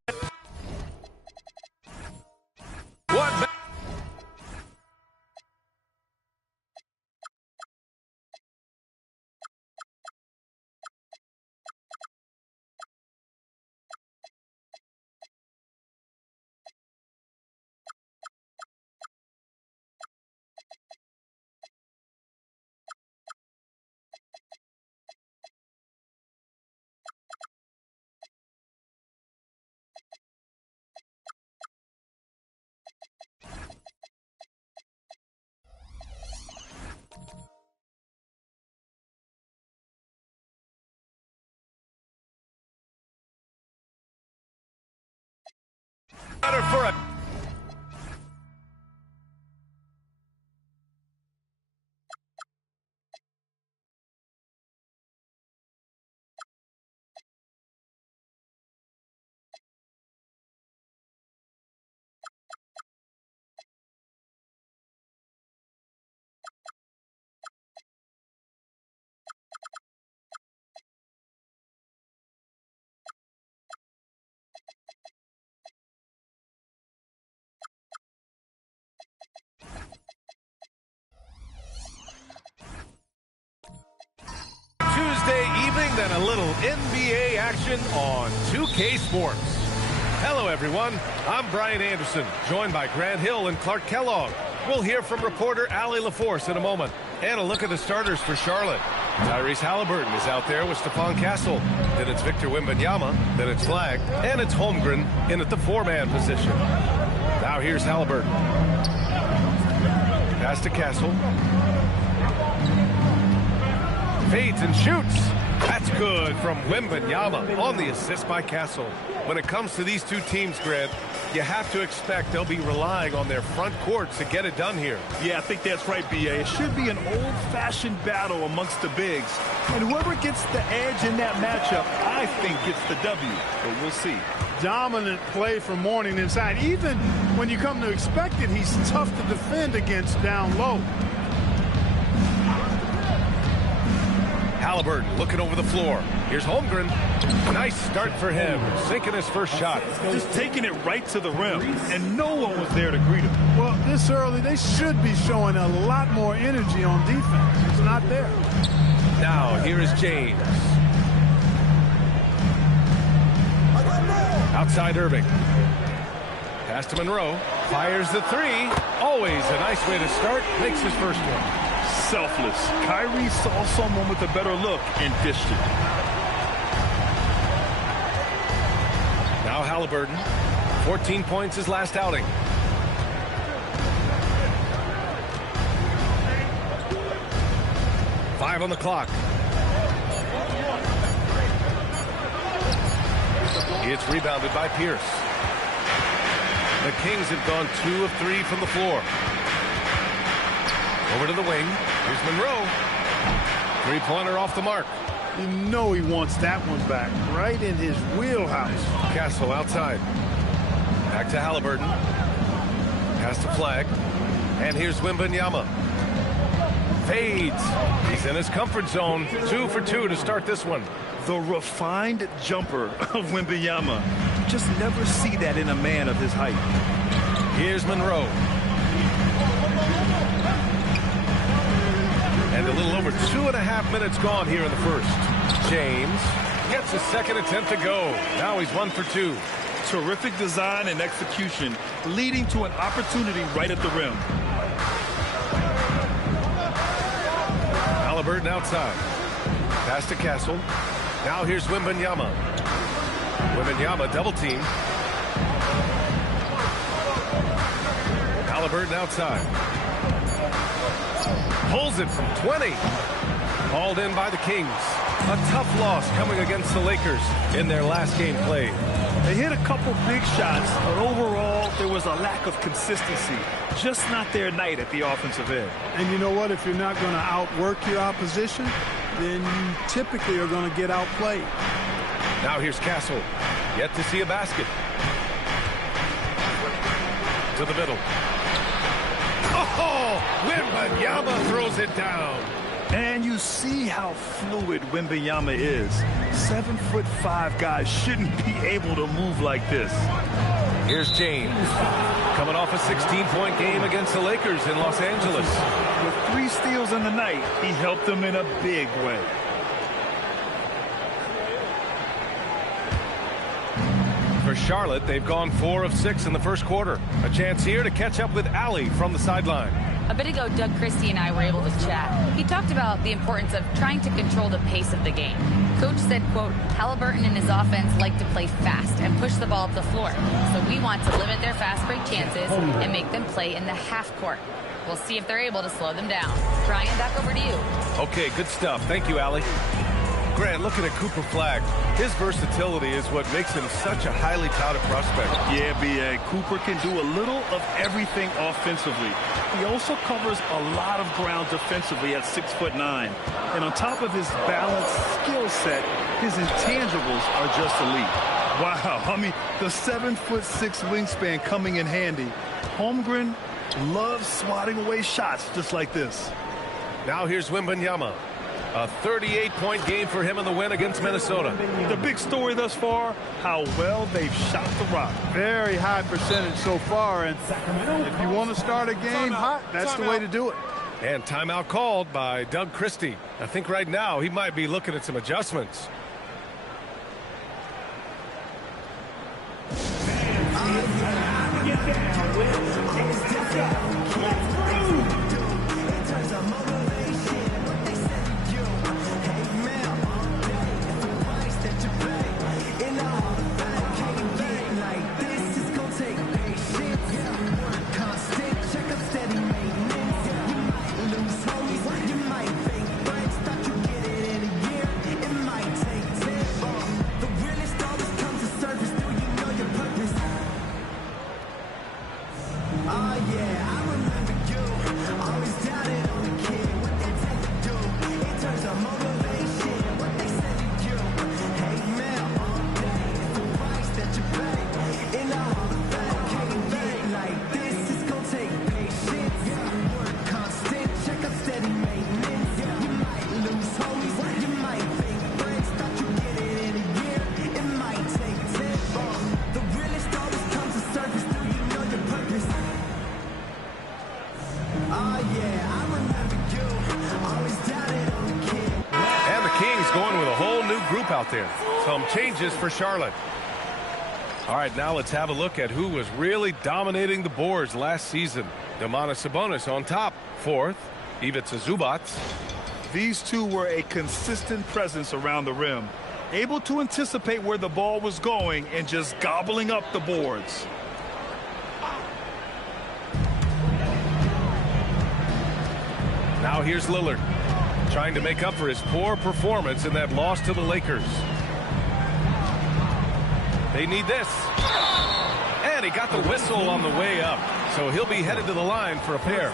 Better for it. Tuesday evening, then a little NBA action on 2K Sports. Hello, everyone. I'm Brian Anderson, joined by Grant Hill and Clark Kellogg. We'll hear from reporter Allie LaForce in a moment. And a look at the starters for Charlotte. Tyrese Halliburton is out there with Stephon Castle. Then it's Victor Wembanyama. Then it's Flagg. And it's Holmgren in at the four-man position. Now here's Halliburton. Pass to Castle. Fades and shoots. That's good from Wembanyama on the assist by Castle. When it comes to these two teams, Grant, you have to expect they'll be relying on their front court to get it done here. Yeah, I think that's right, B.A. It should be an old-fashioned battle amongst the bigs. And whoever gets the edge in that matchup, I think gets the W. But we'll see. Dominant play from Mourning inside. Even when you come to expect it, he's tough to defend against down low. Halliburton looking over the floor. Here's Holmgren. Nice start for him, sinking his first shot. Just taking it right to the rim, and no one was there to greet him. Well, this early, they should be showing a lot more energy on defense. It's not there. Now, here is James. Outside Irving. Pass to Monroe. Fires the three. Always a nice way to start. Makes his first one. Selfless. Kyrie saw someone with a better look and dished it. Now Halliburton. 14 points his last outing. Five on the clock. It's rebounded by Pierce. The Kings have gone 2 of 3 from the floor. Over to the wing. Here's Monroe. Three-pointer off the mark. You know he wants that one back, right in his wheelhouse. Castle outside. Back to Halliburton. Pass to Flagg. And here's Wembanyama. Fades. He's in his comfort zone. 2 for 2 to start this one. The refined jumper of Wembanyama. just never see that in a man of his height. Here's Monroe. And a little over 2.5 minutes gone here in the first. James gets his second attempt to go. Now he's 1 for 2. Terrific design and execution, leading to an opportunity right at the rim. Halliburton outside. Pass to Castle. Now here's Wembanyama. Wembanyama double team. Halliburton outside. Pulls it from 20. Hauled in by the Kings. A tough loss coming against the Lakers in their last game played. They hit a couple big shots, but overall there was a lack of consistency. Just not their night at the offensive end. And you know what? If you're not going to outwork your opposition, then you typically are going to get outplayed. Now here's Castle. Yet to see a basket. To the middle. Oh! Wembanyama throws it down. And you see how fluid Wembanyama is. 7'5" guys shouldn't be able to move like this. Here's James. Coming off a 16-point game against the Lakers in Los Angeles. With 3 steals in the night, he helped them in a big way. For Charlotte, they've gone 4 of 6 in the first quarter. A chance here to catch up with Allie from the sideline. A bit ago, Doug Christie and I were able to chat. He talked about the importance of trying to control the pace of the game. Coach said, quote, Halliburton and his offense like to play fast and push the ball up the floor. So we want to limit their fast break chances and make them play in the half court. We'll see if they're able to slow them down. Brian, back over to you. Okay, good stuff. Thank you, Allie. Grant, looking at Cooper Flagg, his versatility is what makes him such a highly touted prospect. Yeah, B.A. Cooper can do a little of everything offensively. He also covers a lot of ground defensively at 6'9". And on top of his balanced skill set, his intangibles are just elite. Wow, I mean, the 7'6" wingspan coming in handy. Holmgren loves swatting away shots just like this. Now here's Wembanyama. A 38-point game for him in the win against Minnesota. The big story thus far, how well they've shot the rock. Very high percentage so far, and if you want to start a game hot, that's the way to do it. And timeout called by Doug Christie. I think right now he might be looking at some adjustments. Out there. Some changes for Charlotte. All right, now let's have a look at who was really dominating the boards last season. Domantas Sabonis on top, 4th. Ivica Zubac. These two were a consistent presence around the rim, able to anticipate where the ball was going and just gobbling up the boards. Now here's Lillard, trying to make up for his poor performance in that loss to the Lakers. They need this. And he got the whistle on the way up. So he'll be headed to the line for a pair.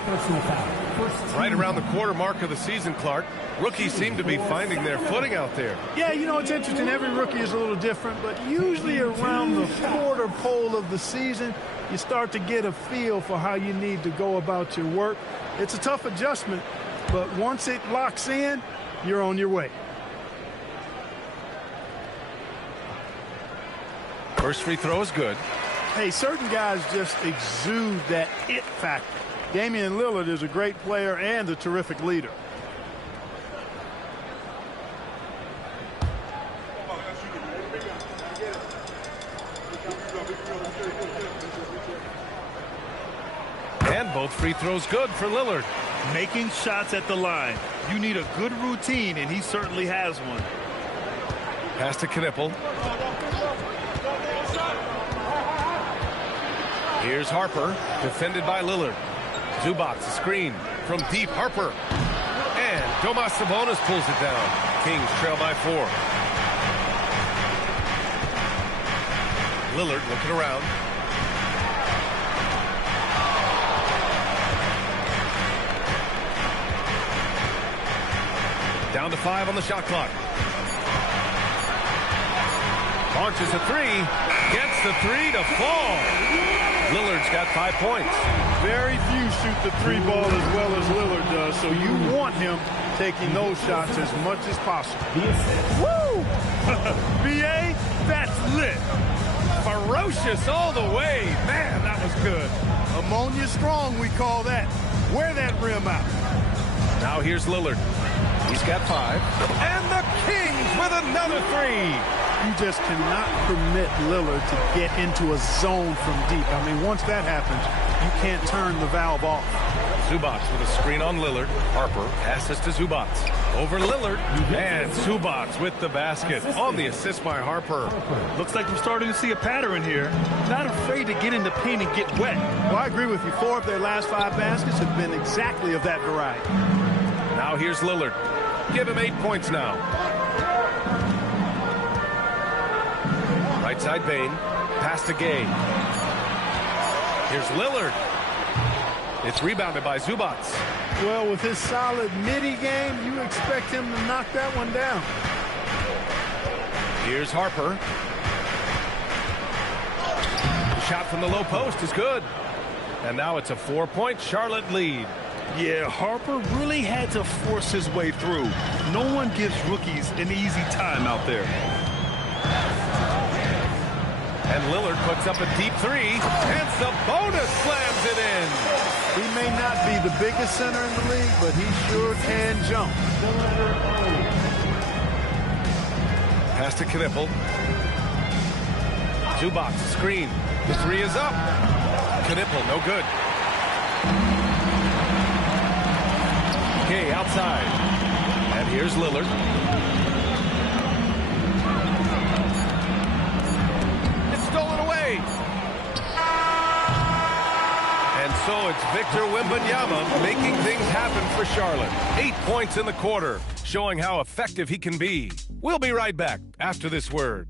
Right around the quarter mark of the season, Clark. Rookies seem to be finding their footing out there. Yeah, you know, it's interesting. Every rookie is a little different, but usually around the quarter pole of the season, you start to get a feel for how you need to go about your work. It's a tough adjustment, but once it locks in, you're on your way. First free throw is good. Hey, certain guys just exude that it factor. Damian Lillard is a great player and a terrific leader. And both free throws good for Lillard. Making shots at the line. You need a good routine, and he certainly has one. Pass to Knippel. Here's Harper, defended by Lillard. Zubac, a screen from deep. Harper. And Domas Sabonis pulls it down. Kings trail by 4. Lillard looking around. Down to 5 on the shot clock. Launches a 3. Gets the 3 to fall. Lillard's got 5 points. Very few shoot the 3 ball as well as Lillard does, so you want him taking those shots as much as possible. Woo! BA, that's lit. Ferocious all the way. Man, that was good. Ammonia strong, we call that. Wear that rim out. Now here's Lillard. He's got 5. And the Kings with another 3. You just cannot permit Lillard to get into a zone from deep. I mean, once that happens, you can't turn the valve off. Zubac with a screen on Lillard. Harper passes to Zubac. Over Lillard. And Zubac with the basket. On the assist by Harper. Looks like we're starting to see a pattern here. Not afraid to get in the paint and get wet. Well, I agree with you. 4 of their last 5 baskets have been exactly of that variety. Now here's Lillard. Give him 8 points now. Right side Bain. Pass to Gay. Here's Lillard. It's rebounded by Zubac. Well, with his solid midi game, you expect him to knock that one down. Here's Harper. The shot from the low post is good. And now it's a 4-point Charlotte lead. Yeah, Harper really had to force his way through. No one gives rookies an easy time out there. And Lillard puts up a deep 3, and Sabonis slams it in. He may not be the biggest center in the league, but he sure can jump. Pass to Knippel. Zubac, screen. The 3 is up. Knippel, no good. Okay, outside. And here's Lillard. It's stolen away. And so it's Victor Wembanyama making things happen for Charlotte. 8 points in the quarter, showing how effective he can be. We'll be right back after this word.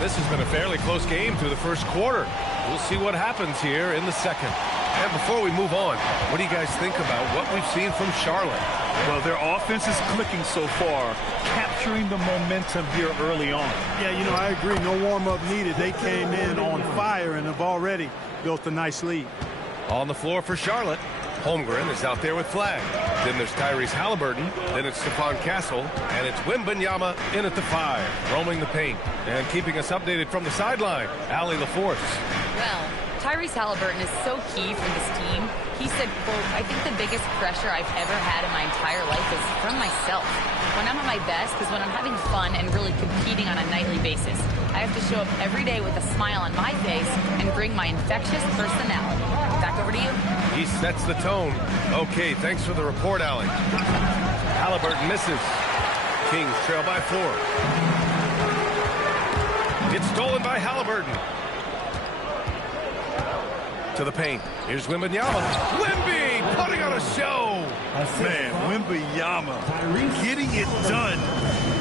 This has been a fairly close game through the first quarter. We'll see what happens here in the second. And before we move on, what do you guys think about what we've seen from Charlotte? Well, their offense is clicking so far, capturing the momentum here early on. Yeah, you know, I agree. No warm-up needed. They came in on fire and have already built a nice lead. On the floor for Charlotte, Holmgren is out there with Flag. Then there's Tyrese Halliburton. Then it's Stephon Castle. And it's Wembanyama in at the 5, roaming the paint. And keeping us updated from the sideline, Allie LaForce. Well, Tyrese Halliburton is so key for this team. He said, quote, "I think the biggest pressure I've ever had in my entire life is from myself. When I'm at my best is when I'm having fun and really competing on a nightly basis. I have to show up every day with a smile on my face and bring my infectious personality." Back over to you. He sets the tone. Okay, thanks for the report, Allie. Halliburton misses. Kings trail by 4. It's stolen by Halliburton. To the paint. Here's Wembanyama. Wemby putting on a show. Man, Wembanyama getting it done.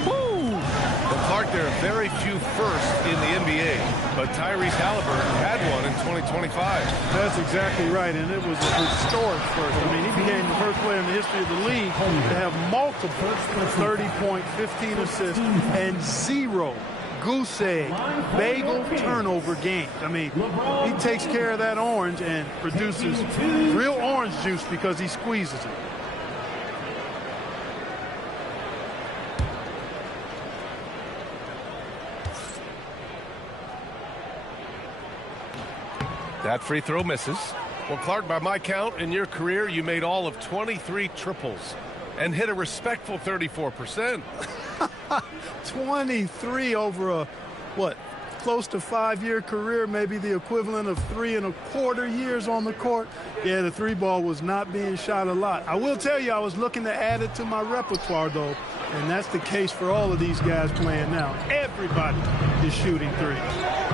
Woo! Well, Clark, there are very few firsts in the NBA, but Tyrese Halliburton had one in 2025. That's exactly right, and it was a historic first. I mean, he became the first player in the history of the league to have multiple 30-point, 15 assists, and 0 goose egg, bagel turnover games. I mean, he takes care of that orange and produces real orange juice because he squeezes it. That free throw misses. Well, Clark, by my count, in your career, you made all of 23 triples and hit a respectful 34%. 23 over a, what, close to 5-year career, maybe the equivalent of 3 1/4 years on the court. Yeah, the three ball was not being shot a lot. I will tell you, I was looking to add it to my repertoire, though, and that's the case for all of these guys playing now. Everybody is shooting threes.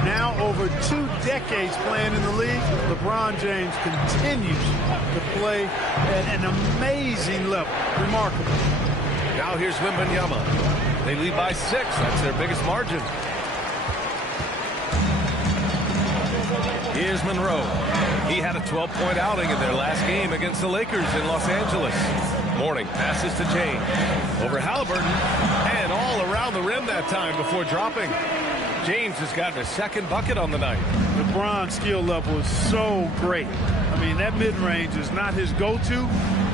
Now, over 2 decades playing in the league, LeBron James continues to play at an amazing level. Remarkable. Now here's Wembanyama. They lead by 6. That's their biggest margin. Here's Monroe. He had a 12-point outing in their last game against the Lakers in Los Angeles. Mourning passes to James. Over Halliburton. And all around the rim that time before dropping. James has gotten a second bucket on the night. LeBron's skill level is so great. I mean, that mid-range is not his go-to,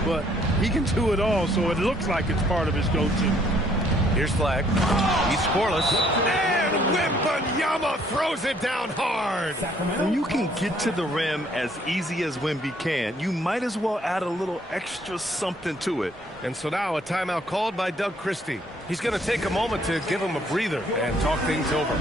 but he can do it all, so it looks like it's part of his go-to. Here's Flag. He's scoreless. And Wembanyama throws it down hard. When you can get to the rim as easy as Wemby can, you might as well add a little extra something to it. And so now a timeout called by Doug Christie. He's going to take a moment to give him a breather and talk things over.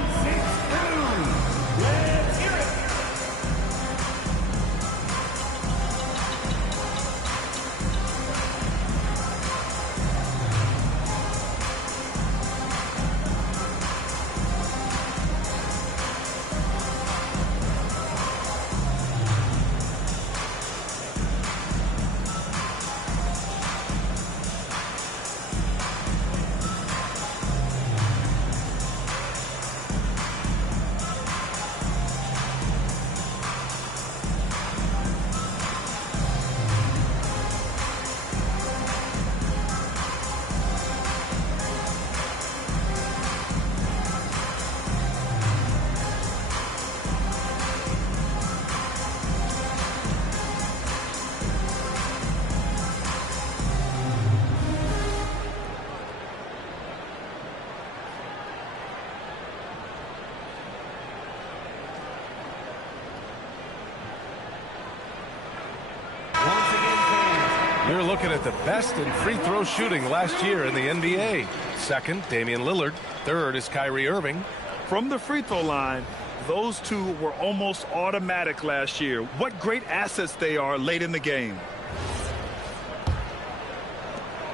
You're looking at the best in free throw shooting last year in the NBA. Second, Damian Lillard. Third is Kyrie Irving. From the free throw line, those two were almost automatic last year. What great assets they are late in the game.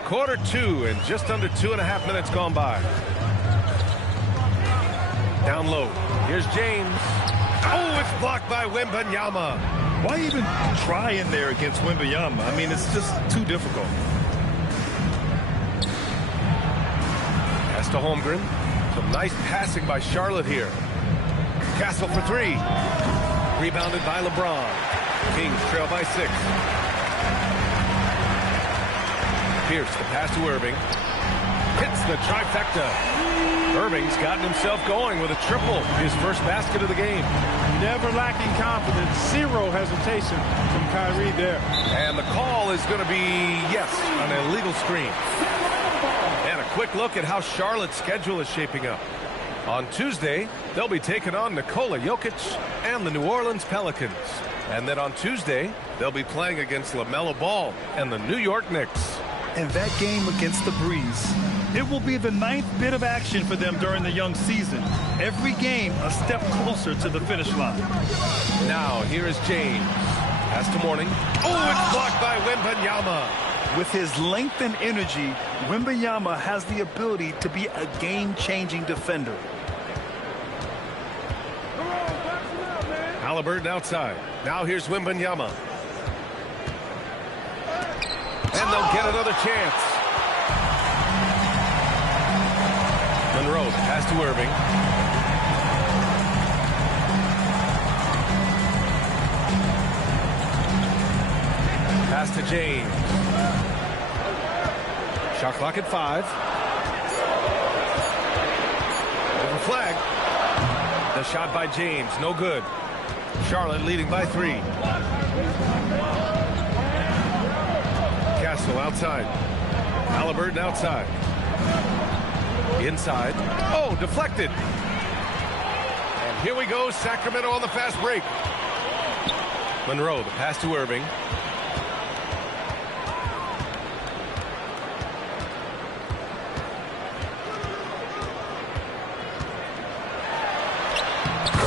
Quarter 2 and just under 2.5 minutes gone by. Down low. Here's James. Oh, it's blocked by Wembanyama. Why even try in there against Wembanyama? I mean, it's just too difficult. Pass to Holmgren. Some nice passing by Charlotte here. Castle for 3. Rebounded by LeBron. Kings trail by 6. Pierce, the pass to Irving. Hits the trifecta. Irving's gotten himself going with a triple. His first basket of the game. Never lacking confidence. Zero hesitation from Kyrie there. And the call is going to be, yes, an illegal screen. And a quick look at how Charlotte's schedule is shaping up. On Tuesday, they'll be taking on Nikola Jokic and the New Orleans Pelicans. And then on Tuesday, they'll be playing against LaMelo Ball and the New York Knicks. And that game against the Breeze, it will be the 9th bit of action for them during the young season. Every game a step closer to the finish line. Now, here is James. Pass to Mourning. Oh, it's blocked by Wembanyama. With his length and energy, Wembanyama has the ability to be a game-changing defender. Halliburton outside. Now here's Wembanyama. And they'll get another chance. Monroe, pass to Irving. Pass to James. Shot clock at 5. Over flag. The shot by James, no good. Charlotte leading by 3. Castle outside. Halliburton outside. Inside. Oh, deflected. And here we go, Sacramento on the fast break. Monroe, the pass to Irving.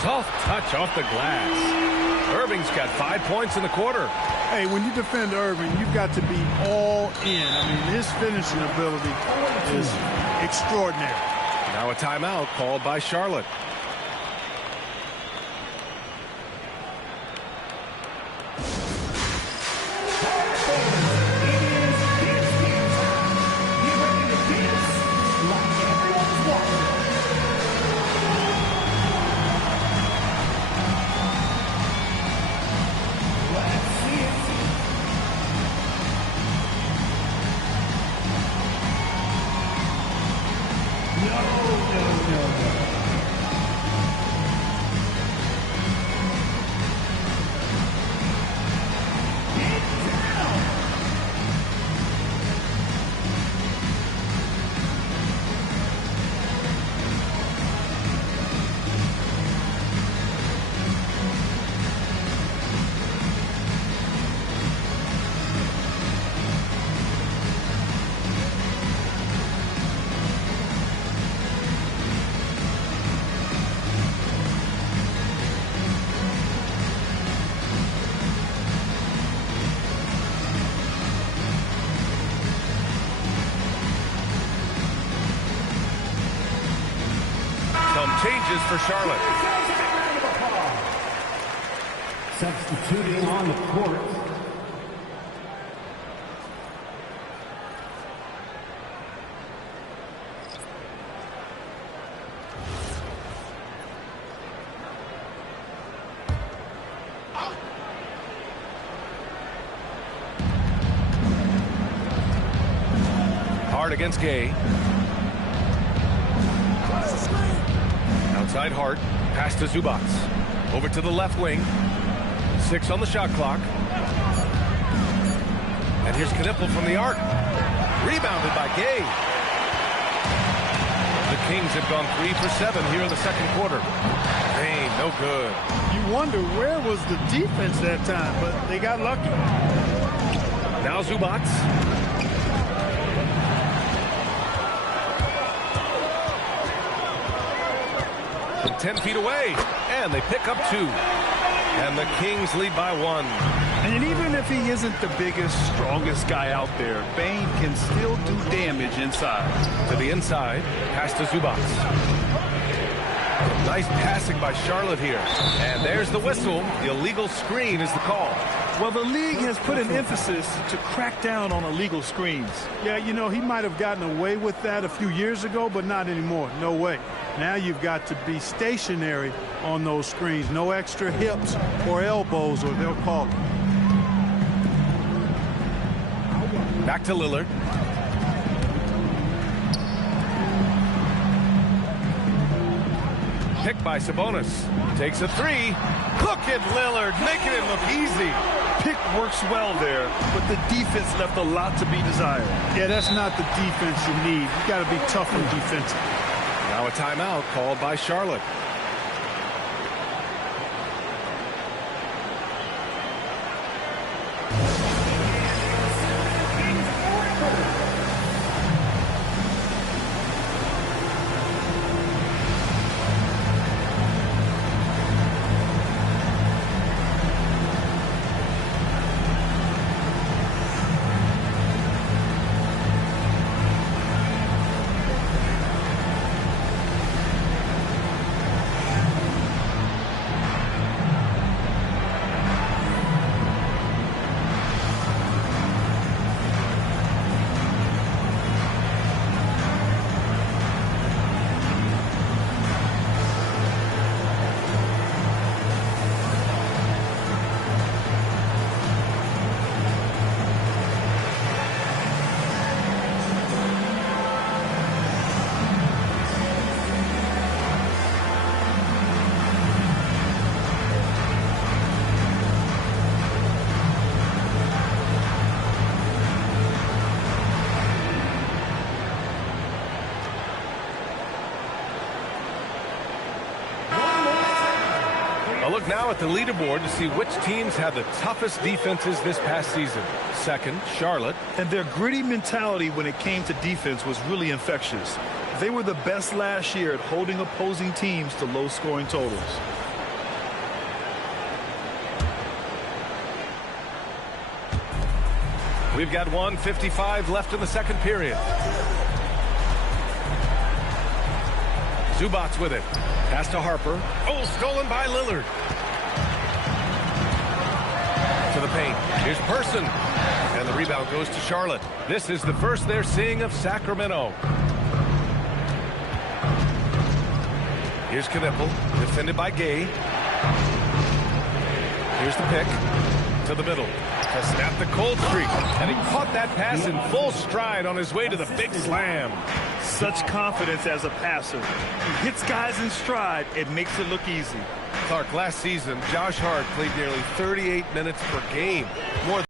Soft touch off the glass. Irving's got 5 points in the quarter. Hey, when you defend Irving, you've got to be all in. I mean, his finishing ability is extraordinary. Now a timeout called by Charlotte. Changes for Charlotte. Substituting on the court. Hart against Gay. Outside Hart, pass to Zubats. Over to the left wing. 6 on the shot clock. And here's Knipple from the arc. Rebounded by Gay. The Kings have gone 3 for 7 here in the second quarter. Payne, no good. You wonder where was the defense that time, but they got lucky. Now Zubats. From 10 feet away, and they pick up 2. And the Kings lead by 1. And even if he isn't the biggest, strongest guy out there, Bane can still do damage inside. To the inside, pass to Zubats. Nice passing by Charlotte here. And there's the whistle. The illegal screen is the call. Well, the league has put an emphasis to crack down on illegal screens. Yeah, you know, he might have gotten away with that a few years ago, but not anymore. No way. Now you've got to be stationary on those screens. No extra hips or elbows, or they'll call it. Back to Lillard. Picked by Sabonis. Takes a 3. Look at Lillard making it look easy. Pick works well there, but the defense left a lot to be desired. Yeah, that's not the defense you need. You got to be tougher defensively. Now a timeout called by Charlotte. A look now at the leaderboard to see which teams had the toughest defenses this past season. Second, Charlotte. And their gritty mentality when it came to defense was really infectious. They were the best last year at holding opposing teams to low-scoring totals. We've got 1:55 left in the second period. Zubats with it. Pass to Harper. Oh, stolen by Lillard. To the paint. Here's Person. And the rebound goes to Charlotte. This is the first they're seeing of Sacramento. Here's Knipple. Defended by Gay. Here's the pick. To the middle. To snap the cold streak. And he caught that pass in full stride on his way to the big slam. Such confidence as a passer. He hits guys in stride. It makes it look easy. Clark, last season, Josh Hart played nearly 38 minutes per game. More than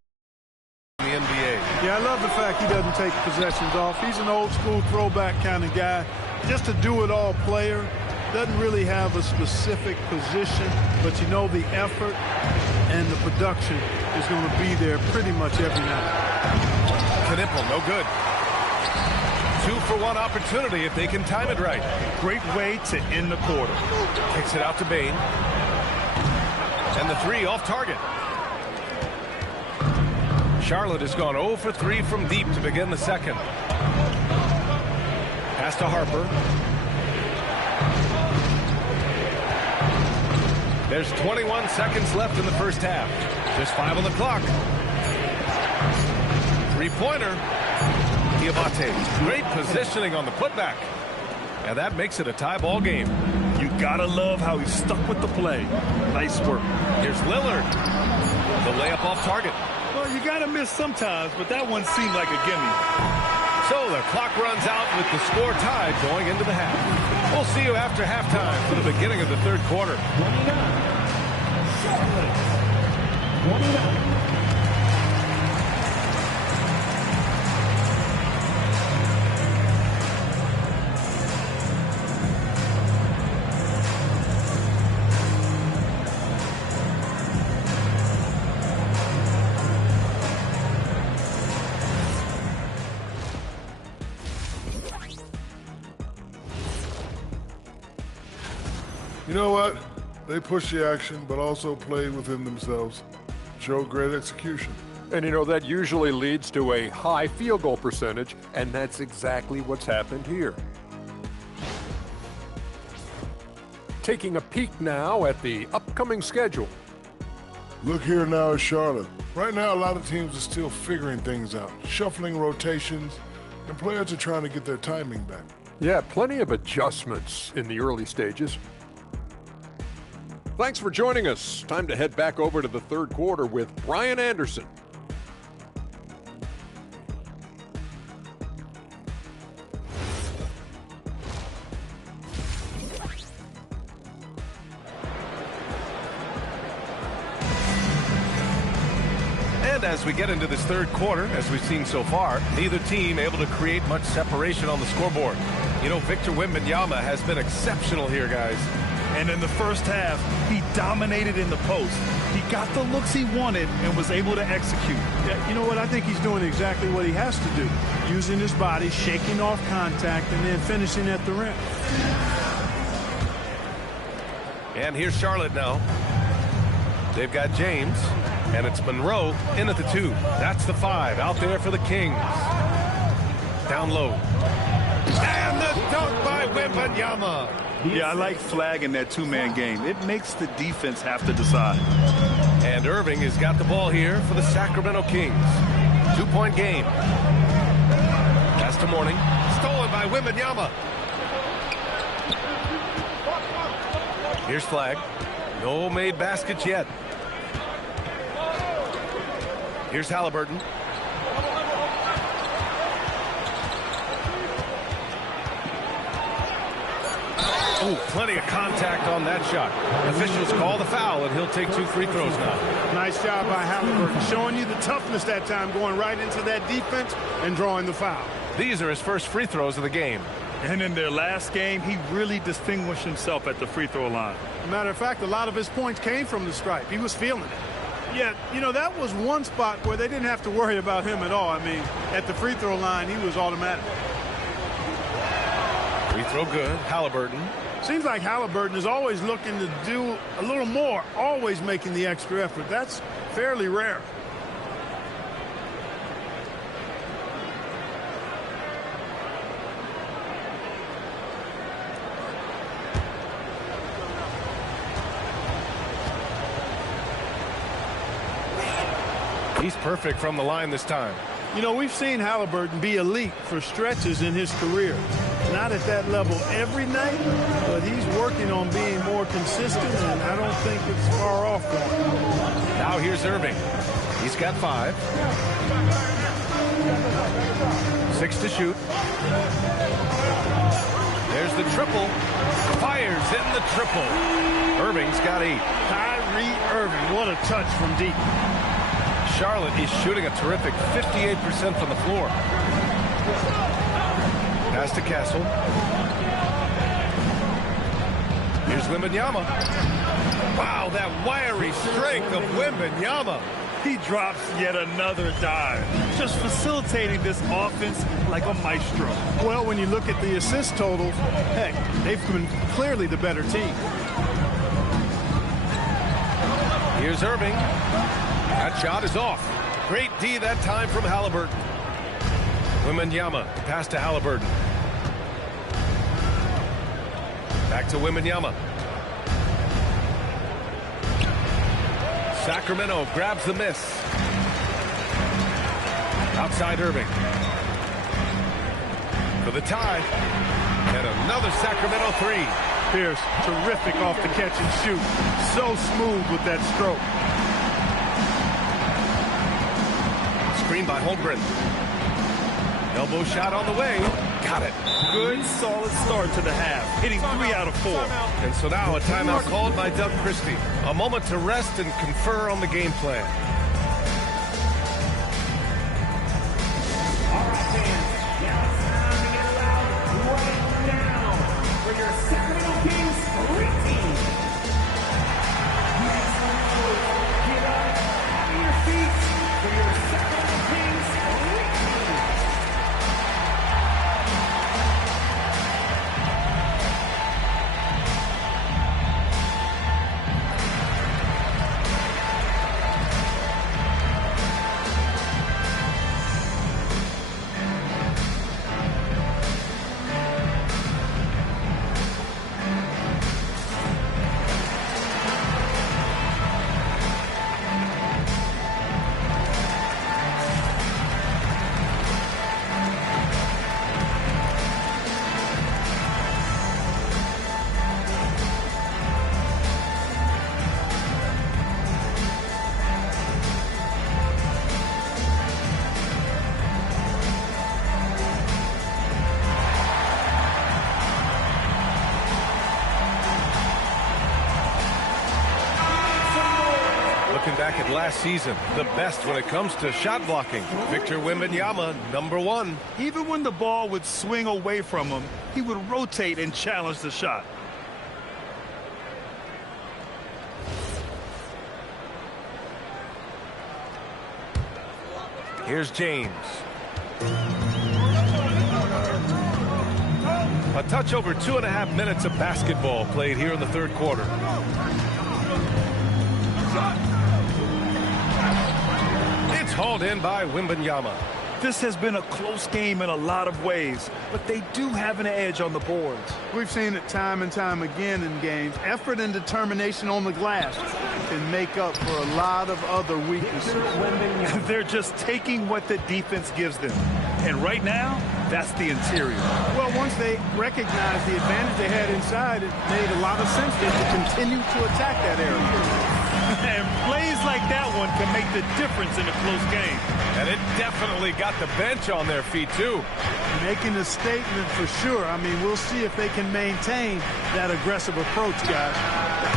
the NBA. Yeah, I love the fact he doesn't take possessions off. He's an old-school throwback kind of guy. Just a do-it-all player. Doesn't really have a specific position, but you know the effort and the production is going to be there pretty much every night. Knipple, no good. 2-for-1 opportunity if they can time it right. Great way to end the quarter. Kicks it out to Bain. And the three off target. Charlotte has gone 0 for 3 from deep to begin the second. Pass to Harper. There's 21 seconds left in the first half. Just 5 on the clock. Three-pointer. Diabate. Great positioning on the putback. And that makes it a tie ball game. You gotta love how he stuck with the play. Nice work. Here's Lillard. The layup off target. Well, you gotta miss sometimes, but that one seemed like a gimme. So the clock runs out with the score tied going into the half. We'll see you after halftime for the beginning of the third quarter. 29. You know what? They push the action, but also play within themselves. Show great execution. And you know, that usually leads to a high field goal percentage, and that's exactly what's happened here. Taking a peek now at the upcoming schedule. Look here now at Charlotte. Right now, a lot of teams are still figuring things out, shuffling rotations, and players are trying to get their timing back. Yeah, plenty of adjustments in the early stages. Thanks for joining us. Time to head back over to the third quarter with Brian Anderson. And as we get into this third quarter, as we've seen so far, neither team able to create much separation on the scoreboard. You know, Victor Wembanyama has been exceptional here, guys. And in the first half, he dominated in the post. He got the looks he wanted and was able to execute. Yeah, you know what? I think he's doing exactly what he has to do. Using his body, shaking off contact, and then finishing at the rim. And here's Charlotte now. They've got James, and it's Monroe in at the 2. That's the 5 out there for the Kings. Down low. And the dunk by Wembanyama. Yeah, I like flagging that two-man game. It makes the defense have to decide. And Irving has got the ball here for the Sacramento Kings. 2-point game. Pass to Mourning. Stolen by Wembanyama. Here's Flag. No made baskets yet. Here's Halliburton. Oh, plenty of contact on that shot. Officials call the foul, and he'll take 2 free throws now. Nice job by Halliburton, showing you the toughness that time, going right into that defense and drawing the foul. These are his first free throws of the game. And in their last game, he really distinguished himself at the free throw line. Matter of fact, a lot of his points came from the stripe. He was feeling it. Yet, you know, that was one spot where they didn't have to worry about him at all. I mean, at the free throw line, he was automatic. Free throw good. Halliburton. Seems like Halliburton is always looking to do a little more, always making the extra effort. That's fairly rare. He's perfect from the line this time. You know, we've seen Halliburton be elite for stretches in his career. Not at that level every night, but he's working on being more consistent, and I don't think it's far off for him. Now here's Irving. He's got 5. 6 to shoot. There's the triple. Fires in the triple. Irving's got 8. Kyrie Irving, what a touch from deep. Charlotte is shooting a terrific 58% from the floor. Pass to Castle. Here's Wembanyama. Wow, that wiry strength of Wembanyama. He drops yet another dive, just facilitating this offense like a maestro. Well, when you look at the assist totals, heck, they've been clearly the better team. Here's Irving. That shot is off. Great D that time from Halliburton. Wembanyama, pass to Halliburton. Back to Wembanyama. Sacramento grabs the miss. Outside Irving. For the tie. And another Sacramento 3. Pierce, terrific off the catch and shoot. So smooth with that stroke. Screen by Holmgren. Elbow shot on the way. Got it. Good, solid start to the half, hitting 3 out of 4. And so now a timeout called by Doug Christie. A moment to rest and confer on the game plan. All right, fans. Now it's time to get loud right now for your Sacramento Kings street team. You can get up out of your seats for your Sacramento Kings street team. Back at last season, the best when it comes to shot blocking. Victor Wembanyama, #1. Even when the ball would swing away from him, he would rotate and challenge the shot. Here's James. A touch over 2.5 minutes of basketball played here in the third quarter. It's hauled in by Wembanyama. This has been a close game in a lot of ways, but they do have an edge on the boards. We've seen it time and time again in games. Effort and determination on the glass can make up for a lot of other weaknesses. They're just taking what the defense gives them. And right now, that's the interior. Well, once they recognized the advantage they had inside, it made a lot of sense for them to continue to attack that area. And plays like that one can make the difference in a close game. And it definitely got the bench on their feet, too. Making a statement for sure. I mean, we'll see if they can maintain that aggressive approach, guys.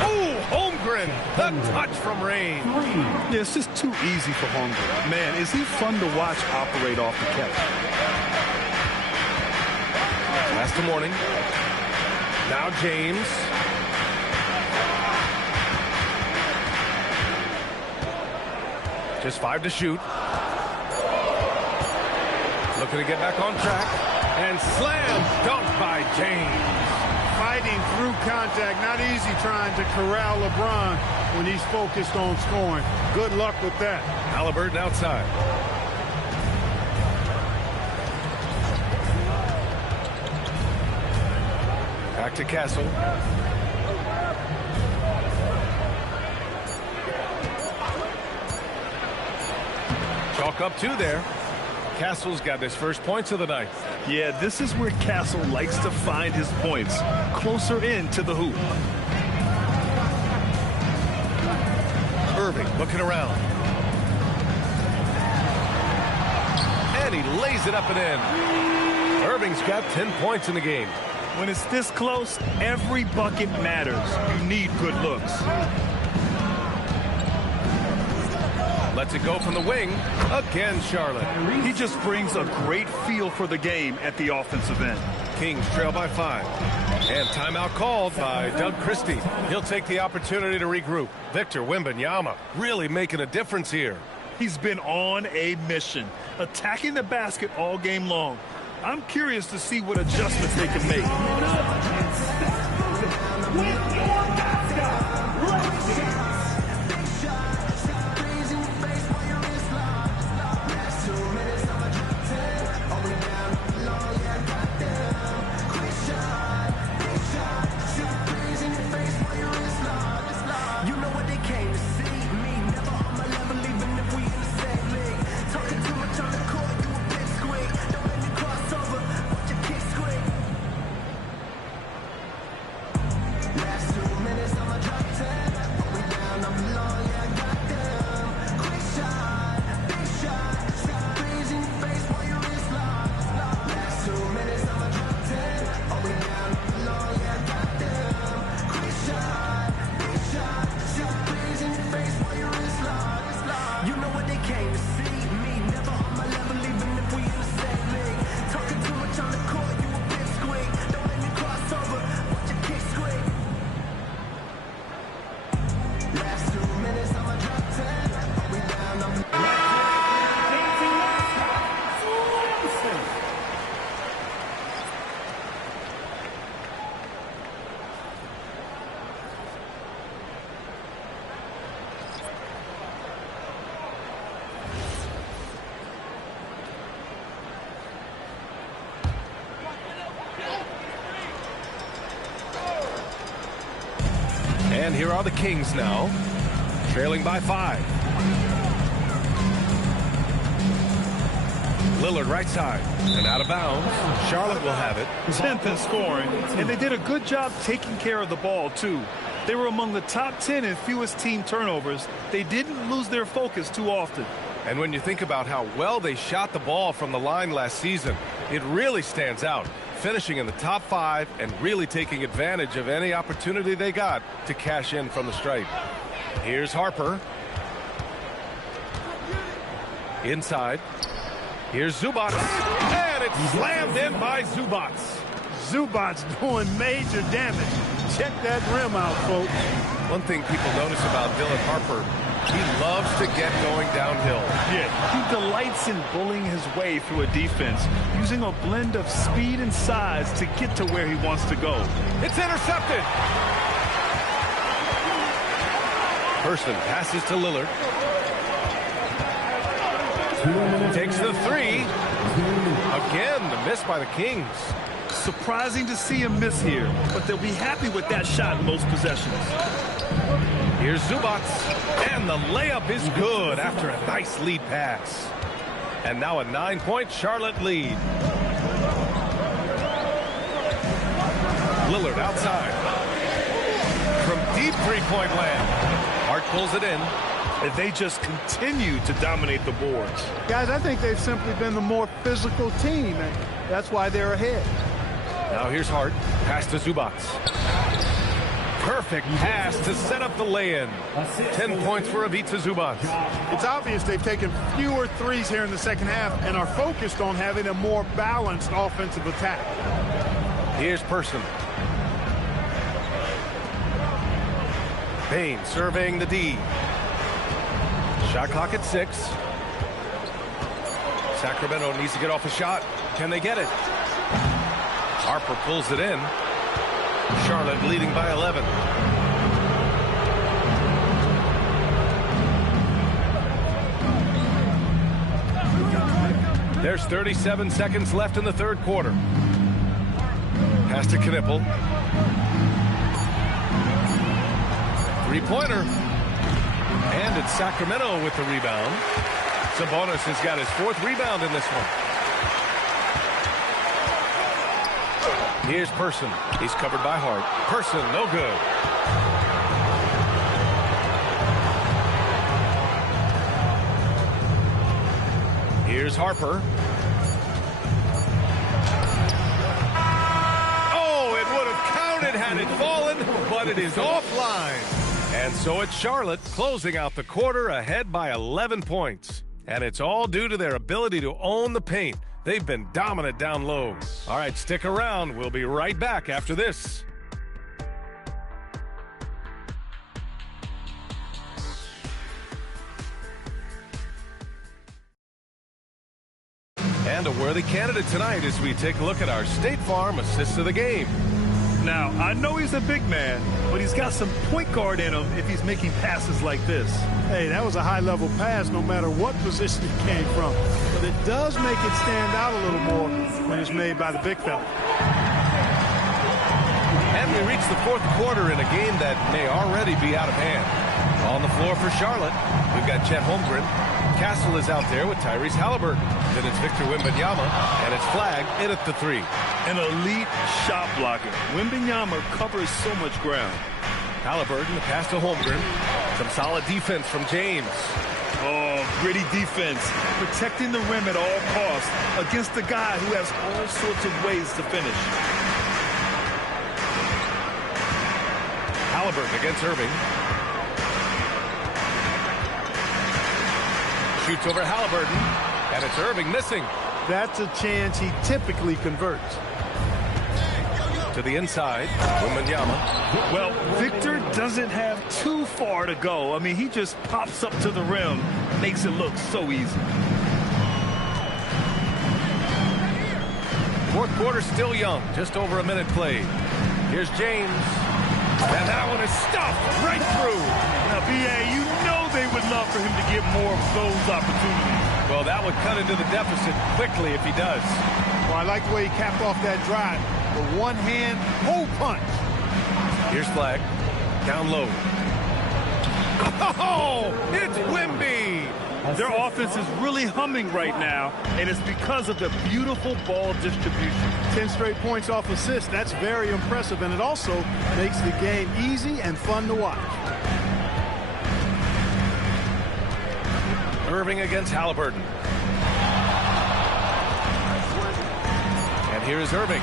Oh, Holmgren, the touch from range. Yeah, it's just too easy for Holmgren. Man, is he fun to watch operate off the catch. Pass to Morning. Now James. Just 5 to shoot. Looking to get back on track. And slam dunk by James. Fighting through contact. Not easy trying to corral LeBron when he's focused on scoring. Good luck with that. Halliburton outside. Back to Castle. Chalk up 2 there. Castle's got his first points of the night. Yeah, this is where Castle likes to find his points, closer in to the hoop. Irving looking around. And he lays it up and in. Irving's got 10 points in the game. When it's this close, every bucket matters. You need good looks. Lets it go from the wing. Again, Charlotte. He just brings a great feel for the game at the offensive end. Kings trail by 5. And timeout called by Doug Christie. He'll take the opportunity to regroup. Victor Wembanyama really making a difference here. He's been on a mission, attacking the basket all game long. I'm curious to see what adjustments they can make. And here are the Kings now, trailing by 5. Lillard right side and out of bounds. Charlotte will have it. 10th in scoring, and they did a good job taking care of the ball, too. They were among the top 10 in fewest team turnovers. They didn't lose their focus too often. And when you think about how well they shot the ball from the line last season, it really stands out, finishing in the top 5 and really taking advantage of any opportunity they got to cash in from the stripe. Here's Harper. Inside. Here's Zubac. And it's slammed in by Zubac. Zubac doing major damage. Check that rim out, folks. One thing people notice about Dylan Harper, he loves to get going downhill. Yeah, he delights in bullying his way through a defense, using a blend of speed and size to get to where he wants to go. It's intercepted. Person passes to Lillard. Takes the 3. Again, the miss by the Kings. Surprising to see him miss here, but they'll be happy with that shot in most possessions. Here's Zubac, and the layup is good after a nice lead pass. And now a 9-point Charlotte lead. Lillard outside. From deep three-point land. Hart pulls it in. And they just continue to dominate the boards. Guys, I think they've simply been the more physical team, and that's why they're ahead. Now here's Hart. Pass to Zubac. Perfect pass to set up the lay-in. 10 points for Ivica Zubac. It's obvious they've taken fewer threes here in the second half and are focused on having a more balanced offensive attack. Here's Person. Payne surveying the D. Shot clock at 6. Sacramento needs to get off a shot. Can they get it? Harper pulls it in. Charlotte leading by 11. There's 37 seconds left in the third quarter. Pass to Knippel. Three-pointer. And it's Sacramento with the rebound. Sabonis has got his 4th rebound in this one. Here's Person. He's covered by Hart. Person, no good. Here's Harper. Oh, it would have counted had it fallen, but it is offline. And so it's Charlotte closing out the quarter ahead by 11 points. And it's all due to their ability to own the paint. They've been dominant down low. All right, stick around. We'll be right back after this. And a worthy candidate tonight as we take a look at our State Farm assist of the game. Now, I know he's a big man, but he's got some point guard in him if he's making passes like this. Hey, that was a high-level pass no matter what position it came from. But it does make it stand out a little more when it's made by the big fella. And we reach the fourth quarter in a game that may already be out of hand. On the floor for Charlotte, we've got Chet Holmgren. Castle is out there with Tyrese Halliburton. Then it's Victor Wembanyama, and it's flagged in at the 3. An elite shot blocker. Wembanyama covers so much ground. Halliburton, the pass to Holmgren. Some solid defense from James. Oh, gritty defense. Protecting the rim at all costs against a guy who has all sorts of ways to finish. Halliburton against Irving. Shoots over Halliburton, and it's Irving missing. That's a chance he typically converts. To the inside, Wembanyama. Well, Victor doesn't have too far to go. I mean, he just pops up to the rim, makes it look so easy. Fourth quarter still young, just over a minute played. Here's James, and that one is stuffed right through. Now, B.A., you know they would love for him to get more of those opportunities. Well, that would cut into the deficit quickly if he does. Well, I like the way he capped off that drive. The one-hand hole punch. Here's Flag. Down low. Oh, it's Wemby. Their offense is really humming right now, and it's because of the beautiful ball distribution. 10 straight points off assists. That's very impressive, and it also makes the game easy and fun to watch. Irving against Halliburton. And here is Irving.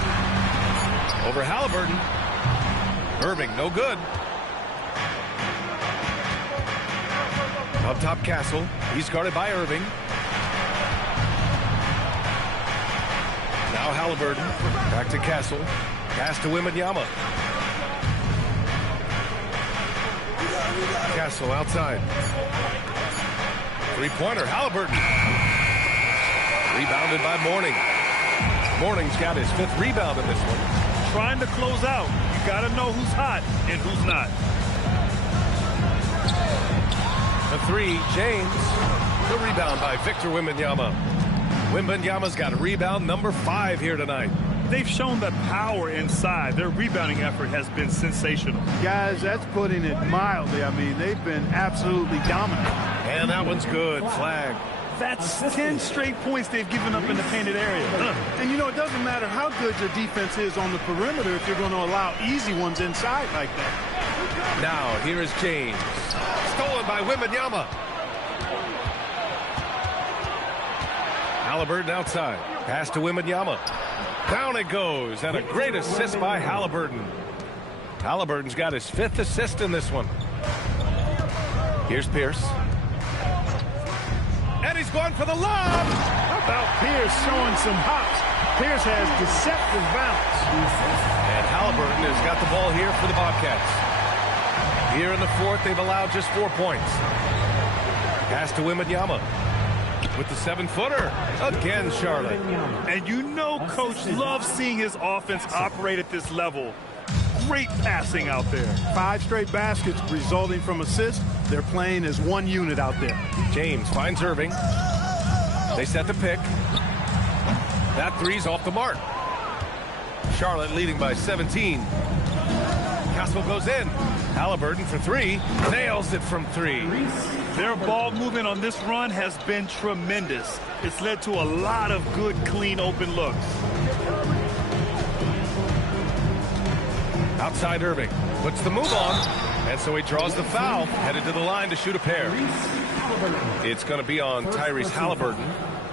Over Halliburton. Irving, no good. Up top, Castle. He's guarded by Irving. Now Halliburton. Back to Castle. Pass to Wembanyama. Castle outside. Three-pointer, Halliburton. Rebounded by Mourning. Mourning's got his 5th rebound in this one. Trying to close out. You got to know who's hot and who's not. The 3, James. The rebound by Victor Wembanyama. Wembanyama's got a rebound number 5 here tonight. They've shown the power inside. Their rebounding effort has been sensational. Guys, that's putting it mildly. I mean, they've been absolutely dominant. And that one's good. Flag. That's 10 straight points they've given up in the painted area. And, you know, it doesn't matter how good your defense is on the perimeter if you're going to allow easy ones inside like that. Now, here is James. Stolen by Wembanyama. Halliburton outside. Pass to Wembanyama. Down it goes, and a great assist by Halliburton. Halliburton's got his 5th assist in this one. Here's Pierce. And he's going for the lob. How about Pierce showing some hops? Pierce has deceptive balance. And Halliburton has got the ball here for the Bobcats. Here in the fourth, they've allowed just 4 points. Pass to Wembanyama with the 7-footer. Again, Charlotte. And you know Coach loves seeing his offense operate at this level. Great passing out there. 5 straight baskets resulting from assists. They're playing as one unit out there. James finds Irving. They set the pick. That three's off the mark. Charlotte leading by 17. Castle goes in. Halliburton for 3. Nails it from 3. Their ball movement on this run has been tremendous. It's led to a lot of good, clean, open looks. Outside Irving puts the move on, and so he draws the foul, headed to the line to shoot a pair. It's going to be on Tyrese Halliburton.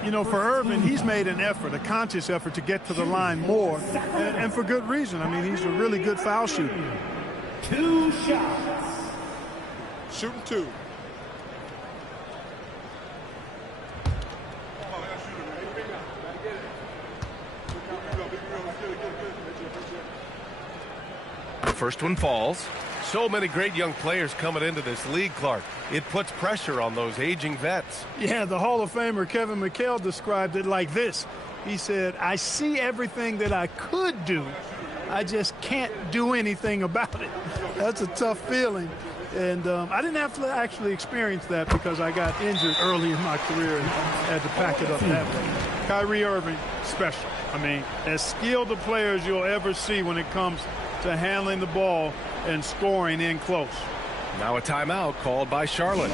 You know, for Irving, he's made an effort, a conscious effort to get to the line more, and for good reason. I mean, he's a really good foul shooter. 2 shots. Shooting 2. The first one falls. So many great young players coming into this league, Clark. It puts pressure on those aging vets. Yeah, the Hall of Famer Kevin McHale described it like this. He said, I see everything that I could do. I just can't do anything about it. That's a tough feeling. And I didn't have to actually experience that because I got injured early in my career and had to pack it up that way. Kyrie Irving, special. I mean, as skilled a player as you'll ever see when it comes to handling the ball and scoring in close. Now a timeout called by Charlotte.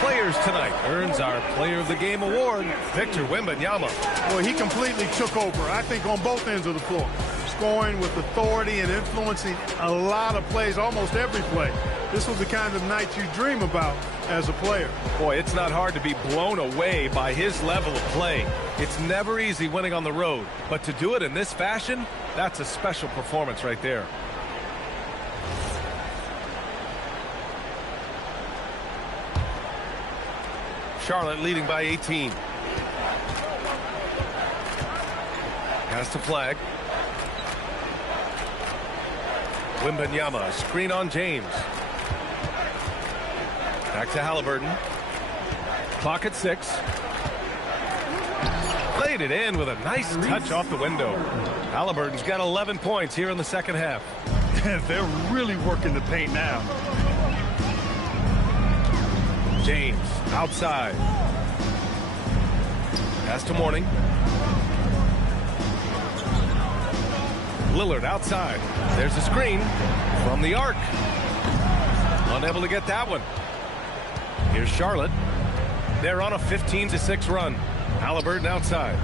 Players tonight earns our Player of the Game award, Victor Wembanyama. Well, he completely took over, I think, on both ends of the floor. Scoring with authority and influencing a lot of plays, almost every play. This was the kind of night you dream about as a player. Boy, it's not hard to be blown away by his level of play. It's never easy winning on the road, but to do it in this fashion, that's a special performance right there. Charlotte leading by 18. Pass to Flag. Wembanyama, screen on James. Back to Halliburton. Clock at 6. Played it in with a nice touch off the window. Halliburton's got 11 points here in the second half. They're really working the paint now. James outside. Pass to Mourning. Lillard outside. There's a screen from the arc. Unable to get that one. Here's Charlotte. They're on a 15-6 run. Halliburton outside.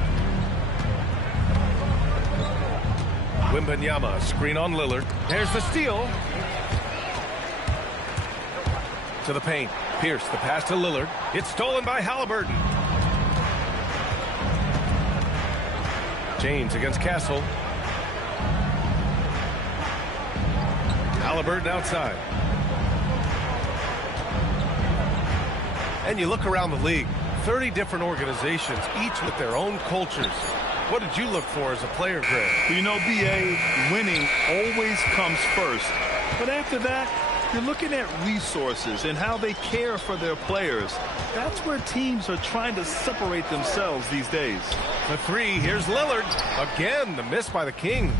Wembanyama, screen on Lillard. There's the steal. To the paint. Pierce, the pass to Lillard. It's stolen by Halliburton. James against Castle. Halliburton outside. And you look around the league, 30 different organizations, each with their own cultures. What did you look for as a player, Greg? You know, B.A., winning always comes first. But after that, You're looking at resources and how they care for their players. That's where teams are trying to separate themselves these days. The three, here's Lillard. Again, the miss by the Kings.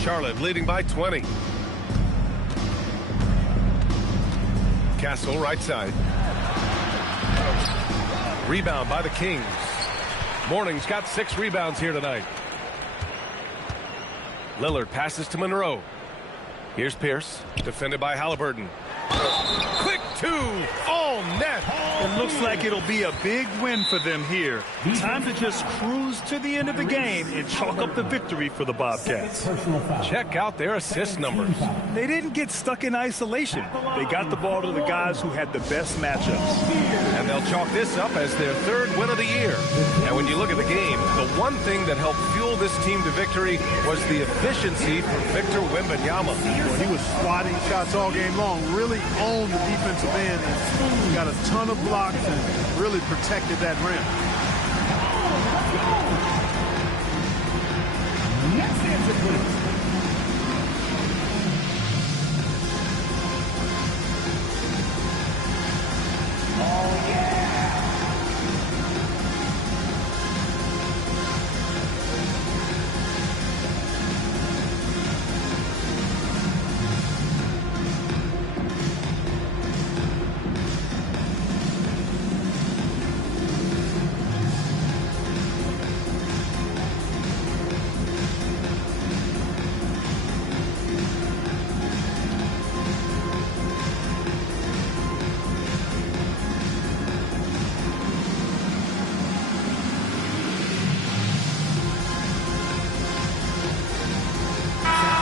Charlotte leading by 20. Castle right side. Rebound by the Kings. Morning's got 6 rebounds here tonight. Lillard passes to Monroe. Here's Pierce, defended by Halliburton. Quick 2, all net. It looks like it'll be a big win for them here. Time to just cruise to the end of the game and chalk up the victory for the Bobcats. Check out their assist numbers. They didn't get stuck in isolation. They got the ball to the guys who had the best matchups. And they'll chalk this up as their 3rd win of the year. And when you look at the game, the one thing that helped fuel this team to victory was the efficiency for Victor Wembanyama. Well, he was swatting shots all game long, really owned the defensive end, and got a ton of blocks and really protected that rim. Next answer, please. Oh, yeah.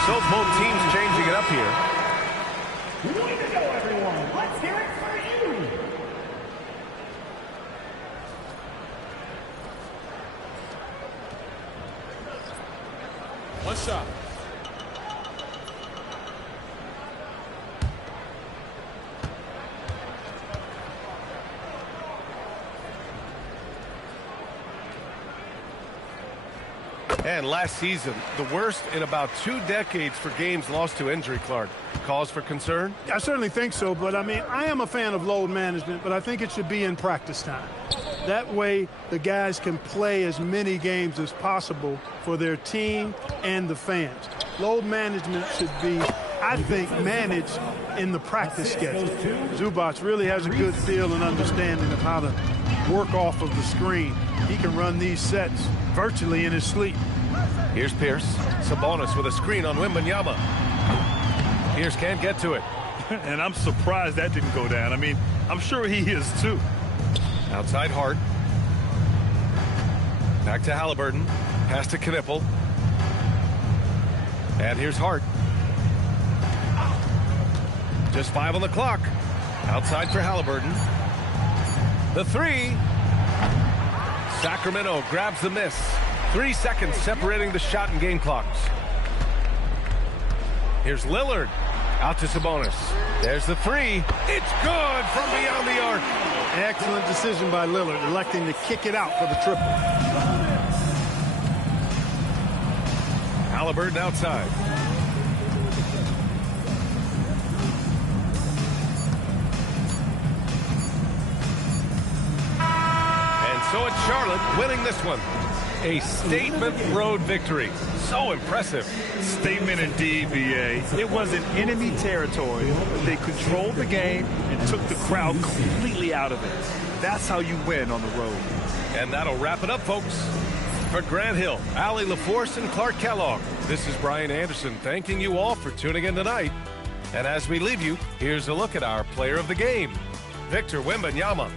So both teams changing it up here. Way to go, everyone. Let's hear it for you. One shot. And last season, the worst in about 2 decades for games lost to injury, Clark. Cause for concern? I certainly think so, but I mean, I am a fan of load management, but I think it should be in practice time. That way, the guys can play as many games as possible for their team and the fans. Load management should be, I think, managed in the practice schedule. Zubac really has a good feel and understanding of how to work off of the screen. He can run these sets virtually in his sleep. Here's Pierce. Sabonis with a screen on Wembanyama. Pierce can't get to it. And I'm surprised that didn't go down. I mean, I'm sure he is too. Outside Hart. Back to Halliburton. Pass to Knipple. And here's Hart. Just 5 on the clock. Outside for Halliburton. The 3. Sacramento grabs the miss. 3 seconds separating the shot and game clocks. Here's Lillard. Out to Sabonis. There's the 3. It's good from beyond the arc. Excellent decision by Lillard, electing to kick it out for the triple. Halliburton outside. And so it's Charlotte winning this one. A statement road victory. So impressive. Statement indeed, BA. It wasn't enemy territory, but they controlled the game and took the crowd completely out of it. That's how you win on the road. And that'll wrap it up, folks. For Grant Hill, Allie LaForce, and Clark Kellogg, this is Brian Anderson thanking you all for tuning in tonight. And as we leave you, here's a look at our player of the game, Victor Wembanyama.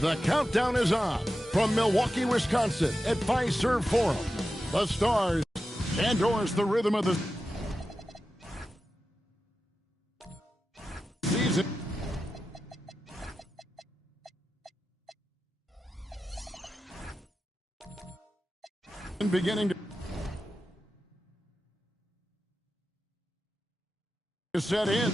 The countdown is on from Milwaukee, Wisconsin at Fiserv Forum. The Stars endorse the rhythm of the season. Beginning to set in.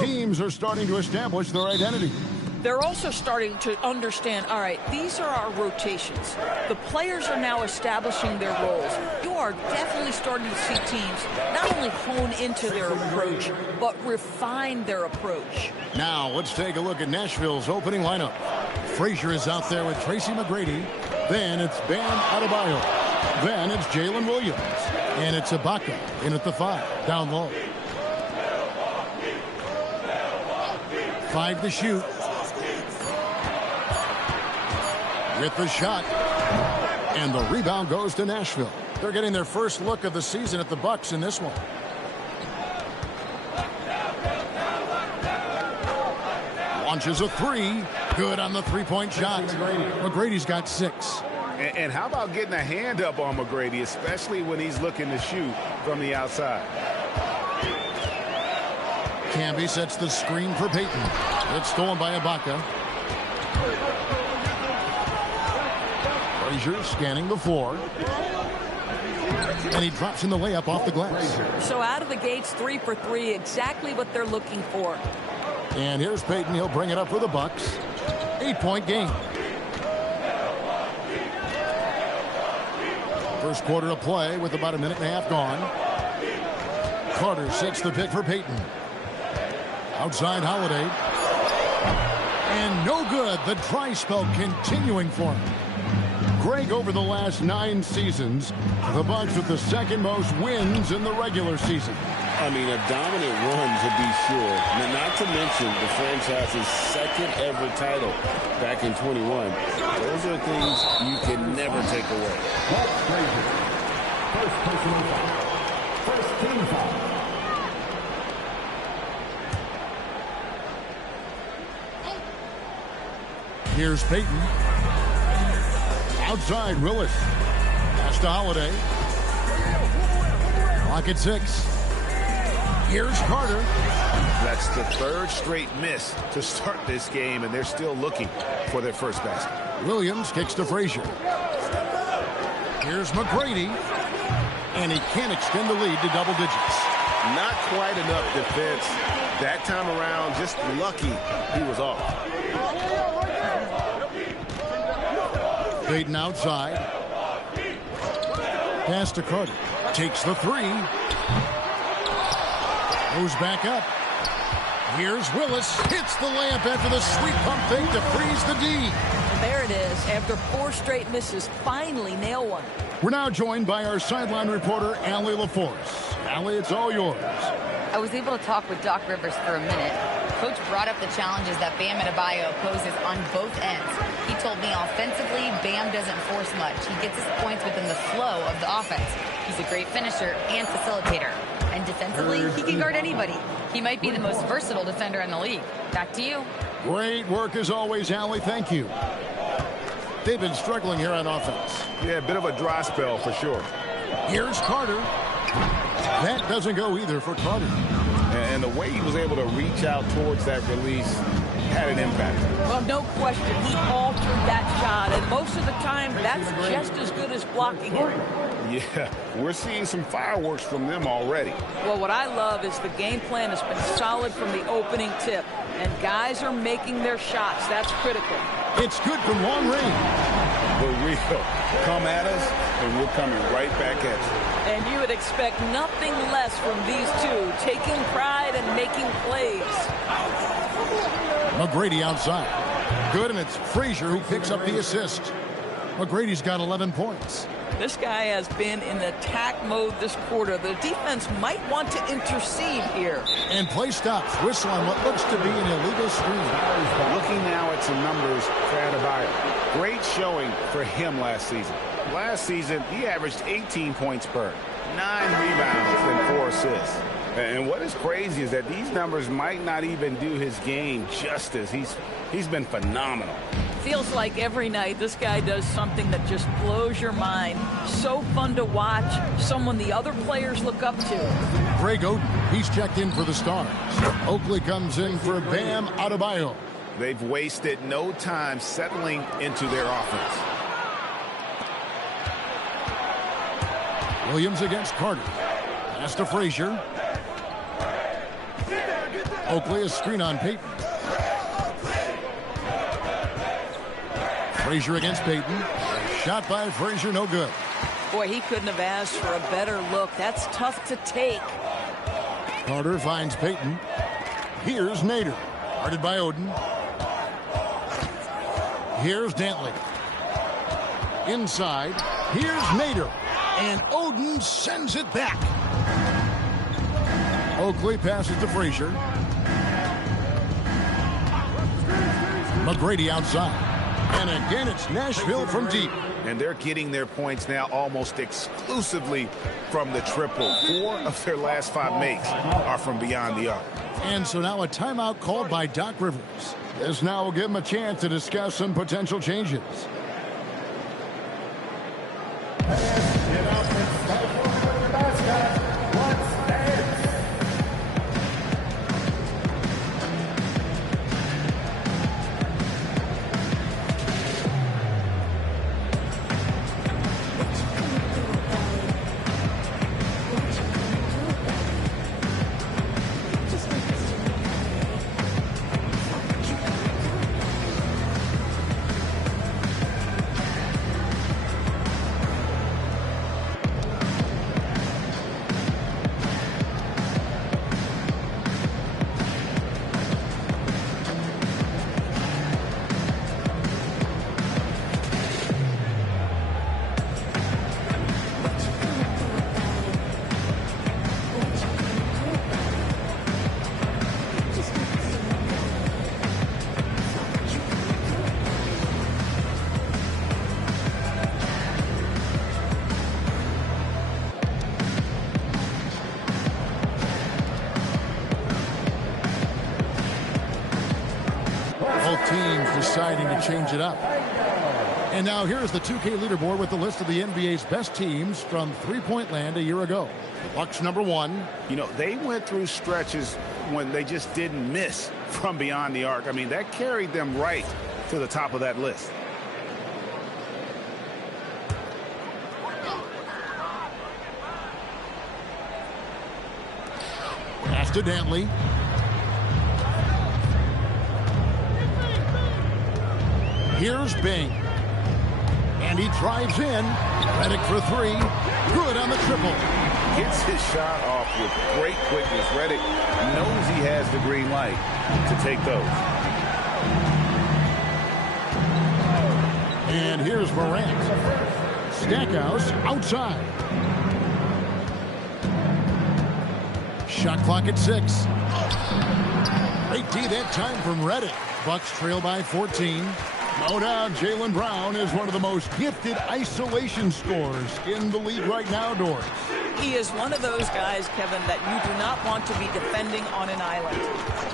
Teams are starting to establish their identity. They're also starting to understand, all right, these are our rotations. The players are now establishing their roles. You are definitely starting to see teams not only hone into their approach, but refine their approach. Now, let's take a look at Nashville's opening lineup. Frazier is out there with Tracy McGrady. Then it's Bam Adebayo. Then it's Jalen Williams. And it's Ibaka in at the 5, down low. 5 to shoot. With the shot. And the rebound goes to Nashville. They're getting their first look of the season at the Bucks in this one. Launches a 3. Good on the three-point shot. McGrady's got 6. And how about getting a hand up on McGrady, especially when he's looking to shoot from the outside? Camby sets the screen for Payton. It's stolen by Ibaka. Frazier scanning the floor. And he drops in the layup off the glass. So out of the gates, 3 for 3, exactly what they're looking for. And here's Payton. He'll bring it up for the Bucks. 8-point game. First quarter of play with about a minute and a half gone. Carter sets the pick for Payton. Outside Holiday. And no good. The dry spell continuing for him. Greg, over the last 9 seasons, the Bucks with the second most wins in the regular season. I mean, a dominant run to be sure. Not to mention the franchise's second ever title back in 21. Those are things you can never take away. First personal foul. First team foul. Here's Payton. Outside, Willis. Pass to Holiday. Clock at 6. Here's Carter. That's the 3rd straight miss to start this game, and they're still looking for their first basket. Williams kicks to Frazier. Here's McGrady. And he can't extend the lead to double digits. Not quite enough defense that time around. Just lucky he was off. Payton outside. Pass to Carter. Takes the 3. Goes back up. Here's Willis. Hits the layup after the sweet pump fake to freeze the D. There it is. After 4 straight misses, finally nail one. We're now joined by our sideline reporter, Allie LaForce. Allie, it's all yours. I was able to talk with Doc Rivers for a minute. Coach brought up the challenges that Bam Adebayo poses on both ends. He told me offensively, Bam doesn't force much. He gets his points within the flow of the offense. He's a great finisher and facilitator. And defensively, he can guard anybody. He might be the most versatile defender in the league. Back to you. Great work as always, Allie. Thank you. They've been struggling here on offense. Yeah, a bit of a dry spell for sure. Here's Carter. That doesn't go either for Carter. And the way he was able to reach out towards that release had an impact. Well, no question. He altered that shot, and most of the time, that's just as good as blocking it. Yeah, we're seeing some fireworks from them already. Well, what I love is the game plan has been solid from the opening tip, and guys are making their shots. That's critical. It's good from long range. For real. Come at us, and we're coming right back at you. And you would expect nothing less from these two, taking pride and making plays. McGrady outside. Good, and it's Frazier who picks up the assist. McGrady's got 11 points. This guy has been in attack mode this quarter. The defense might want to intercede here. And play stops. Whistle on what looks to be an illegal screen. Looking now at some numbers for Adebayo. Great showing for him last season. Last season, he averaged 18 points per, 9 rebounds, and 4 assists. And what is crazy is that these numbers might not even do his game justice. He's been phenomenal. Feels like every night this guy does something that just blows your mind. So fun to watch. Someone the other players look up to. Greg Oden, he's checked in for the Stars. Oakley comes in for Bam Adebayo. They've wasted no time settling into their offense. Williams against Carter. Pass to Frazier. Oakley, a screen on Payton. Frazier against Payton. Shot by Frazier, no good. Boy, he couldn't have asked for a better look. That's tough to take. Carter finds Payton. Here's Nader. Guarded by Oden. Here's Dantley. Inside. Here's Nader. And Oden sends it back. Oakley passes to Frazier. McGrady outside. And again, it's Nashville from deep. And they're getting their points now almost exclusively from the triple. 4 of their last 5 makes are from beyond the arc. And so now a timeout called by Doc Rivers. This now will give him a chance to discuss some potential changes. Deciding to change it up. And now here's the 2K leaderboard with the list of the NBA's best teams from three-point land a year ago. The Bucks #1. You know, they went through stretches when they just didn't miss from beyond the arc. I mean, that carried them right to the top of that list. Pass to Dantley. Here's Bing. And he drives in. Redick for 3. Good on the triple. Gets his shot off with great quickness. Redick knows he has the green light to take those. And here's Morant. Stackhouse outside. Shot clock at 6. Great D that time from Redick. Bucks trail by 14. No doubt, Jaylen Brown is one of the most gifted isolation scorers in the league right now, Doris. He is one of those guys, Kevin, that you do not want to be defending on an island.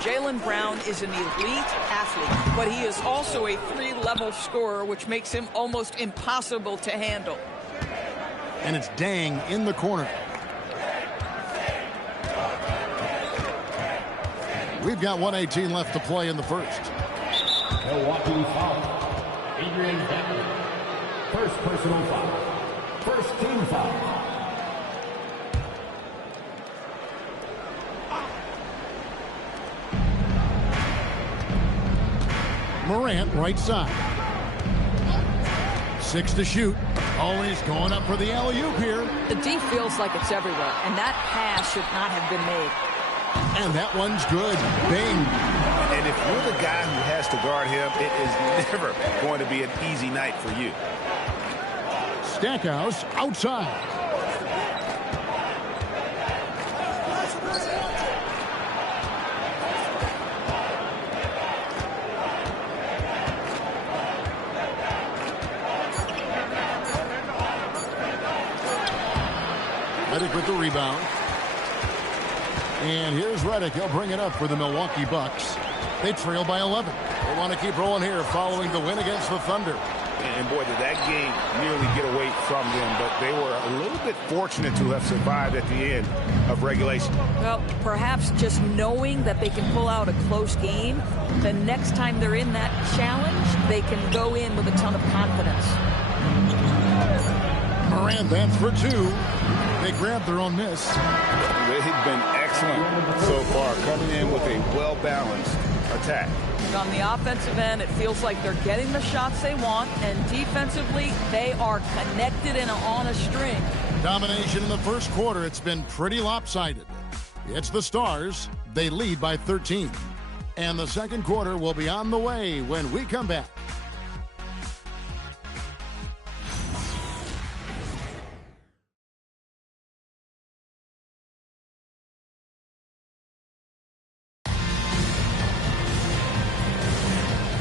Jaylen Brown is an elite athlete, but he is also a 3-level scorer, which makes him almost impossible to handle. And it's Dang in the corner. We've got 1:18 left to play in the first. Milwaukee foul. Adrian Dantley. First personal foul. First team foul. Morant right side. 6 to shoot. Always going up for the alley-oop here. The D feels like it's everywhere, and that pass should not have been made. And that one's good. Bing. And if you're the guy who has to guard him, it is never going to be an easy night for you. Stackhouse outside. Reddick with the rebound. And here's Reddick. He'll bring it up for the Milwaukee Bucks. They trail by 11. They want to keep rolling here following the win against the Thunder. And boy, did that game nearly get away from them, but they were a little bit fortunate to have survived at the end of regulation. Well, perhaps just knowing that they can pull out a close game, the next time they're in that challenge, they can go in with a ton of confidence. Morant, that's for two. They grabbed their own miss. They've been excellent so far, coming in with a well-balanced attack. On the offensive end, it feels like they're getting the shots they want, and defensively, they are connected and on a string. Domination in the first quarter. It's been pretty lopsided. It's the Stars. They lead by 13. And the second quarter will be on the way when we come back.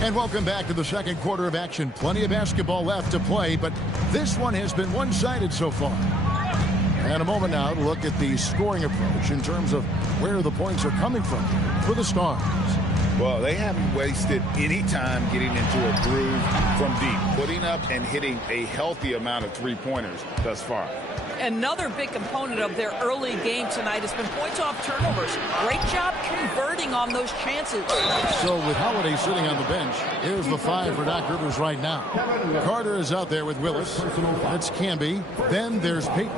And welcome back to the second quarter of action. Plenty of basketball left to play, but this one has been one-sided so far. And a moment now to look at the scoring approach in terms of where the points are coming from for the Stars. Well, they haven't wasted any time getting into a groove from deep, putting up and hitting a healthy amount of three-pointers thus far. Another big component of their early game tonight has been points off turnovers. Great job converting on those chances. So with Holiday sitting on the bench, here's the five for Doc Rivers right now. Carter is out there with Willis. It's Camby. Then there's Payton.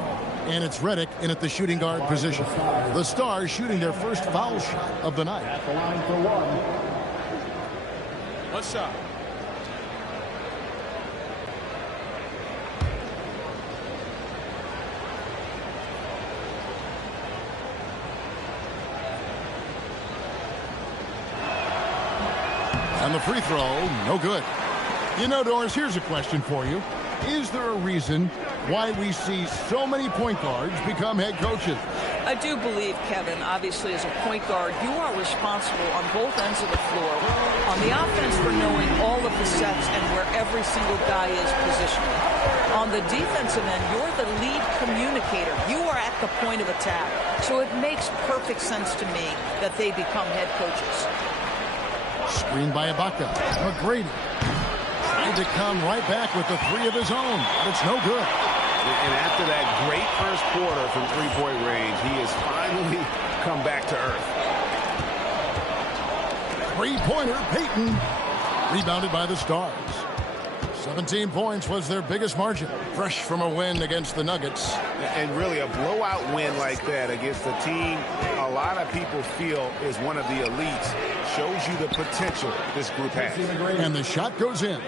And it's Reddick in at the shooting guard position. The Stars shooting their first foul shot of the night. At the line for one. One shot. And the free throw, no good. You know, Doris, here's a question for you. Is there a reason why we see so many point guards become head coaches? I do believe, Kevin, obviously as a point guard, you are responsible on both ends of the floor. On the offense for knowing all of the sets and where every single guy is positioned. On the defensive end, you're the lead communicator. You are at the point of attack. So it makes perfect sense to me that they become head coaches. Screened by Ibaka. McGrady tried to come right back with the three of his own, but it's no good. And after that great first quarter from three-point range, he has finally come back to earth. Three-pointer, Payton. Rebounded by the Stars. 17 points was their biggest margin. Fresh from a win against the Nuggets. And really a blowout win like that against a team a lot of people feel is one of the elites shows you the potential this group has. And the shot goes in.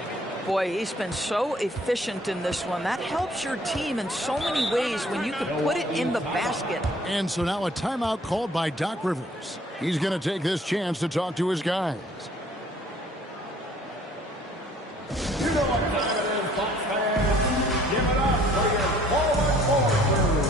Boy, he's been so efficient in this one. That helps your team in so many ways when you can put it in the basket. And so now a timeout called by Doc Rivers. He's going to take this chance to talk to his guys. You know what time it is, Bucks fans. Give it up for your forward crew.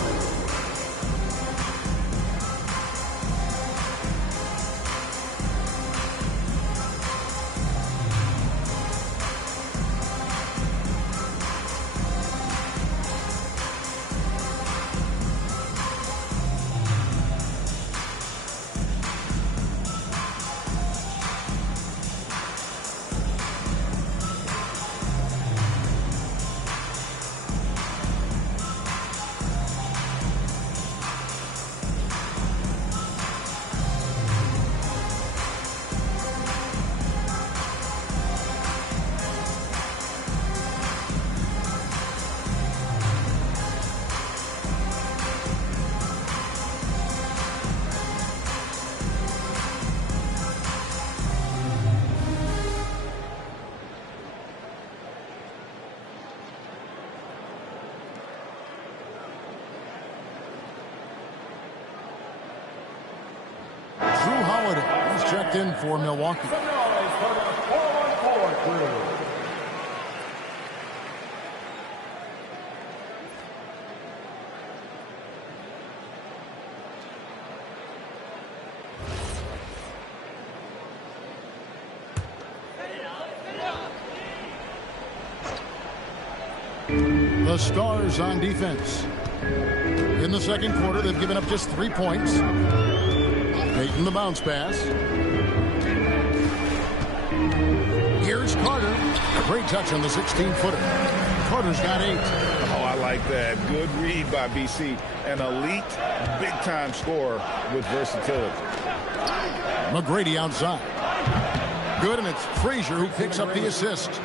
Checked in for Milwaukee. The Stars on defense. In the second quarter, they've given up just 3 points. Peyton the bounce pass. Here's Carter. A great touch on the 16-footer. Carter's got 8. Oh, I like that. Good read by BC. An elite, big-time scorer with versatility. McGrady outside. Good, and it's Frazier who picks up the assist.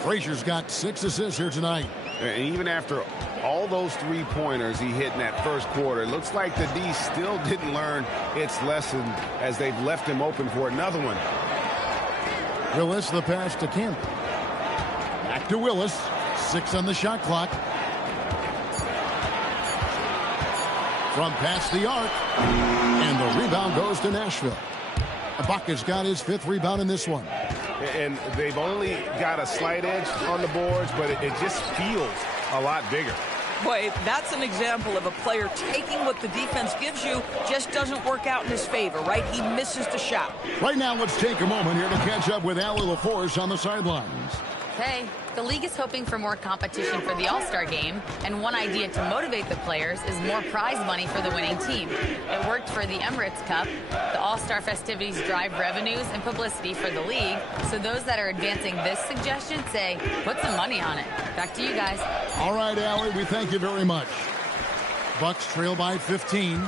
Frazier's got 6 assists here tonight. And even after all those 3-pointers he hit in that first quarter, it looks like the D still didn't learn its lesson as they've left him open for another one. Willis, the pass to Campbell. Back to Willis. 6 on the shot clock. From past the arc. And the rebound goes to Nashville. Ibaka's got his 5th rebound in this one. And they've only got a slight edge on the boards, but it just feels a lot bigger. Boy, that's an example of a player taking what the defense gives you, just doesn't work out in his favor, right? He misses the shot. Right now, let's take a moment here to catch up with Allie LaForce on the sidelines. Hey, the league is hoping for more competition for the All-Star game, and one idea to motivate the players is more prize money for the winning team. It worked for the Emirates Cup. The All-Star festivities drive revenues and publicity for the league, so those that are advancing this suggestion say, put some money on it. Back to you guys. All right, Allie, we thank you very much. Bucks trail by 15.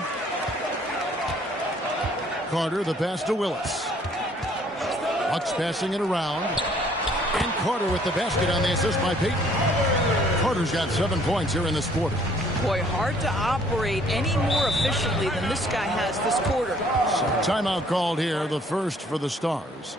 Carter, the pass to Willis. Bucks passing it around. And Carter with the basket on the assist by Peyton. Carter's got 7 points here in this quarter. Boy, hard to operate any more efficiently than this guy has this quarter. So timeout called here, the first for the Stars.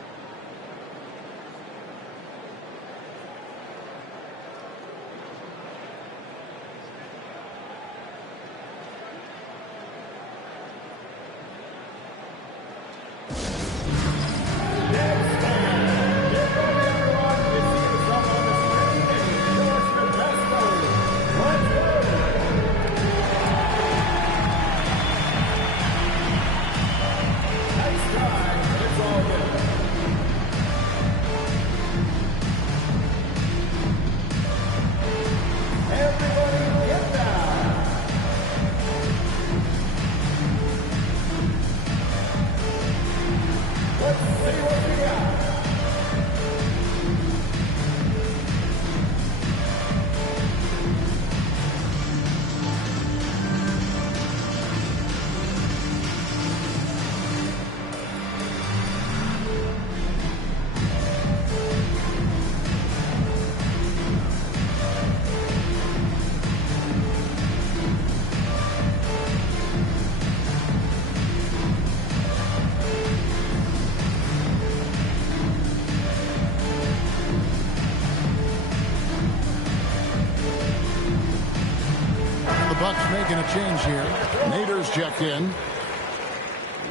Bucks making a change here. Nader's checked in.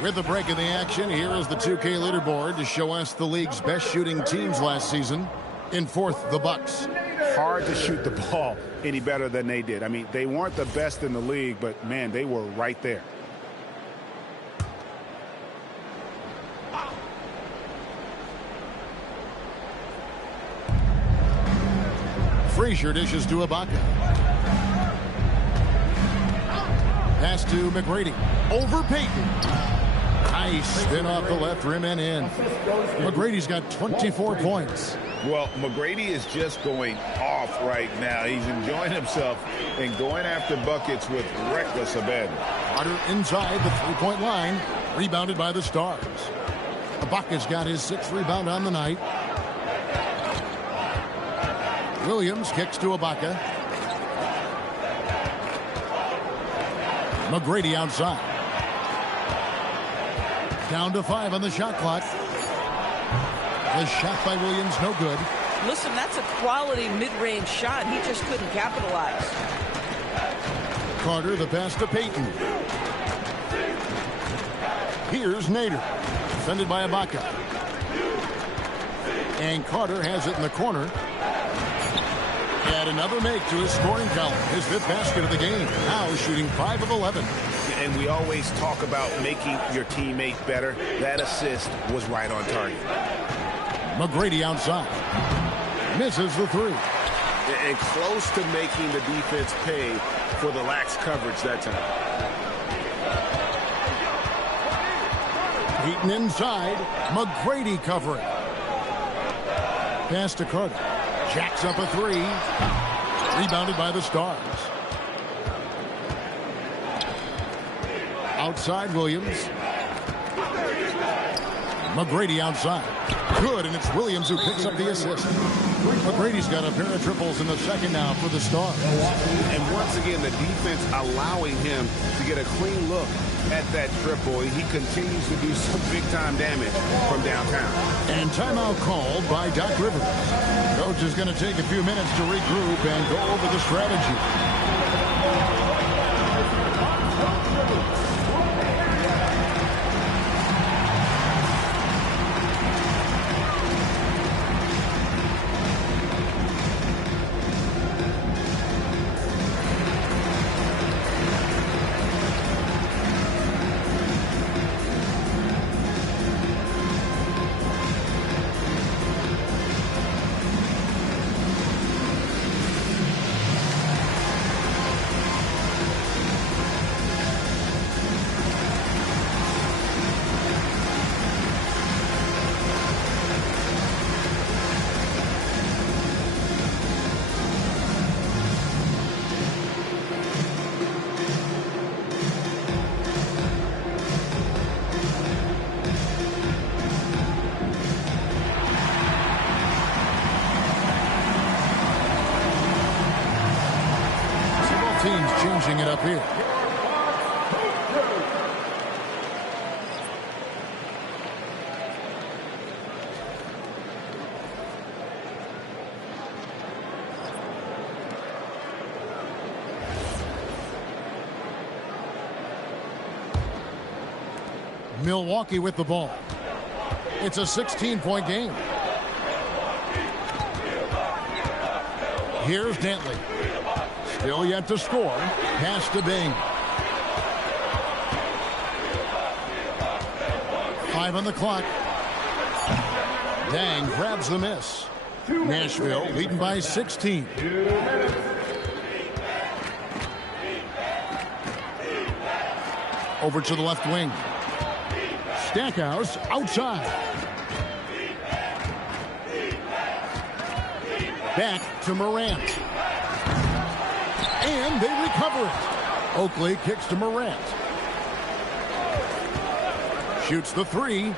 With the break of the action, here is the 2K leaderboard to show us the league's best shooting teams last season. In 4th, the Bucks. Hard to shoot the ball any better than they did. I mean, they weren't the best in the league, but, man, they were right there. Frazier dishes to Ibaka. Pass to McGrady. Over Peyton. Nice spin off the left rim and in. McGrady's got 24 points. Well, McGrady is just going off right now. He's enjoying himself and going after buckets with reckless abandon. Carter inside the three-point line. Rebounded by the Stars. Ibaka's got his 6th rebound on the night. Williams kicks to Ibaka. McGrady outside. Down to 5 on the shot clock. The shot by Williams, no good. Listen, that's a quality mid-range shot. He just couldn't capitalize. Carter, the pass to Peyton. Here's Nader. Defended by Ibaka. And Carter has it in the corner. And another make to his scoring column. His 5th basket of the game. Now shooting 5 of 11. And we always talk about making your teammate better. That assist was right on target. McGrady outside. Misses the 3. and close to making the defense pay for the lax coverage that time. Beaten inside. McGrady covering. Pass to Carter. Jacks up a three. Rebounded by the Stars. Outside Williams. McGrady outside. Good, and it's Williams who picks up the assist. McGrady's got a pair of triples in the second now for the Stars. And once again, the defense allowing him to get a clean look at that triple. He continues to do some big-time damage from downtown. And timeout called by Doc Rivers. Coach is going to take a few minutes to regroup and go over the strategy. Changing it up here. Milwaukee with the ball. It's a 16-point game. Here's Dantley. Still yet to score. Pass to Bing. 5 on the clock. Dang grabs the miss. Nashville leading by 16. Over to the left wing. Stackhouse outside. Back to Morant. And they recover it. Oakley kicks to Morant. Shoots the three.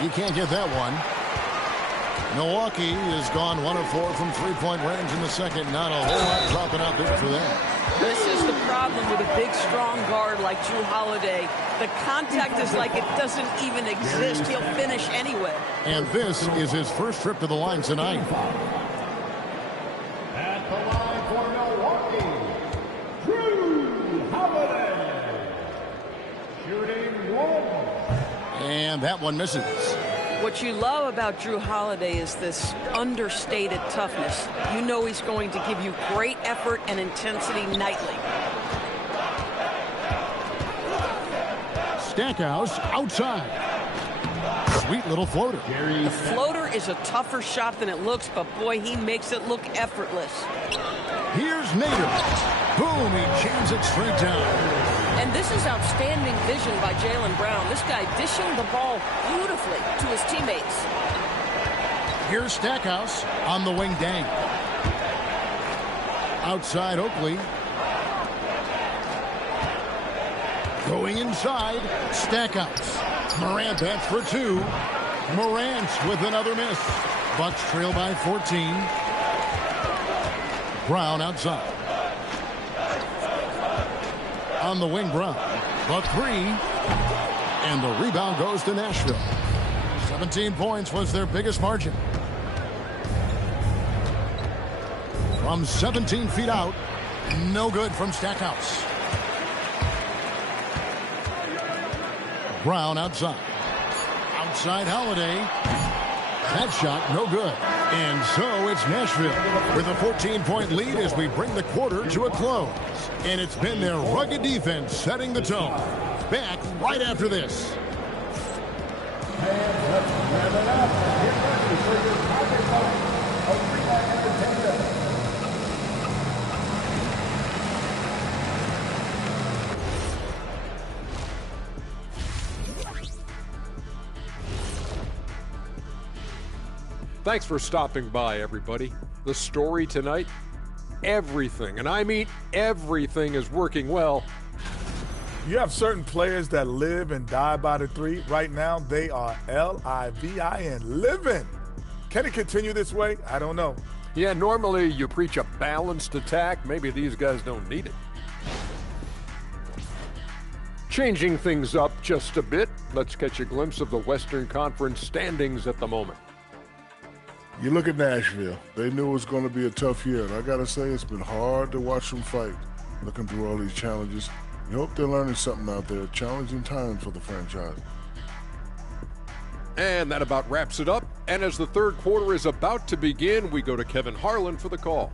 He can't get that one. Milwaukee has gone 1 of 4 from three-point range in the second. Not a whole lot dropping out there for them. This is the problem with a big, strong guard like Drew Holiday. The contact is like it doesn't even exist. He'll finish anyway. And this is his first trip to the line tonight. At the line for Milwaukee, Drew Holiday. Shooting 1. And that one misses. What you love about Drew Holiday is this understated toughness. You know he's going to give you great effort and intensity nightly. Stackhouse outside. Sweet little floater. The floater is a tougher shot than it looks, but boy, he makes it look effortless. Here's Nader. Boom, he jams it straight down. And this is outstanding vision by Jaylen Brown. This guy dishing the ball beautifully to his teammates. Here's Stackhouse on the wing. Dang. Outside Oakley. Going inside. Stackhouse. Morant bats for 2. Morant with another miss. Bucks trail by 14. Brown outside. On the wing, Brown. The 3. And the rebound goes to Nashville. 17 points was their biggest margin. From 17 feet out. No good from Stackhouse. Brown outside. Outside Holiday. That shot no good. And so it's Nashville with a 14-point lead as we bring the quarter to a close. And it's been their rugged defense setting the tone. Back right after this. Thanks for stopping by, everybody. The story tonight, everything, and I mean everything, is working well. You have certain players that live and die by the three. Right now, they are L-I-V-I-N, living. Can it continue this way? I don't know. Yeah, normally you preach a balanced attack. Maybe these guys don't need it. Changing things up just a bit, let's catch a glimpse of the Western Conference standings at the moment. You look at Nashville. They knew it was going to be a tough year, and I got to say, it's been hard to watch them fight, looking through all these challenges. You hope they're learning something out there. Challenging times for the franchise. And that about wraps it up. And as the third quarter is about to begin, we go to Kevin Harlan for the call.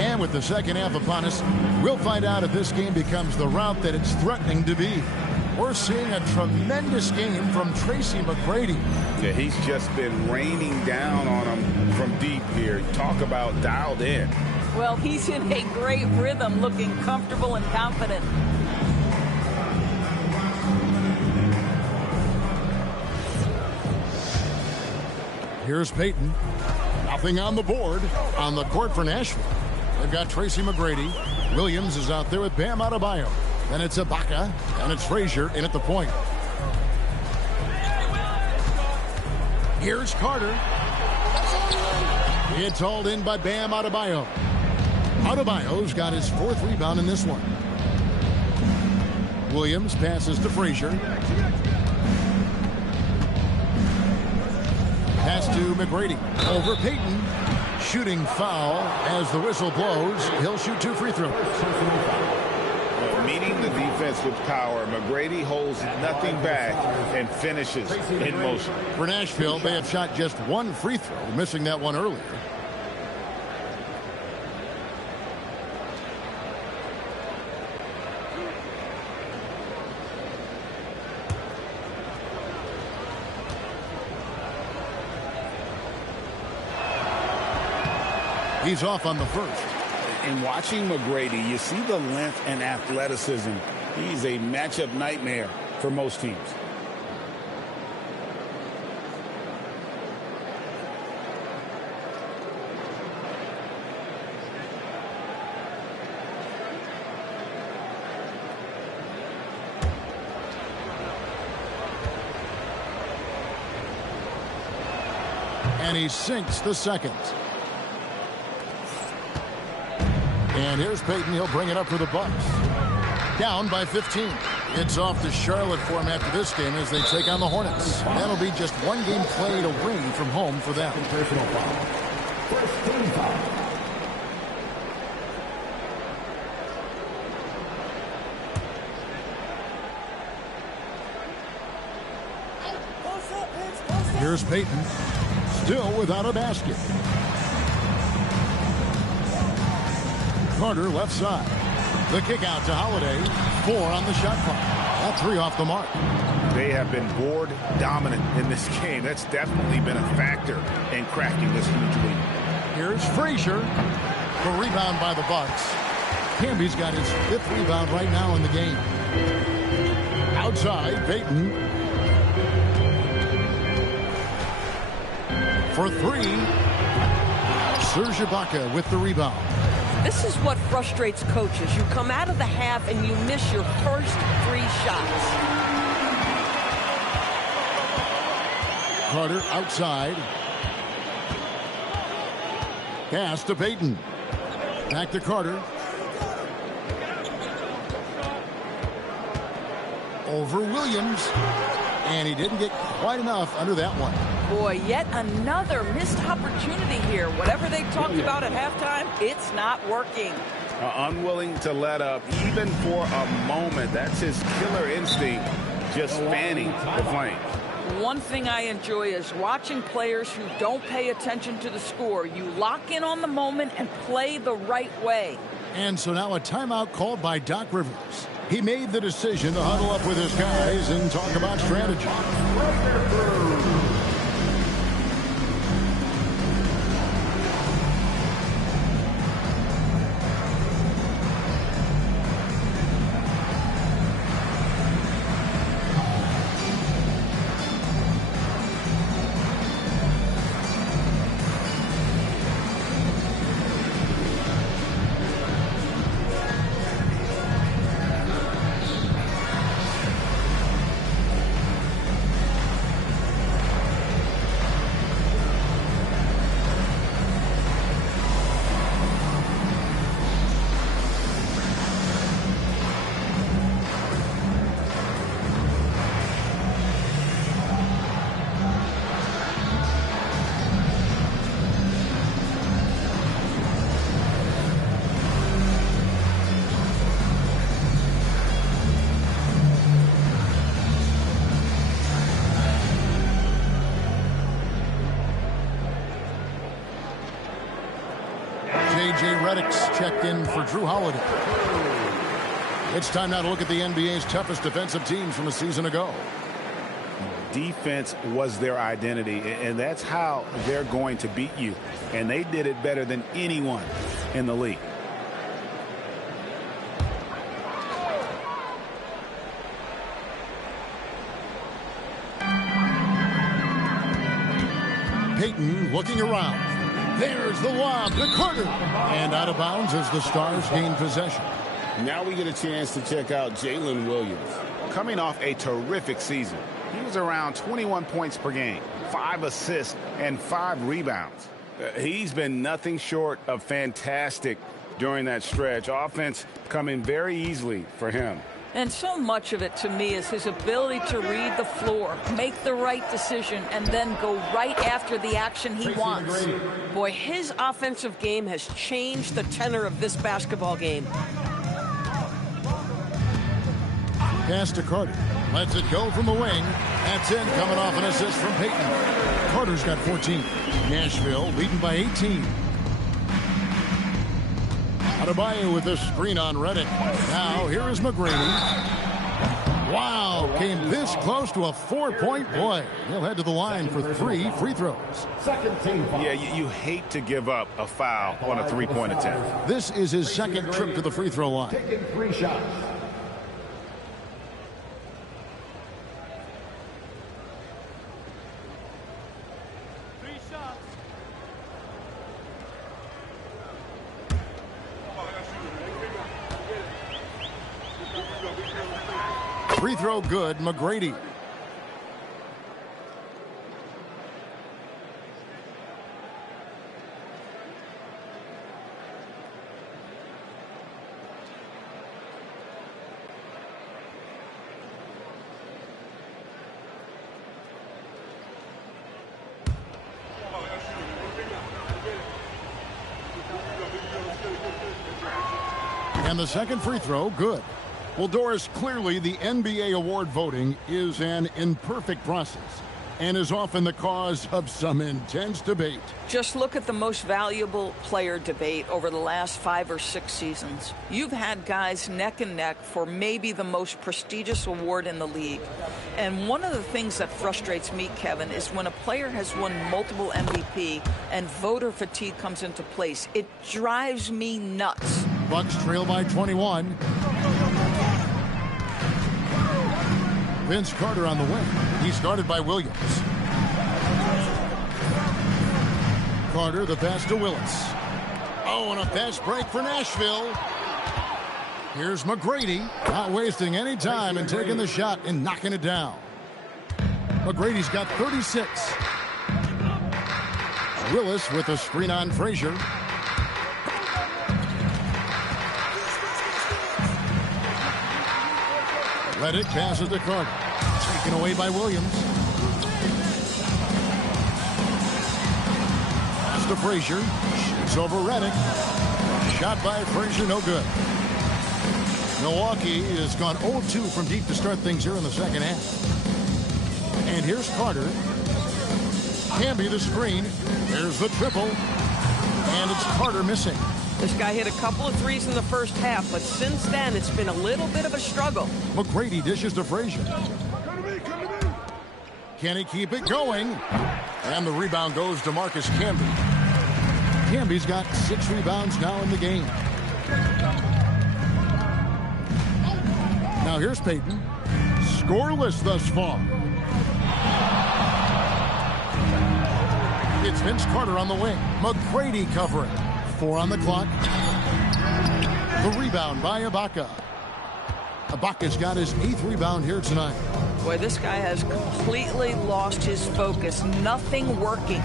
And with the second half upon us, we'll find out if this game becomes the route that it's threatening to be. We're seeing a tremendous game from Tracy McGrady. Yeah, he's just been raining down on him from deep here. Talk about dialed in. Well, he's in a great rhythm, looking comfortable and confident. Here's Peyton. Nothing on the board on the court for Nashville. They've got Tracy McGrady. Williams is out there with Bam Adebayo. Then it's Ibaka, and it's Frazier in at the point. Here's Carter. It's hauled in by Bam Adebayo. Adebayo's got his fourth rebound in this one. Williams passes to Frazier. Pass to McGrady. Over Peyton. Shooting foul as the whistle blows. He'll shoot 2 free throws. Meeting the defense with power, McGrady holds nothing back and finishes in motion. For Nashville, they have shot just 1 free throw, missing that one earlier. He's off on the first. In watching McGrady, you see the length and athleticism. He's a matchup nightmare for most teams. And he sinks the second. And here's Peyton. He'll bring it up for the Bucks. Down by 15. It's off to Charlotte for him after this game as they take on the Hornets. That'll be just 1 game played away from home for them. Personal foul. First team foul. Here's Peyton. Still without a basket. Carter left side. The kick out to Holiday. 4 on the shot clock. That 3 off the mark. They have been board dominant in this game. That's definitely been a factor in cracking this huge lead. Here's Frazier. The rebound by the Bucks. Camby's got his 5th rebound right now in the game. Outside, Peyton. For 3. Serge Ibaka with the rebound. This is what frustrates coaches. You come out of the half and you miss your first 3 shots. Carter outside. Pass to Peyton. Back to Carter. Over Williams. And he didn't get quite enough under that one. Boy, yet another missed opportunity here. Whatever they talked about at halftime, it's not working. Unwilling to let up, even for a moment. That's his killer instinct, just fanning the flame. One thing I enjoy is watching players who don't pay attention to the score. You lock in on the moment and play the right way. And so now a timeout called by Doc Rivers. He made the decision to huddle up with his guys and talk about strategy. 1 J.J. Redick's checked in for Drew Holiday. It's time now to look at the NBA's toughest defensive teams from a season ago. Defense was their identity, and that's how they're going to beat you. And they did it better than anyone in the league. Payton looking around. There's the lob to Carter. And out of bounds as the Stars gain possession. Now we get a chance to check out Jalen Williams. Coming off a terrific season. He was around 21 points per game, 5 assists, and 5 rebounds. He's been nothing short of fantastic during that stretch. Offense coming very easily for him. And so much of it, to me, is his ability to read the floor, make the right decision, and then go right after the action he wants. Boy, his offensive game has changed the tenor of this basketball game. Pass to Carter. Lets it go from the wing. That's in, coming off an assist from Payton. Carter's got 14. Nashville leading by 18. Adebayo with the screen on Redick. Now here is McGrady. Wow, came this close to a 4-point play. He'll head to the line for 3 free throws. Yeah, you hate to give up a foul on a 3-point attempt. This is his second trip to the free throw line. Taking 3 shots. Free throw good, McGrady. And the second free throw, good. Well, Doris, clearly the NBA award voting is an imperfect process and is often the cause of some intense debate. Just look at the most valuable player debate over the last 5 or 6 seasons. You've had guys neck and neck for maybe the most prestigious award in the league. And one of the things that frustrates me, Kevin, is when a player has won multiple MVP and voter fatigue comes into place. It drives me nuts. Bucks trail by 21. Vince Carter on the wing. He's guarded by Williams. Carter, the pass to Willis. Oh, and a fast break for Nashville. Here's McGrady, not wasting any time and taking the shot and knocking it down. McGrady's got 36. Willis with a screen on Frazier. Redick passes to Carter. Taken away by Williams. Pass to Frazier. Shoots over Redick. Shot by Frazier, no good. Milwaukee has gone 0-2 from deep to start things here in the second half. And here's Carter. Camby the screen. There's the triple. And it's Carter missing. This guy hit a couple of threes in the first half, but since then it's been a little bit of a struggle. McGrady dishes to Frazier. Can he keep it going? And the rebound goes to Marcus Camby. Camby's got 6 rebounds now in the game. Now here's Payton. Scoreless thus far. It's Vince Carter on the wing. McGrady covering. 4 on the clock. The rebound by Ibaka. Ibaka's got his 8th rebound here tonight. Boy, this guy has completely lost his focus. Nothing working.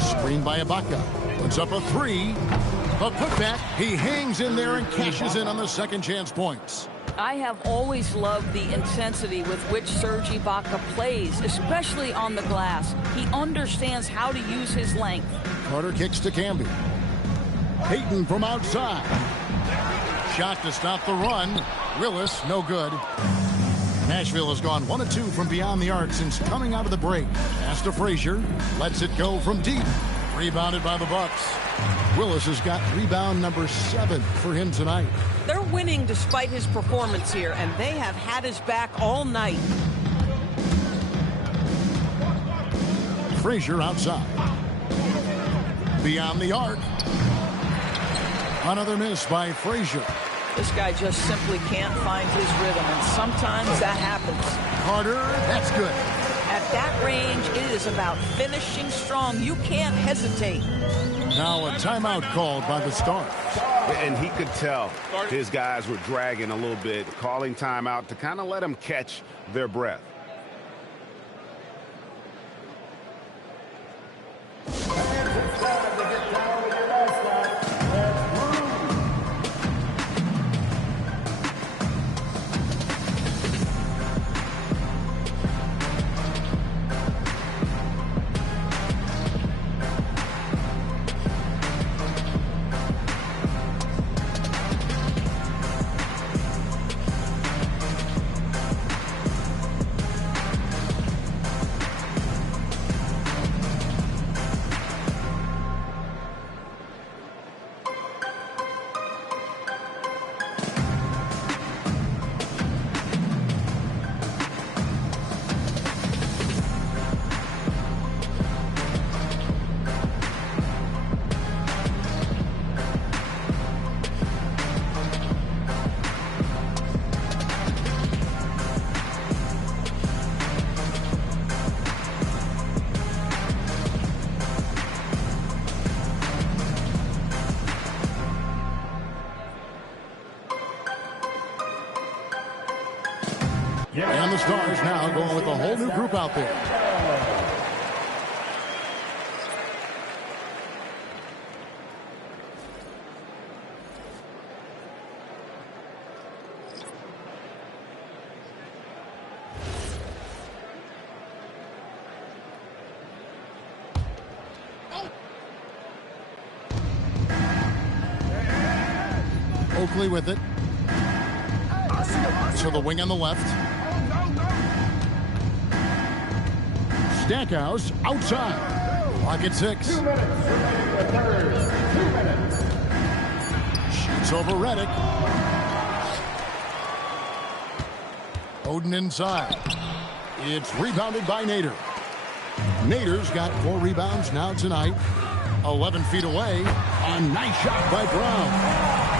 Screen by Ibaka. Puts up a 3. A putback. He hangs in there and cashes in on the second chance points. I have always loved the intensity with which Serge Ibaka plays, especially on the glass. He understands how to use his length. Carter kicks to Camby. Payton from outside. Shot to stop the run. Willis, no good. Nashville has gone 1 of 2 from beyond the arc since coming out of the break. Pass to Frazier. Lets it go from deep. Rebounded by the Bucks. Willis has got rebound number 7 for him tonight. They're winning despite his performance here, and they have had his back all night. Frazier outside. Beyond the arc. Another miss by Frazier. This guy just simply can't find his rhythm, and sometimes that happens. Carter, that's good. At that range, it is about finishing strong. You can't hesitate. Now a timeout called by the Stars. And he could tell his guys were dragging a little bit, calling timeout to kind of let them catch their breath. And the Stars now going with a whole new group out there. Oakley with it. To the wing on the left. Stackhouse outside. Clock at 6. 2 minutes. 2 minutes. Shoots over Redick. Oden inside. It's rebounded by Nader. Nader's got 4 rebounds now tonight. 11 feet away. A nice shot by Brown.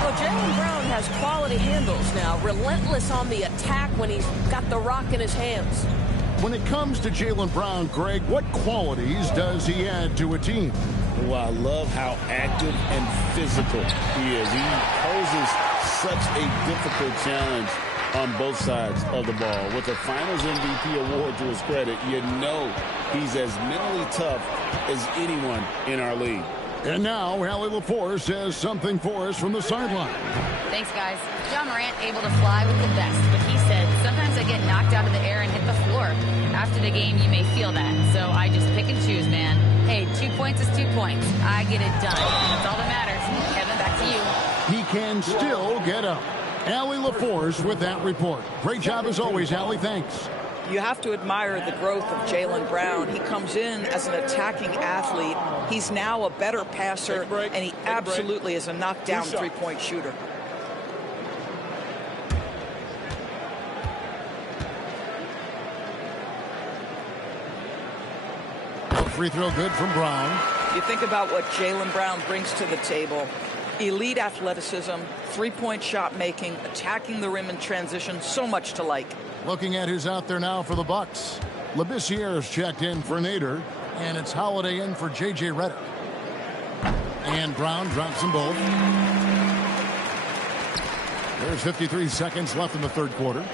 Well, Jaylen Brown has quality handles now. Relentless on the attack when he's got the rock in his hands. When it comes to Jaylen Brown, Greg, what qualities does he add to a team? Well, I love how active and physical he is. He poses such a difficult challenge on both sides of the ball. With a Finals MVP award to his credit, you know he's as mentally tough as anyone in our league. And now, Allie LaForce says something for us from the sideline. Thanks, guys. John Morant able to fly with the best, but he said, sometimes I get knocked out of the air and hit the floor. After the game, you may feel that, so I just pick and choose, man. Hey, 2 points is 2 points. I get it done. That's all that matters. Kevin, back to you. He can still get up. Allie LaForce with that report. Great job as always, Allie. Thanks. You have to admire the growth of Jaylen Brown. He comes in as an attacking athlete. He's now a better passer, and he absolutely is a knockdown three-point shooter. Free throw good from Brown. You think about what Jaylen Brown brings to the table. Elite athleticism, three-point shot making, attacking the rim in transition, so much to like. Looking at who's out there now for the Bucks. Labissiere's checked in for Nader, and it's Holiday in for J.J. Redick. And Brown drops them both. There's 53 seconds left in the third quarter.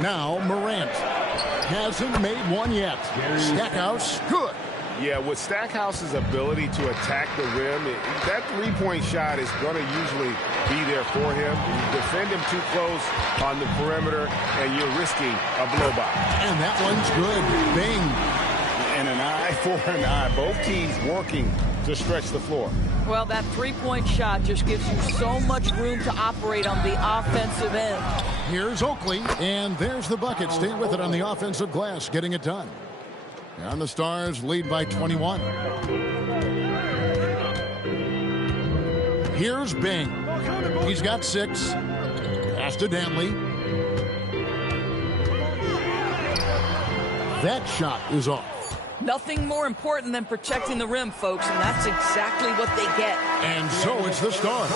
Now Morant hasn't made one yet. Stackhouse, good. Yeah, with Stackhouse's ability to attack the rim, that three-point shot is going to usually be there for him. You defend him too close on the perimeter, and you're risking a blow-by. And that one's good. Bing. And an eye for an eye. Both teams working to stretch the floor. Well, that three-point shot just gives you so much room to operate on the offensive end. Here's Oakley, and there's the bucket. Stay with it on the offensive glass, getting it done. And the Stars lead by 21. Here's Bing. He's got 6. Pass to Dantley. That shot is off. Nothing more important than protecting the rim, folks, and that's exactly what they get. And so it's the Stars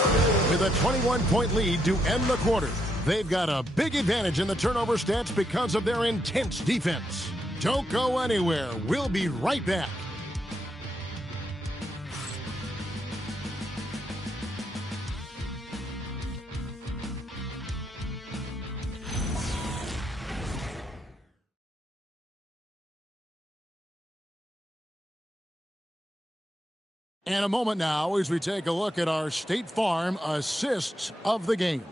with a 21-point lead to end the quarter. They've got a big advantage in the turnover stats because of their intense defense. Don't go anywhere. We'll be right back. And a moment now as we take a look at our State Farm assists of the game.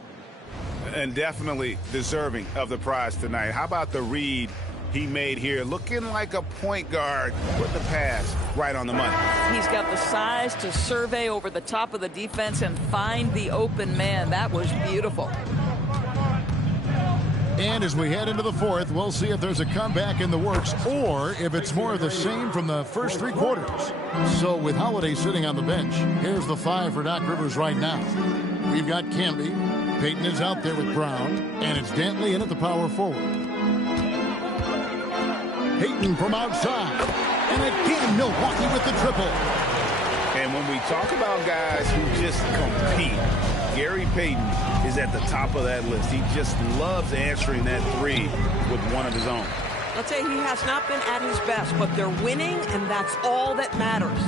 And definitely deserving of the prize tonight. How about the read he made here? Looking like a point guard. Put the pass right on the money. He's got the size to survey over the top of the defense and find the open man. That was beautiful. And as we head into the fourth, we'll see if there's a comeback in the works or if it's more of the same from the first 3 quarters. So with Holiday sitting on the bench, here's the 5 for Doc Rivers right now. We've got Camby. Payton is out there with Brown. And it's Dantley in at the power forward. Payton from outside. And again, Milwaukee with the triple. And when we talk about guys who just compete, Gary Payton is at the top of that list. He just loves answering that 3 with one of his own. I'll tell you, he has not been at his best, but they're winning, and that's all that matters.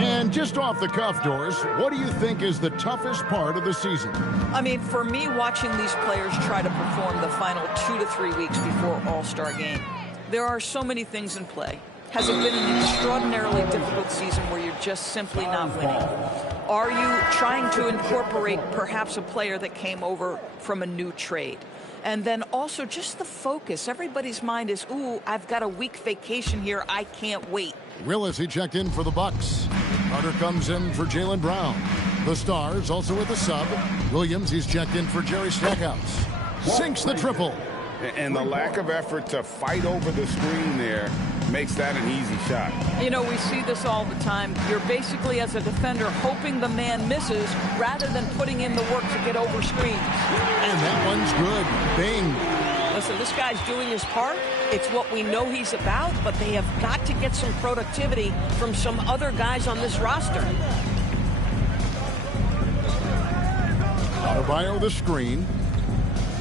And just off the cuff, Doris, what do you think is the toughest part of the season? I mean, for me, watching these players try to perform the final 2 to 3 weeks before All-Star game, there are so many things in play. Has it been an extraordinarily difficult season where you're just simply not winning? Are you trying to incorporate perhaps a player that came over from a new trade? And then also just the focus. Everybody's mind is, ooh, I've got a week vacation here. I can't wait. Willis, he checked in for the Bucks. Carter comes in for Jaylen Brown. The Stars also with the sub. Williams, he's checked in for Jerry Stackhouse. Sinks the triple. And the lack of effort to fight over the screen there makes that an easy shot. You know, we see this all the time. You're basically, as a defender, hoping the man misses rather than putting in the work to get over screens. And that one's good. Bing. Listen, this guy's doing his part. It's what we know he's about, but they have got to get some productivity from some other guys on this roster. Adebayo the screen.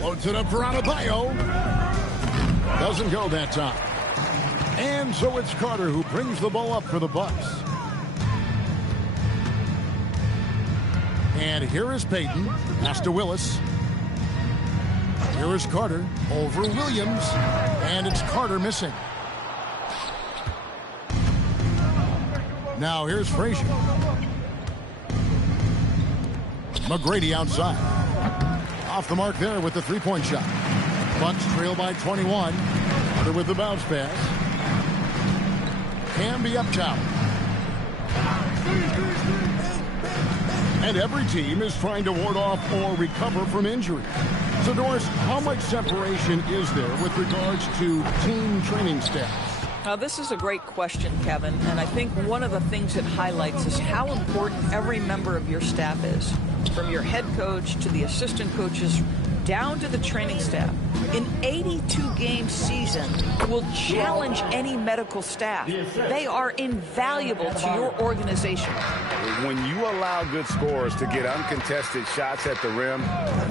Loads it up for Adebayo. Doesn't go that time. And so it's Carter who brings the ball up for the Bucks. And here is Payton. Pass to Willis. Here is Carter over Williams. And it's Carter missing. Now here's Frazier. McGrady outside. Off the mark there with the three-point shot. Bucks trail by 21. Carter with the bounce pass. Camby up top. And every team is trying to ward off or recover from injury. So, Doris, how much separation is there with regards to team training staff? Now, this is a great question, Kevin, and I think one of the things it highlights is how important every member of your staff is, from your head coach to the assistant coaches down to the training staff. An 82-game season will challenge any medical staff. They are invaluable to your organization. When you allow good scorers to get uncontested shots at the rim,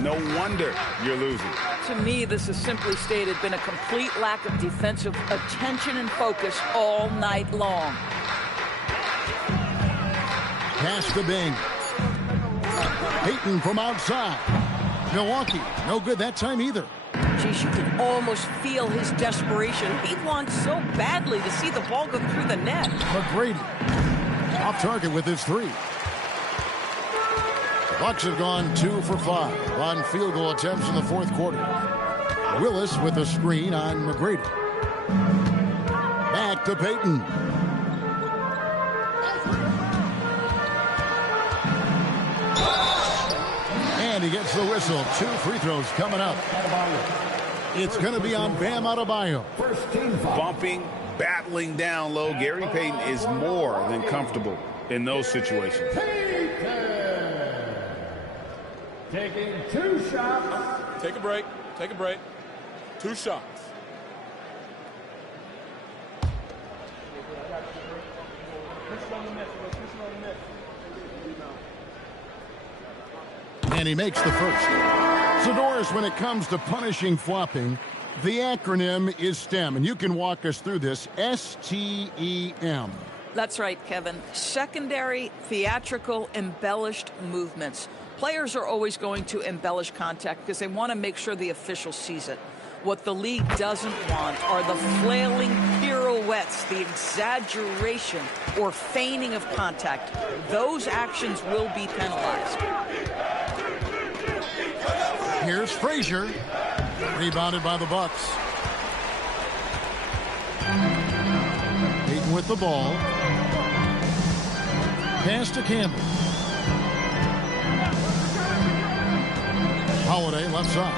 no wonder you're losing. To me, this is simply stated been a complete lack of defensive attention and focus all night long. Pass to Bing. Payton from outside. Milwaukee, no good that time either. Geez, you can almost feel his desperation. He wants so badly to see the ball go through the net. McGrady off target with his 3. The Bucks have gone 2 for 5 on field goal attempts in the fourth quarter. Willis with a screen on McGrady. Back to Payton. And he gets the whistle. 2 free throws coming up. It's going to be on Bam Adebayo. Bumping, battling down low. Gary Payton is more than comfortable in those situations. Taking 2 shots. Take a break. Take a break. 2 shots. And he makes the first. So, Doris, when it comes to punishing flopping, the acronym is STEM. And you can walk us through this. STEM. That's right, Kevin. Secondary, theatrical, embellished movements. Players are always going to embellish contact because they want to make sure the official sees it. What the league doesn't want are the flailing pirouettes, the exaggeration or feigning of contact. Those actions will be penalized. Here's Frazier. Rebounded by the Bucks. Payton with the ball. Pass to Campbell. Holiday left side.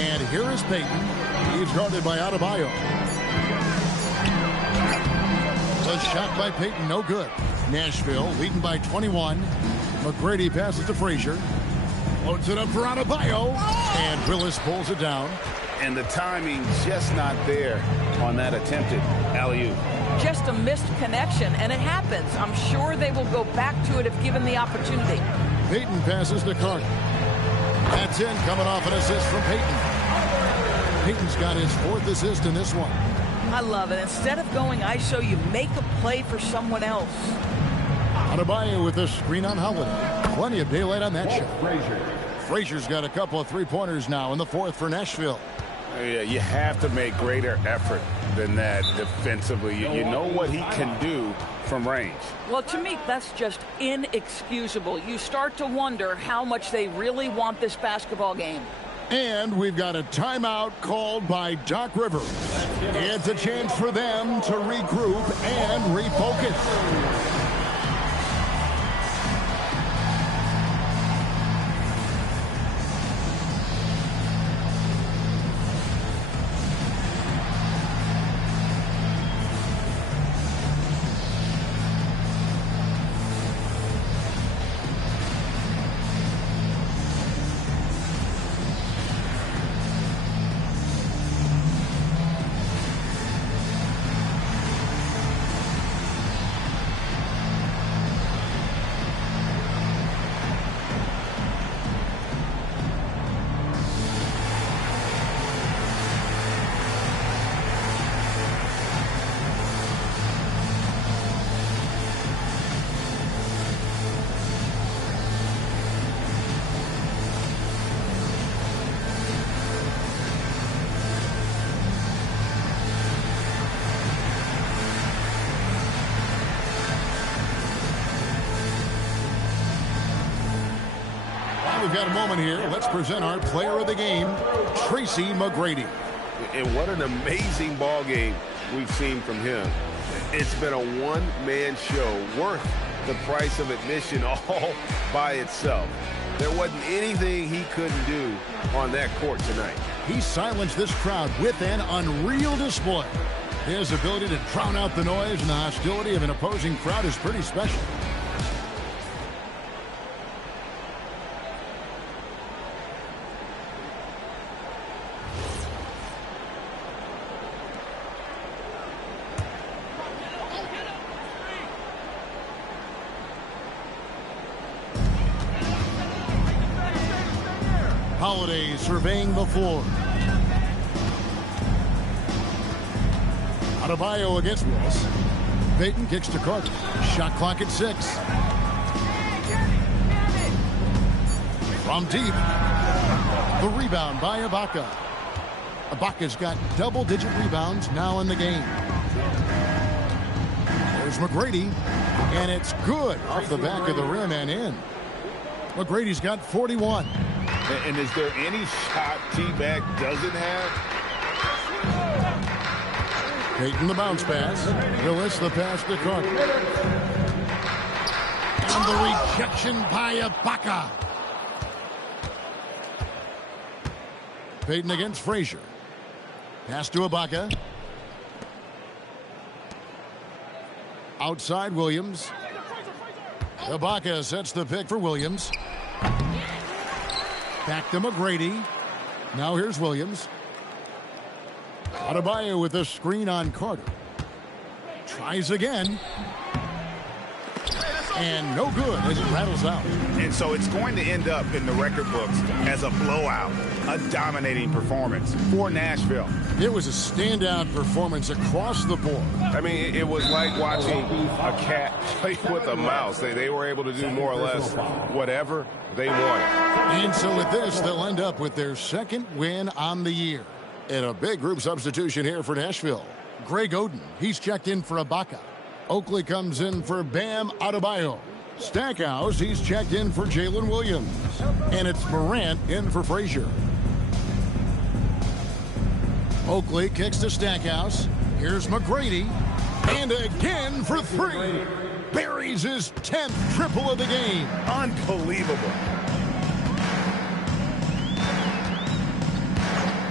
And here is Payton. He's guarded by Adebayo. The shot by Payton, no good. Nashville leading by 21. McGrady passes to Frazier. Loads it up for Adebayo. And Willis pulls it down. And the timing just not there on that attempted alley-oop. Just a missed connection, and it happens. I'm sure they will go back to it if given the opportunity. Payton passes to Carter. That's in, coming off an assist from Payton. Payton's got his 4th assist in this one. I love it. Instead of going ISO, you make a play for someone else. Adebayo with the screen on Holiday. Plenty of daylight on that shot. Frazier's got a couple of 3-pointers now in the 4th for Nashville. Yeah, you have to make greater effort than that defensively. You know what he can do from range. Well, to me, that's just inexcusable. You start to wonder how much they really want this basketball game. And we've got a timeout called by Doc Rivers. It's a chance for them to regroup and refocus. We've got a moment here. Let's present our player of the game, Tracy McGrady. And what an amazing ball game we've seen from him. It's been a one-man show worth the price of admission all by itself. There wasn't anything he couldn't do on that court tonight. He silenced this crowd with an unreal display. His ability to drown out the noise and the hostility of an opposing crowd is pretty special. Holiday surveying the floor. Adebayo against Willis. Payton kicks to Carter. Shot clock at 6. From deep. The rebound by Ibaka. Ibaka's got double-digit rebounds now in the game. There's McGrady. And it's good off the back of the rim and in. McGrady's got 41. And is there any shot T-Mac doesn't have? Payton the bounce pass. Willis the pass to Carter. And the rejection by Ibaka. Payton against Frazier. Pass to Ibaka. Outside Williams. Ibaka sets the pick for Williams. Back to McGrady. Now here's Williams. Adebayo with a screen on Carter. Tries again. And no good as it rattles out. And so it's going to end up in the record books as a blowout, a dominating performance for Nashville. It was a standout performance across the board. I mean, it was like watching a cat play with a mouse. They were able to do more or less whatever they wanted. And so with this, they'll end up with their second win on the year. And a big group substitution here for Nashville. Greg Oden, he's checked in for Ibaka. Oakley comes in for Bam Adebayo. Stackhouse, he's checked in for Jalen Williams. And it's Morant in for Frazier. Oakley kicks to Stackhouse. Here's McGrady. And again for three. Buries his 10th triple of the game. Unbelievable.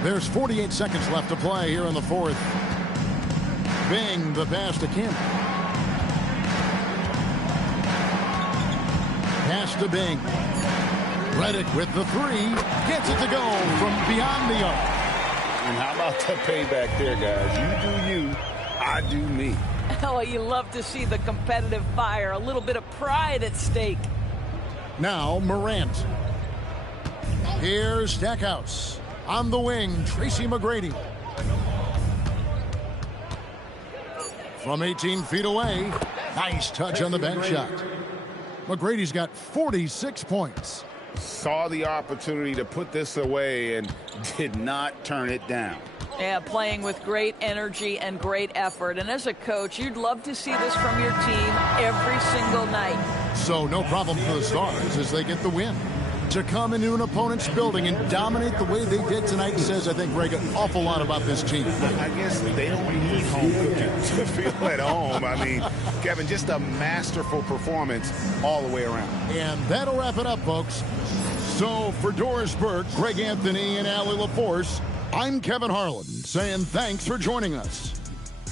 There's 48 seconds left to play here in the fourth. Bing the pass to Campbell. Pass to Bing. Redick with the three. Gets it to go from beyond the arc. And how about the payback there, guys? You do you, I do me. Oh, you love to see the competitive fire. A little bit of pride at stake. Now Morant. Here's Stackhouse. On the wing, Tracy McGrady. From 18 feet away. Nice touch on the bank shot. McGrady's got 46 points. Saw the opportunity to put this away and did not turn it down. Yeah, playing with great energy and great effort. And as a coach, you'd love to see this from your team every single night. So no problem for the Stars as they get the win. To come into an opponent's building and dominate the way they did tonight says, I think, Greg, an awful lot about this team. I guess they don't need home cooking to feel at home. I mean, Kevin, just a masterful performance all the way around. And that'll wrap it up, folks. So for Doris Burke, Greg Anthony, and Allie LaForce, I'm Kevin Harlan saying thanks for joining us.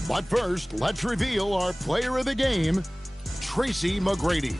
But first, let's reveal our player of the game, Tracy McGrady.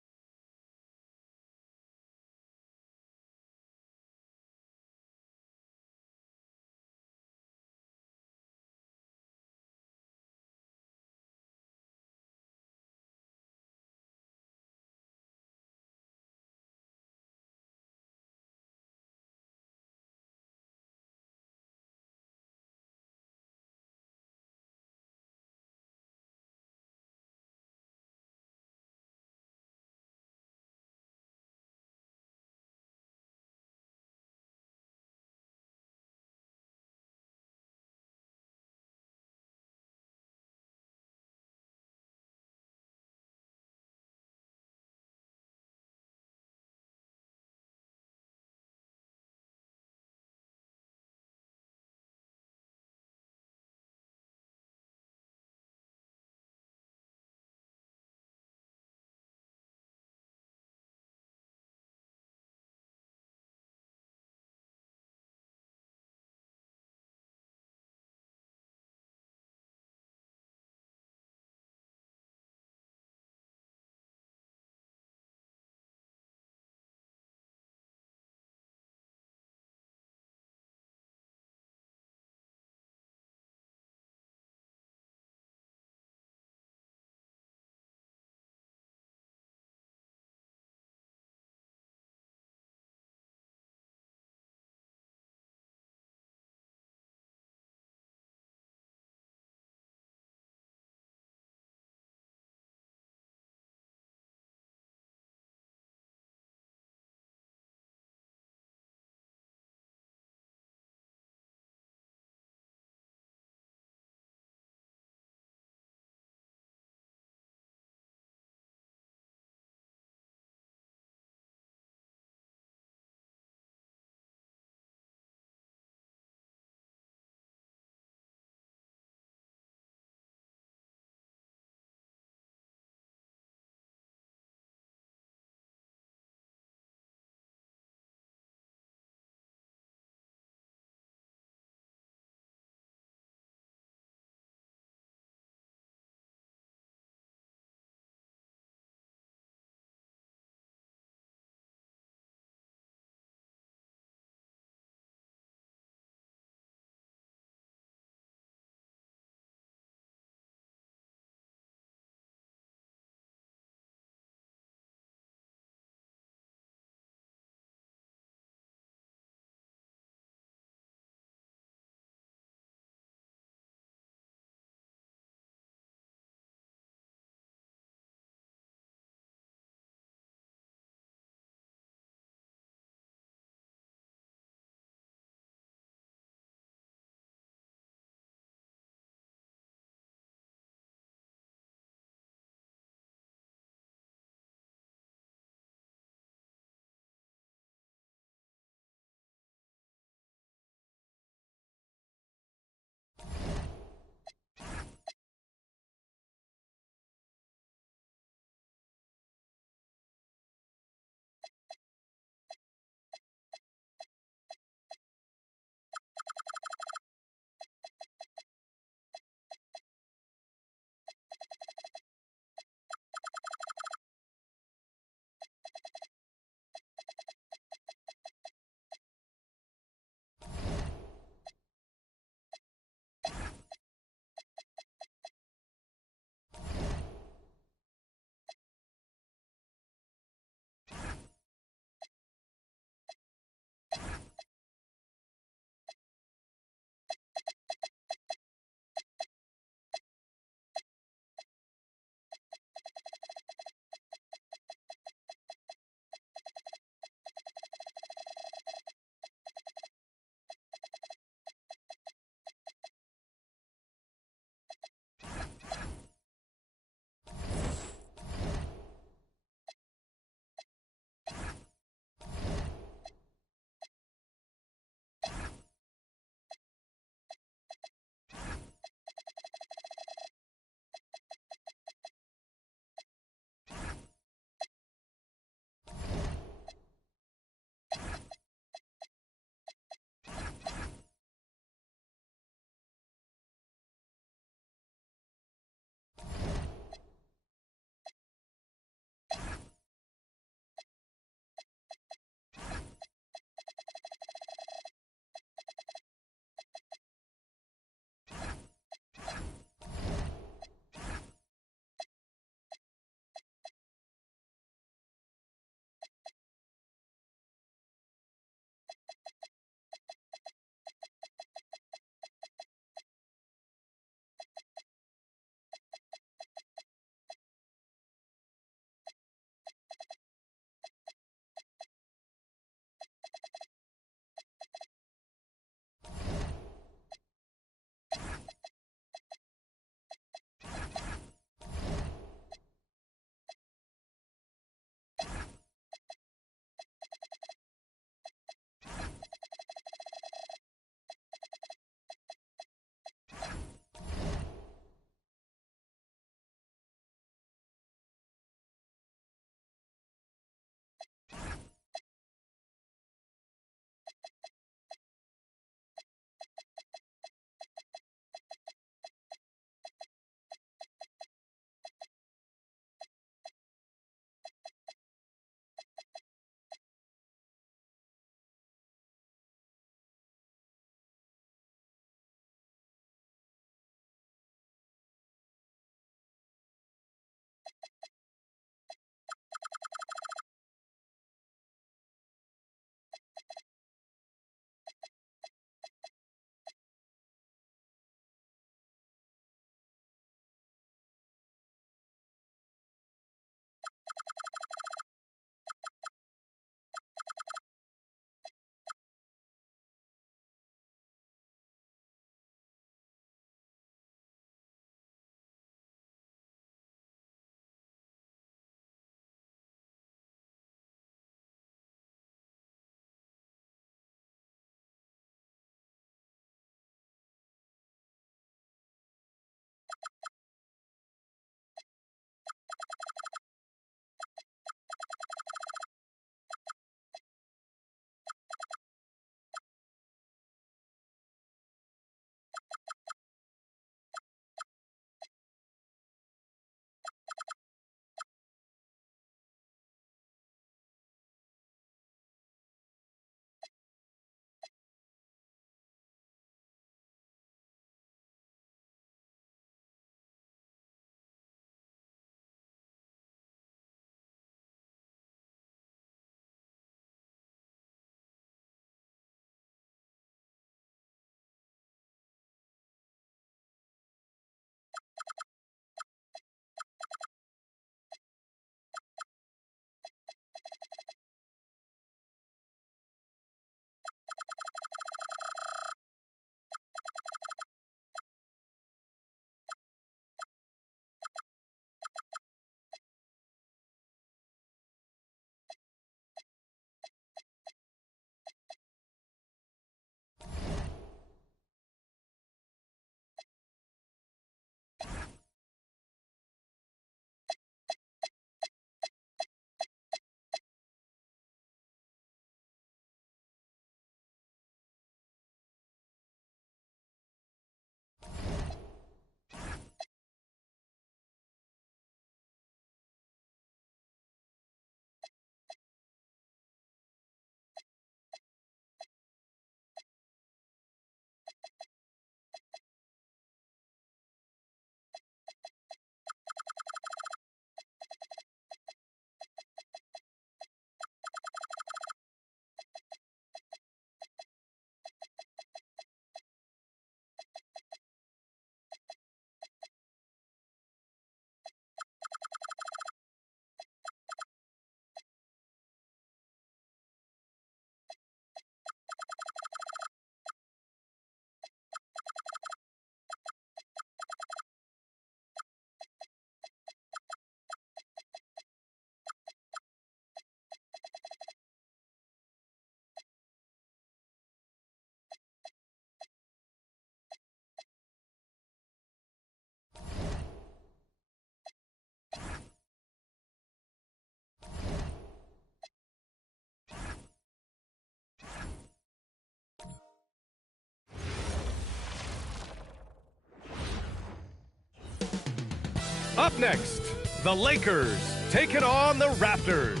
Up next, the Lakers taking on the Raptors.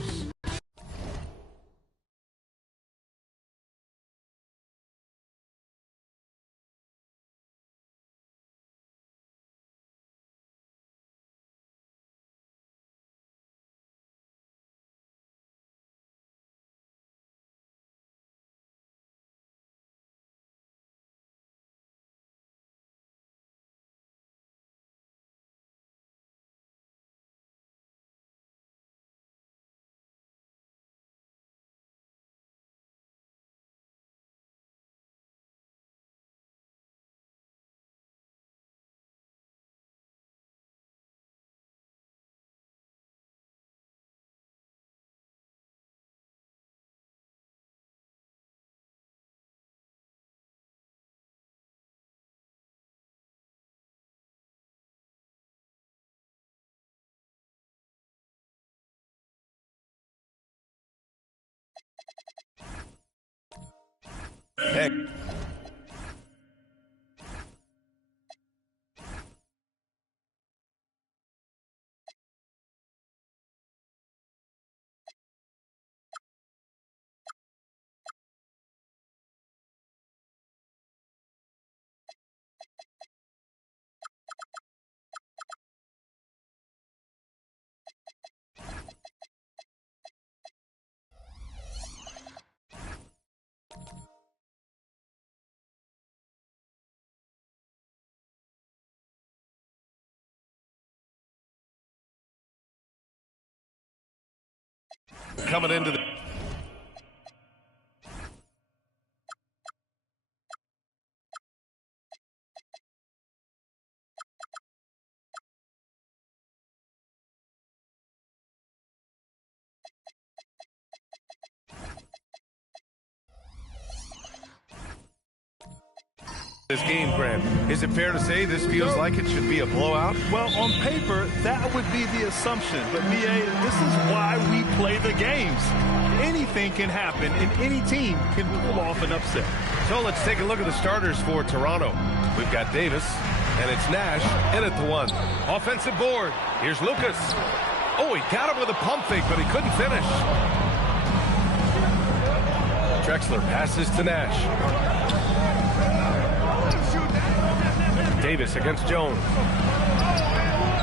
Heck. Coming into the... this game, Grant. Is it fair to say this feels like it should be a blowout? Well, on paper, that would be the assumption. But, B.A., this is why we play the games. Anything can happen, and any team can pull off an upset. So let's take a look at the starters for Toronto. We've got Davis, and it's Nash in at the one. Offensive board. Here's Lucas. Oh, he got him with a pump fake, but he couldn't finish. Drexler passes to Nash. Davis against Jones.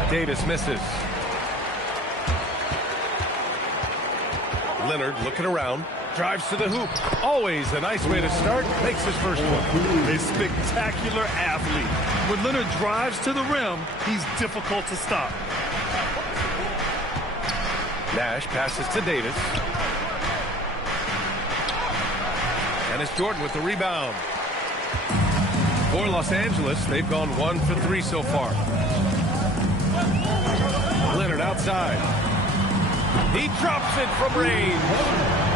Davis misses. Leonard looking around. Drives to the hoop. Always a nice way to start. Makes his first one. A spectacular athlete. When Leonard drives to the rim, he's difficult to stop. Nash passes to Davis. And it's Jordan with the rebound. For Los Angeles, they've gone 1 for 3 so far. Leonard outside. He drops it from range.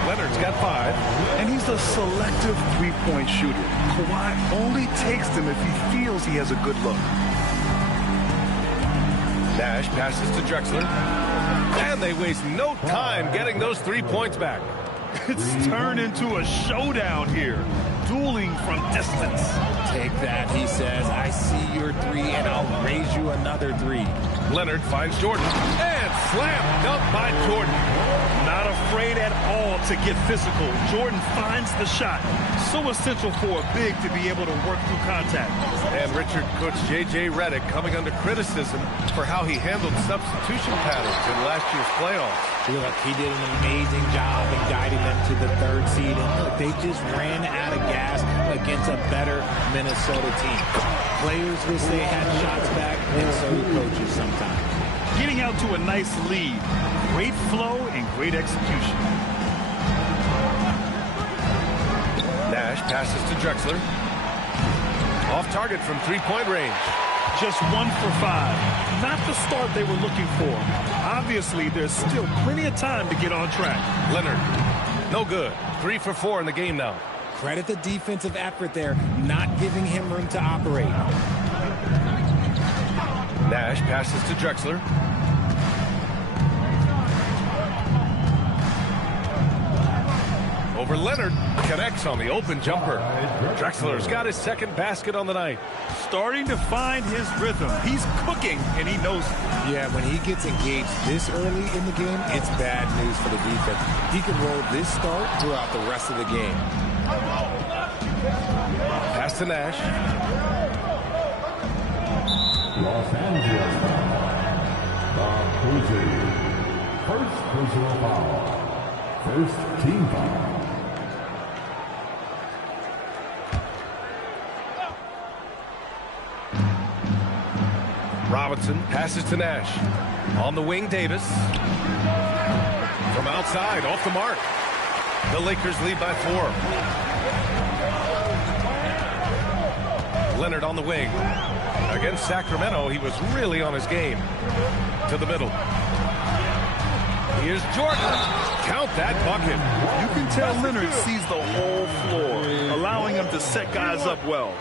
Leonard's got 5. And he's a selective three-point shooter. Kawhi only takes them if he feels he has a good look. Nash passes to Drexler. And they waste no time getting those 3 points back. It's turned into a showdown here. Dueling from distance. Take that, he says. I see your 3, and I'll raise you another 3. Leonard finds Jordan. And slam dunk by Jordan. Not afraid at all to get physical. Jordan finds the shot. So essential for a big to be able to work through contact. And Richard Coach J.J. Redick coming under criticism for how he handled substitution patterns in last year's playoffs. Look, he did an amazing job in guiding them to the 3rd seed. And look, they just ran out of gas against a better Minnesota team. Players wish they had shots back, and so do coaches sometimes. Getting out to a nice lead. Great flow and great execution. Nash passes to Drexler. Off target from 3-point range. Just 1 for 5. Not the start they were looking for. Obviously, there's still plenty of time to get on track. Leonard, no good. 3 for 4 in the game now. Credit the defensive effort there, not giving him room to operate. Nash passes to Drexler. Over Leonard. Connects on the open jumper. Drexler's got his second basket on the night. Starting to find his rhythm. He's cooking, and he knows it. Yeah, when he gets engaged this early in the game, it's bad news for the defense. He can roll this start throughout the rest of the game. Pass to Nash. Los Angeles foul. First personal foul. First team foul. Robinson passes to Nash. On the wing, Davis. From outside, off the mark. The Lakers lead by 4. Leonard on the wing. Against Sacramento, he was really on his game. To the middle. Here's Jordan. Count that bucket. You can tell Leonard sees the whole floor, allowing him to set guys up well.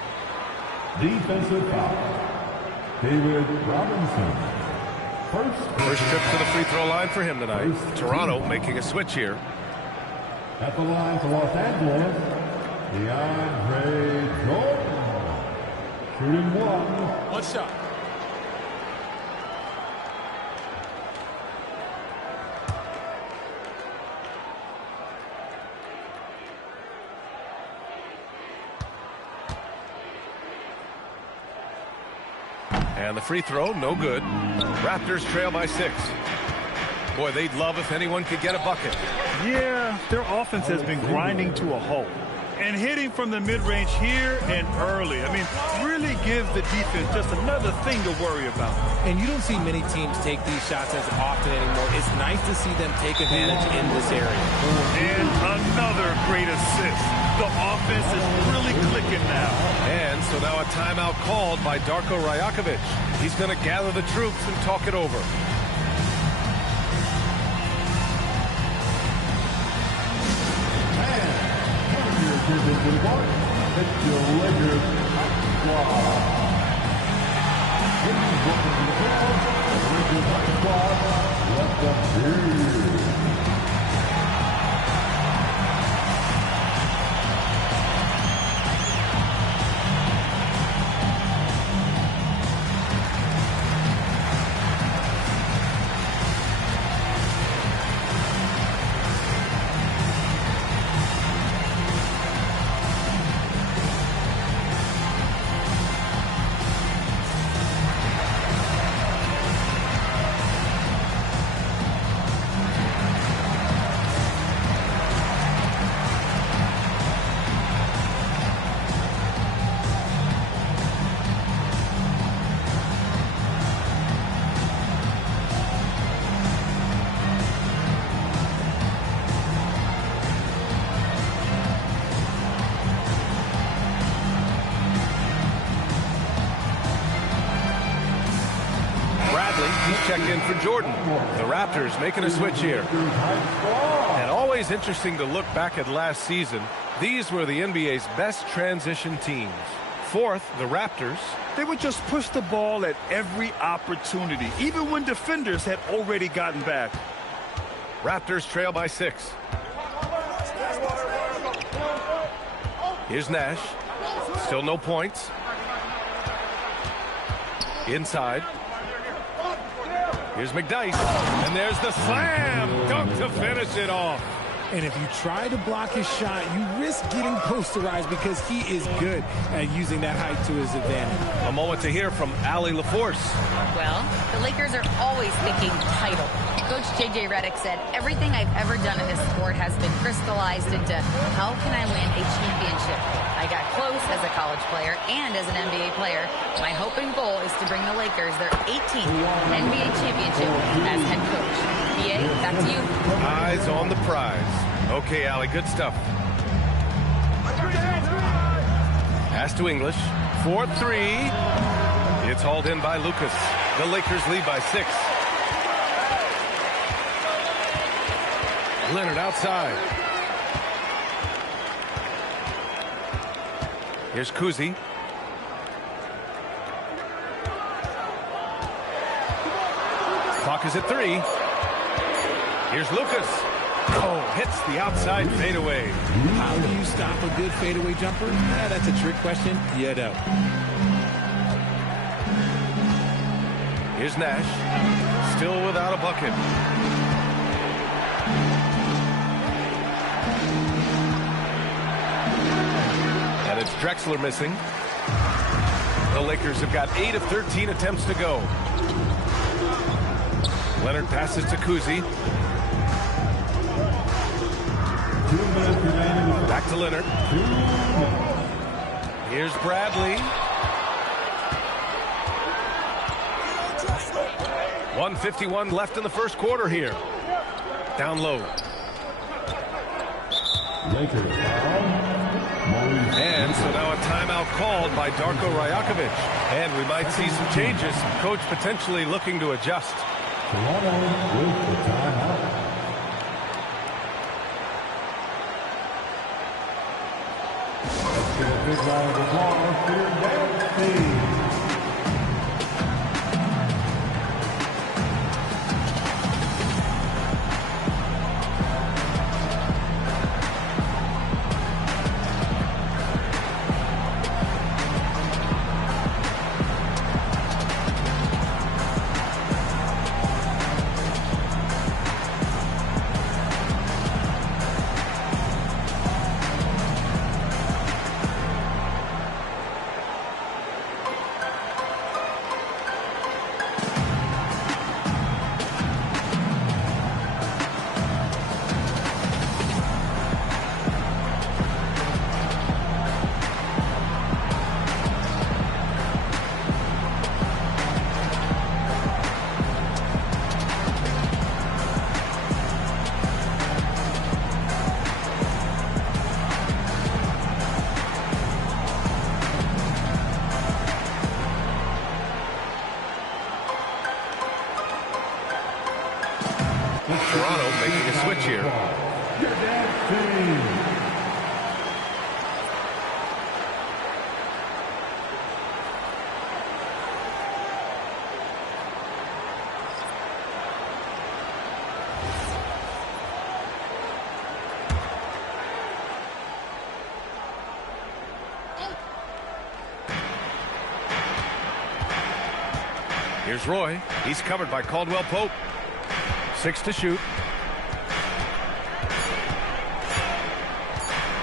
Defensive foul. David Robinson. First trip to the free throw line for him tonight. Toronto making a switch here. At the line for Los Angeles, DeAndre Jordan. Shooting one shot. And the free throw, no good. Raptors trail by 6. Boy, they'd love if anyone could get a bucket. Yeah, their offense has been grinding to a halt. And hitting from the mid-range here and early. I mean, really gives the defense just another thing to worry about. And you don't see many teams take these shots as often anymore. It's nice to see them take advantage in this area. And another great assist. The offense is really clicking now. And so now a timeout called by Darko Rajakovic. He's going to gather the troops and talk it over. Checked in for Jordan. The Raptors making a switch here. And always interesting to look back at last season. These were the NBA's best transition teams. 4th, the Raptors. They would just push the ball at every opportunity, even when defenders had already gotten back. Raptors trail by 6. Here's Nash. Still no points. Inside. Here's McDyess, and there's the slam dunk to finish it off. And if you try to block his shot, you risk getting posterized because he is good at using that height to his advantage. A moment to hear from Allie LaForce. Well, the Lakers are always thinking title. Coach J.J. Redick said, everything I've ever done in this sport has been crystallized into how can I win a championship? I got close as a college player and as an NBA player. My hope and goal is to bring the Lakers their 18th NBA championship as head coach. BA, back to you. Eyes on the prize. Okay, Allie, good stuff. Pass to English. 4-3. It's hauled in by Lucas. The Lakers lead by 6. Leonard outside. Here's Kuzi. Clock is at 3. Here's Lucas. Oh, hits the outside fadeaway. How do you stop a good fadeaway jumper? That's a trick question. You don't. Here's Nash, still without a bucket. And it's Drexler missing. The Lakers have got 8 of 13 attempts to go. Leonard passes to Kuzi. Back to Leonard. Here's Bradley. 1:51 left in the first quarter here. Down low. And so now a timeout called by Darko Rajakovic. And we might see some changes. Coach potentially looking to adjust. Toronto with the timeout. Let's get a big round of applause for your dance team. Toronto making a switch here. Here's Roy. He's covered by Caldwell Pope. 6 to shoot.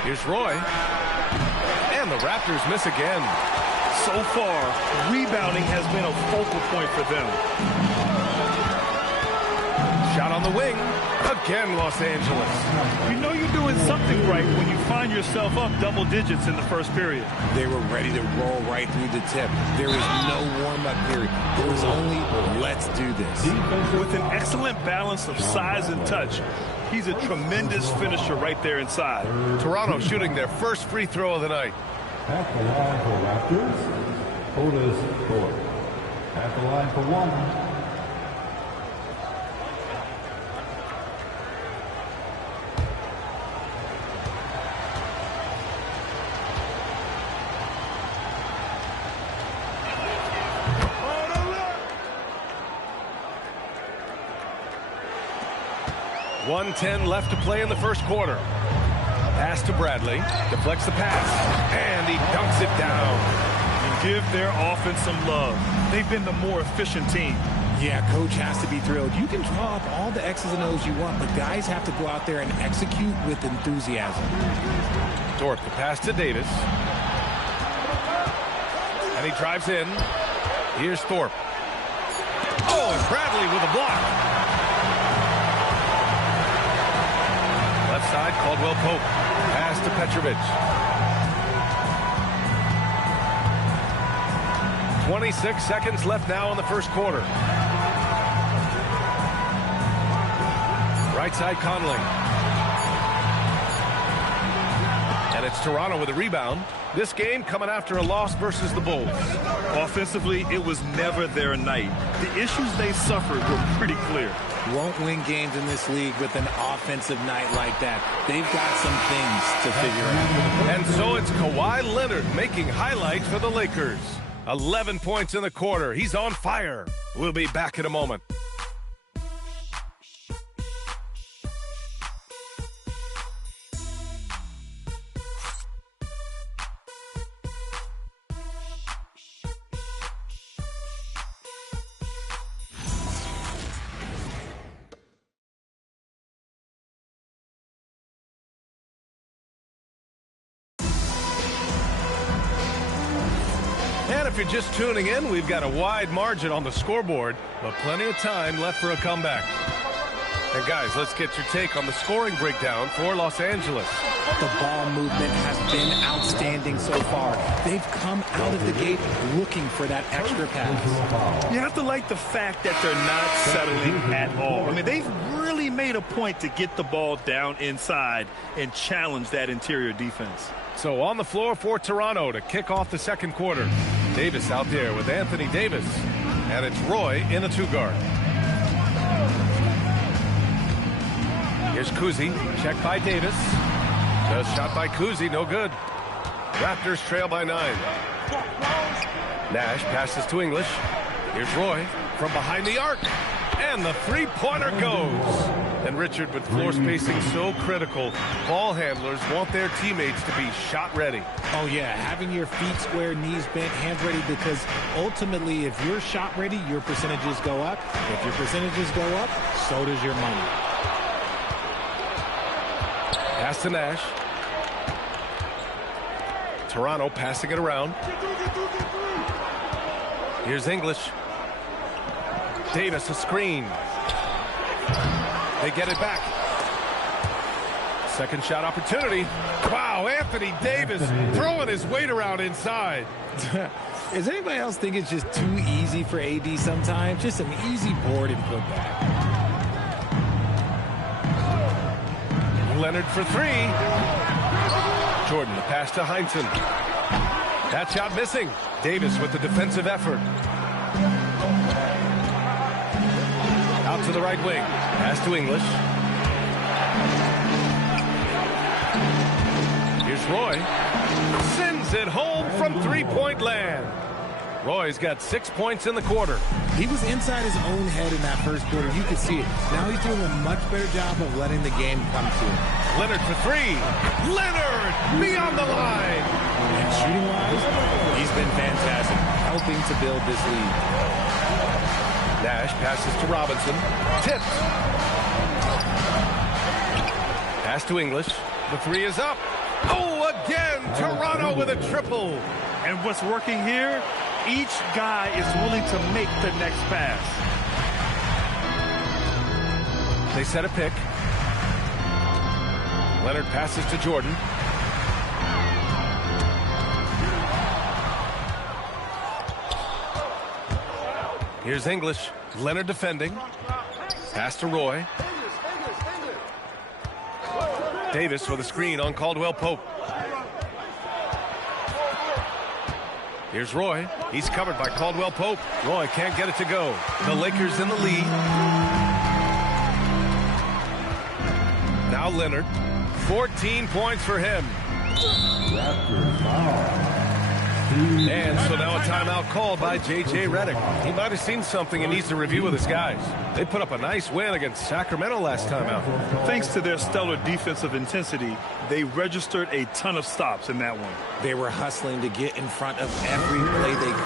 Here's Roy. And the Raptors miss again. So far, rebounding has been a focal point for them. Shot on the wing. Again, Los Angeles. You know you're doing something right when you find yourself up double digits in the first period. They were ready to roll right through the tip. There was no warm-up period. There was only, let's do this. With an excellent balance of size and touch, he's a tremendous finisher right there inside. Toronto shooting their first free throw of the night. At the line for Raptors, Otis Thorpe. At the line for one. .110 left to play in the first quarter. Pass to Bradley. Deflects the pass. And he dunks it down. Give their offense some love. They've been the more efficient team. Yeah, coach has to be thrilled. You can draw up all the X's and O's you want, but guys have to go out there and execute with enthusiasm. Thorpe, the pass to Davis. And he drives in. Here's Thorpe. Oh, and Bradley with a block. Left side, Caldwell Pope. Pass to Petrovic. 26 seconds left now in the first quarter. Right side, Conley. And it's Toronto with a rebound. This game coming after a loss versus the Bulls. Offensively, it was never their night. The issues they suffered were pretty clear. Won't win games in this league with an offensive night like that. They've got some things to figure out. And so it's Kawhi Leonard making highlights for the Lakers. 11 points in the quarter. He's on fire. We'll be back in a moment. And if you're just tuning in, we've got a wide margin on the scoreboard, but plenty of time left for a comeback. And guys, let's get your take on the scoring breakdown for Los Angeles. The ball movement has been outstanding so far. They've come out of the gate looking for that extra pass. You have to like the fact that they're not settling at all. I mean, they've really made a point to get the ball down inside and challenge that interior defense. So on the floor for Toronto to kick off the second quarter. Davis out there with Anthony Davis. And it's Roy in the 2-guard. Here's Kuzi, checked by Davis. Just shot by Kuzi, no good. Raptors trail by 9. Nash passes to English. Here's Roy from behind the arc. And the three-pointer goes. And Richard, with floor spacing so critical, ball handlers want their teammates to be shot ready. Oh, yeah, having your feet square, knees bent, hands ready, because ultimately, if you're shot ready, your percentages go up. If your percentages go up, so does your money. Pass to Nash. Toronto passing it around. Here's English. Davis a screen. They get it back. Second shot opportunity. Wow, Anthony Davis throwing his weight around inside. Does anybody else think it's just too easy for AD sometimes? Just an easy board and put back. Leonard for 3. Jordan, the pass to Heinsohn. That shot missing. Davis with the defensive effort. Out to the right wing. Pass to English. Here's Roy. Sends it home from three-point land. Roy's got 6 points in the quarter. He was inside his own head in that first quarter. You could see it. Now he's doing a much better job of letting the game come to him. Leonard for 3. Leonard beyond the line. And shooting-wise, he's been fantastic, helping to build this lead. Nash passes to Robinson. Tipped. Pass to English. The 3 is up. Oh, again, Toronto with a triple. And what's working here? Each guy is willing to make the next pass. They set a pick. Leonard passes to Jordan. Here's English. Leonard defending. Pass to Roy. Davis with a screen on Caldwell Pope. Here's Roy. He's covered by Caldwell Pope. Roy can't get it to go. The Lakers in the lead. Now Leonard. 14 points for him. And so now a timeout called by J.J. Redick. He might have seen something and needs to review with his guys. They put up a nice win against Sacramento last time out. Thanks to their stellar defensive intensity, they registered a ton of stops in that one. They were hustling to get in front of every play they could.